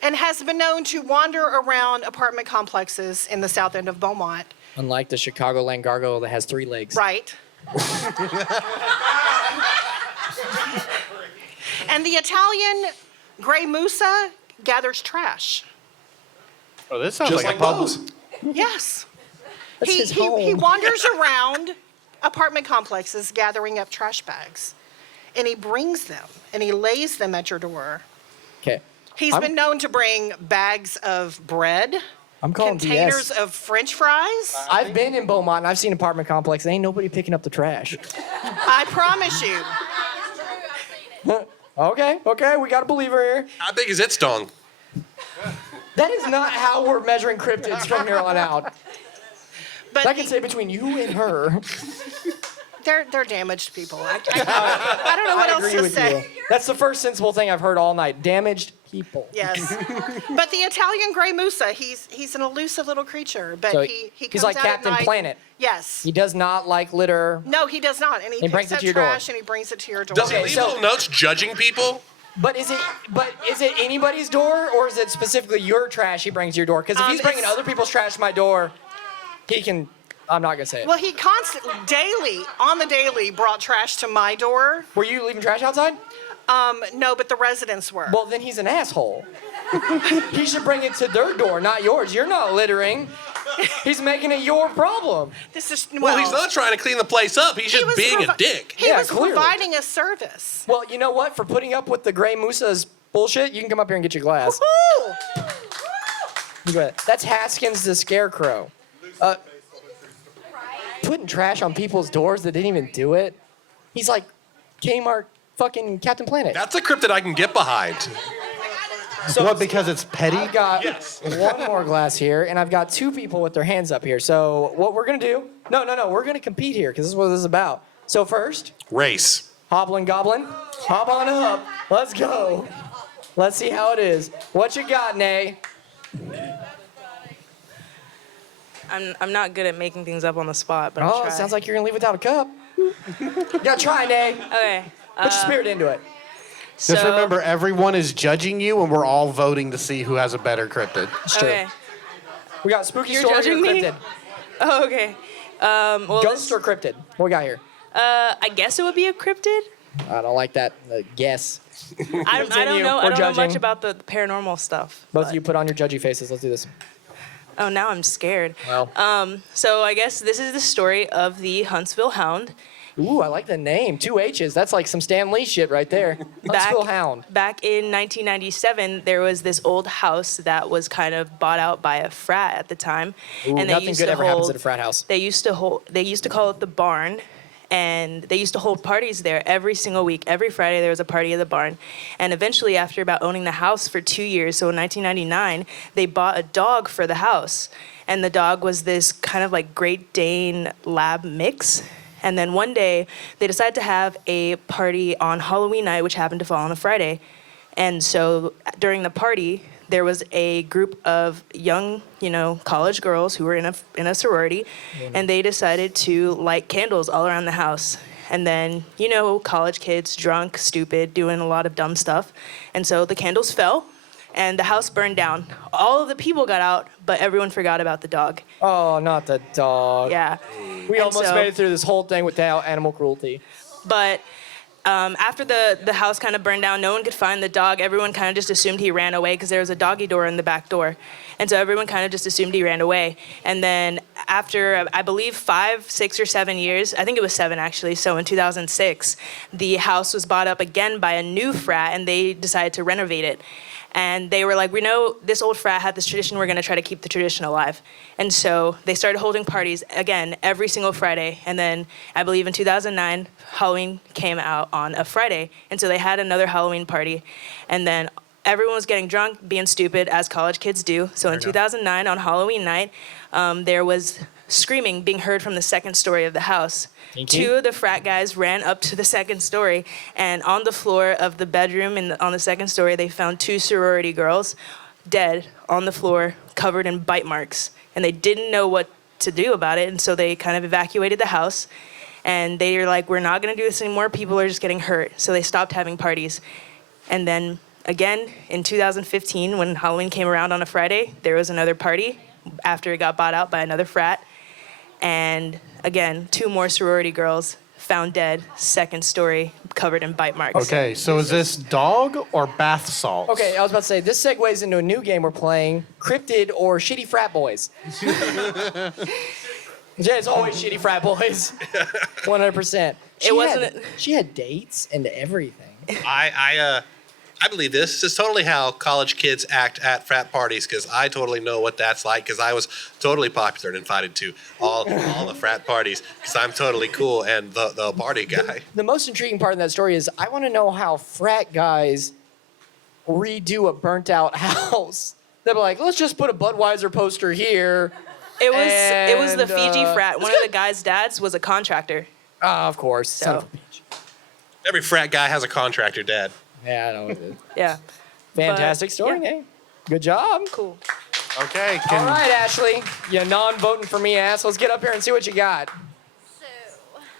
and has been known to wander around apartment complexes in the south end of Beaumont. Unlike the Chicagoland gargoyle that has 3 legs. Right. And the Italian gray Musa gathers trash. Oh, this sounds Just like a like public. Boze. Yes. That's He his home. wanders around apartment complexes gathering up trash bags. And he brings them and he lays them at your door. Okay. He's been known to bring bags of bread, I'm calling containers BS. of French fries. I've been in Beaumont and I've seen apartment complex. Ain't nobody picking up the trash. I promise you. Okay, we got a believer here. How big is its dong? That is not how we're measuring cryptids from here on out. But I can say between you and her. They're damaged people. I don't know what else to say. That's the first sensible thing I've heard all night. Damaged people. Yes. But the Italian gray musa, he's an elusive little creature, but So he comes he's like out at Captain night. Planet. Yes. He does not like litter. No, he does not, and he And brings picks it up to your door. trash and he brings it to your door. Does he leave little notes judging people? But is it anybody's door or is it specifically your trash he brings to your door? Because if he's bringing other people's trash to my door, he can. I'm not gonna say it. Well, he constantly, on the daily, brought trash to my door. Were you leaving trash outside? No, but the residents were. Well, then he's an asshole. He should bring it to their door, not yours. You're not littering. He's making it your problem. This is Well, he's not trying to clean the place up. He's just being a dick. He was providing a service. Well, you know what? For putting up with the gray Musa's bullshit, you can come up here and get your glass. Woo! You go ahead. That's Haskins the Scarecrow. Putting trash on people's doors that didn't even do it. He's like Kmart fucking Captain Planet. That's a cryptid I can get behind. What, because it's petty? I've got one more glass here, and I've got two people with their hands up here. So what we're going to do, no, we're going to compete here, because this is what this is about. So first, race. Hobblin' Goblin, hop on up. Let's go. Let's see how it is. What you got, Nay? I'm not good at making things up on the spot, but I'll Oh, try. it sounds like you're going to leave without a cup. You got to try, Nay. Okay. Put your spirit into it. Just remember, everyone is judging you, and we're all voting to see who has a better cryptid. It's true. Okay. We got spooky You're story or judging me? cryptid. Oh, okay. Well, Ghost or cryptid? What we got here? I guess it would be a cryptid. I don't like that. Guess. I don't know. Continue. I We're don't know judging. much about the paranormal stuff. Both of you put on your judgy faces. Let's do this. Oh, now I'm scared. Well. So I guess this is the story of the Huntsville Hound. Ooh, I like the name. 2 H's. That's like some Stan Lee shit right there. Huntsville Hound. Back in 1997, there was this old house that was kind of bought out by a frat at the time. Ooh, and they nothing used good to ever happens hold- at a frat house. They used to call it the barn. And they used to hold parties there every single week. Every Friday there was a party at the barn. And eventually, after about owning the house for 2 years, so in 1999, they bought a dog for the house. And the dog was this kind of like Great Dane lab mix. And then one day, they decided to have a party on Halloween night, which happened to fall on a Friday. And so during the party, there was a group of young, college girls who were in a sorority, and they decided to light candles all around the house. And then, college kids, drunk, stupid, doing a lot of dumb stuff. And so the candles fell, and the house burned down. All of the people got out, but everyone forgot about the dog. Oh, not the dog. Yeah. We And almost so- made it through this whole thing without animal cruelty. But after the house kind of burned down, no one could find the dog. Everyone kind of just assumed he ran away because there was a doggy door in the back door. And so everyone kind of just assumed he ran away. And then after, I believe, 5, 6, or 7 years, I think it was 7 actually, so in 2006, the house was bought up again by a new frat, and they decided to renovate it. And they were like, we know this old frat had this tradition, we're gonna try to keep the tradition alive. And so they started holding parties again every single Friday. And then I believe in 2009, Halloween came out on a Friday. And so they had another Halloween party. And then everyone was getting drunk, being stupid, as college kids do. So in 2009, on Halloween night, there was screaming being heard from the second story of the house. Kinky. 2 of the frat guys ran up to the second story, and on the floor of the bedroom on the second story, they found 2 sorority girls dead on the floor, covered in bite marks. And they didn't know what to do about it, and so they kind of evacuated the house. And they were like, we're not gonna do this anymore, people are just getting hurt. So they stopped having parties. And then again, in 2015, when Halloween came around on a Friday, there was another party after it got bought out by another frat. And again, 2 more sorority girls found dead, second story, covered in bite marks. Okay, so is this dog or bath salts? Okay, I was about to say, this segues into a new game we're playing, Cryptid or Shitty Frat Boys. Yeah, it's always Shitty Frat Boys. 100%. It wasn't- She had dates and everything. I I believe this is totally how college kids act at frat parties because I totally know what that's like because I was totally popular and invited to all the frat parties because I'm totally cool and the party guy. The most intriguing part of that story is I want to know how frat guys redo a burnt out house. They're like, let's just put a Budweiser poster here. It was the Fiji frat. One of good. the guys' dads was a contractor. Of course. Son of a bitch. Every frat guy has a contractor dad. Yeah, I know it is. Yeah. Fantastic But, story, yeah. eh? Good job. Cool. Okay. All right, Ashley. You non-voting for me ass. Let's get up here and see what you got.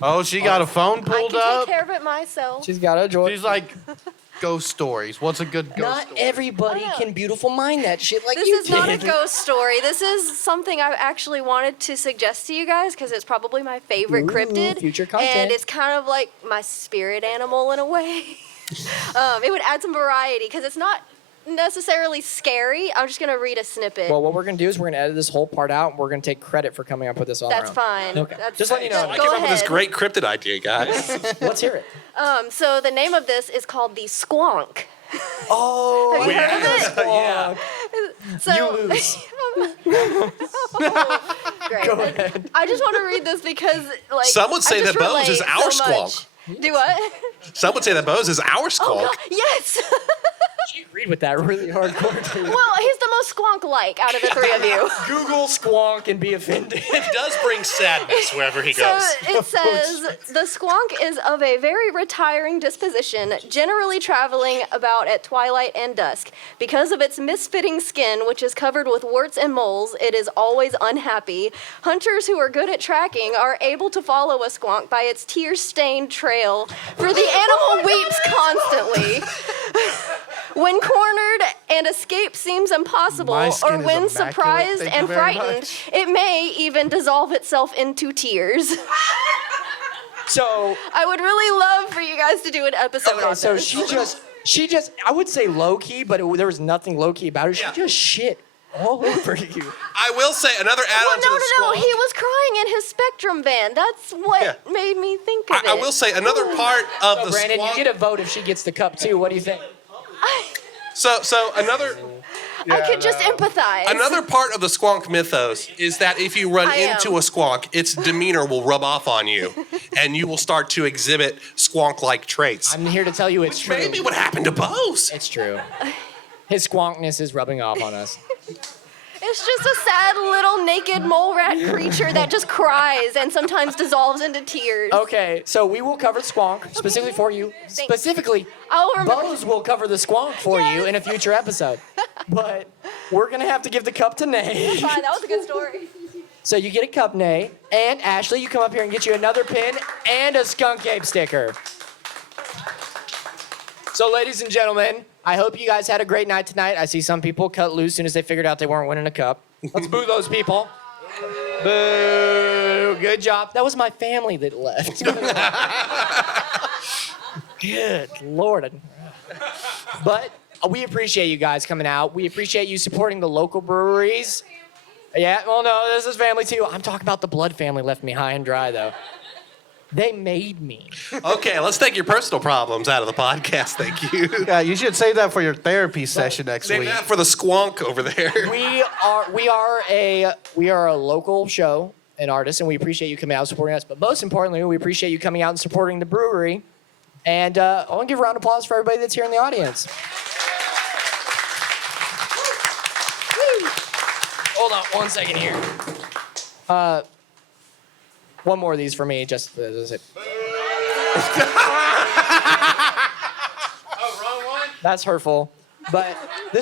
Oh, she got a phone I pulled can up. take care of it myself. She's got a joy. She's like, ghost stories. What's a good ghost Not story? everybody can beautiful mind that shit like This you is not a did. ghost story. This is something I actually wanted to suggest to you guys because it's probably my favorite cryptid. future content. And it's kind of like my spirit animal in a way. It would add some variety because it's not necessarily scary. I'm just going to read a snippet. Well, what we're going to do is we're going to edit this whole part out, and we're going to take credit for coming up with this all That's around. fine. Okay. That's Just let you know. I Go came up with this ahead. great cryptid idea, guys. Let's hear it. So the name of this is called the squonk. Oh, Have you heard of it? yeah. So, You lose. Great. Go ahead. I just want to read this because, like, Some would say I just that Boze is relate our so squonk. much. Do what? Some would say that Boze is our Oh, squonk. God, yes. She agreed with that really hardcore, too. Well, he's the most squonk-like out of the three of you. Google squonk and be offended. It does bring sadness wherever he So goes. it says the squonk is of a very retiring disposition, generally traveling about at twilight and dusk. Because of its misfitting skin, which is covered with warts and moles, it is always unhappy. Hunters who are good at tracking are able to follow a squonk by its tear-stained trail, for the animal weeps constantly. When cornered and escape seems impossible, My skin or is when immaculate, surprised thank you and very frightened, much. it may even dissolve itself into tears. So, I would really love for you guys to do an episode on so this. she just, I would say low-key, but there was nothing low-key about her. She just shit all over you. I will say another add-on Well, to the no, squonk. he was crying in his Spectrum van. That's what made me think of it. I will say another part of So, the Brandon, squonk. you get a vote if she gets the cup, too. What do you think? So another I could just empathize. another part of the squonk mythos is that if you run I am. into a squonk, its demeanor will rub off on you, and you will start to exhibit squonk-like traits. I'm here to tell you it's true. Maybe what happened to Boze. It's true. His squonkness is rubbing off on us. It's just a sad little naked mole rat creature that just cries and sometimes dissolves into tears. Okay, so we will cover squonk specifically for you. Specifically, I'll remember. Boze will cover the squonk for you in a future episode. But we're going to have to give the cup to Nay. Fine, that was a good story. So you get a cup, Nay. And Ashley, you come up here and get you another pin and a Skunk Ape sticker. So, ladies and gentlemen, I hope you guys had a great night tonight. I see some people cut loose as soon as they figured out they weren't winning a cup. Let's boo those people. Boo. Good job. That was my family that left. Good Lord. But we appreciate you guys coming out. We appreciate you supporting the local breweries. Yeah, well, no, this is family too. I'm talking about the blood family left me high and dry, though. They made me. Okay, let's take your personal problems out of the podcast. Thank you. Yeah, you should save that for your therapy session next Save week. that for the squonk over there. We are a local show and artist, and we appreciate you coming out and supporting us. But most importantly, we appreciate you coming out and supporting the brewery. And I want to give a round of applause for everybody that's here in the audience. Hold on 1 second here. One more of these for me, just that's it. Oh, wrong one? That's hurtful. But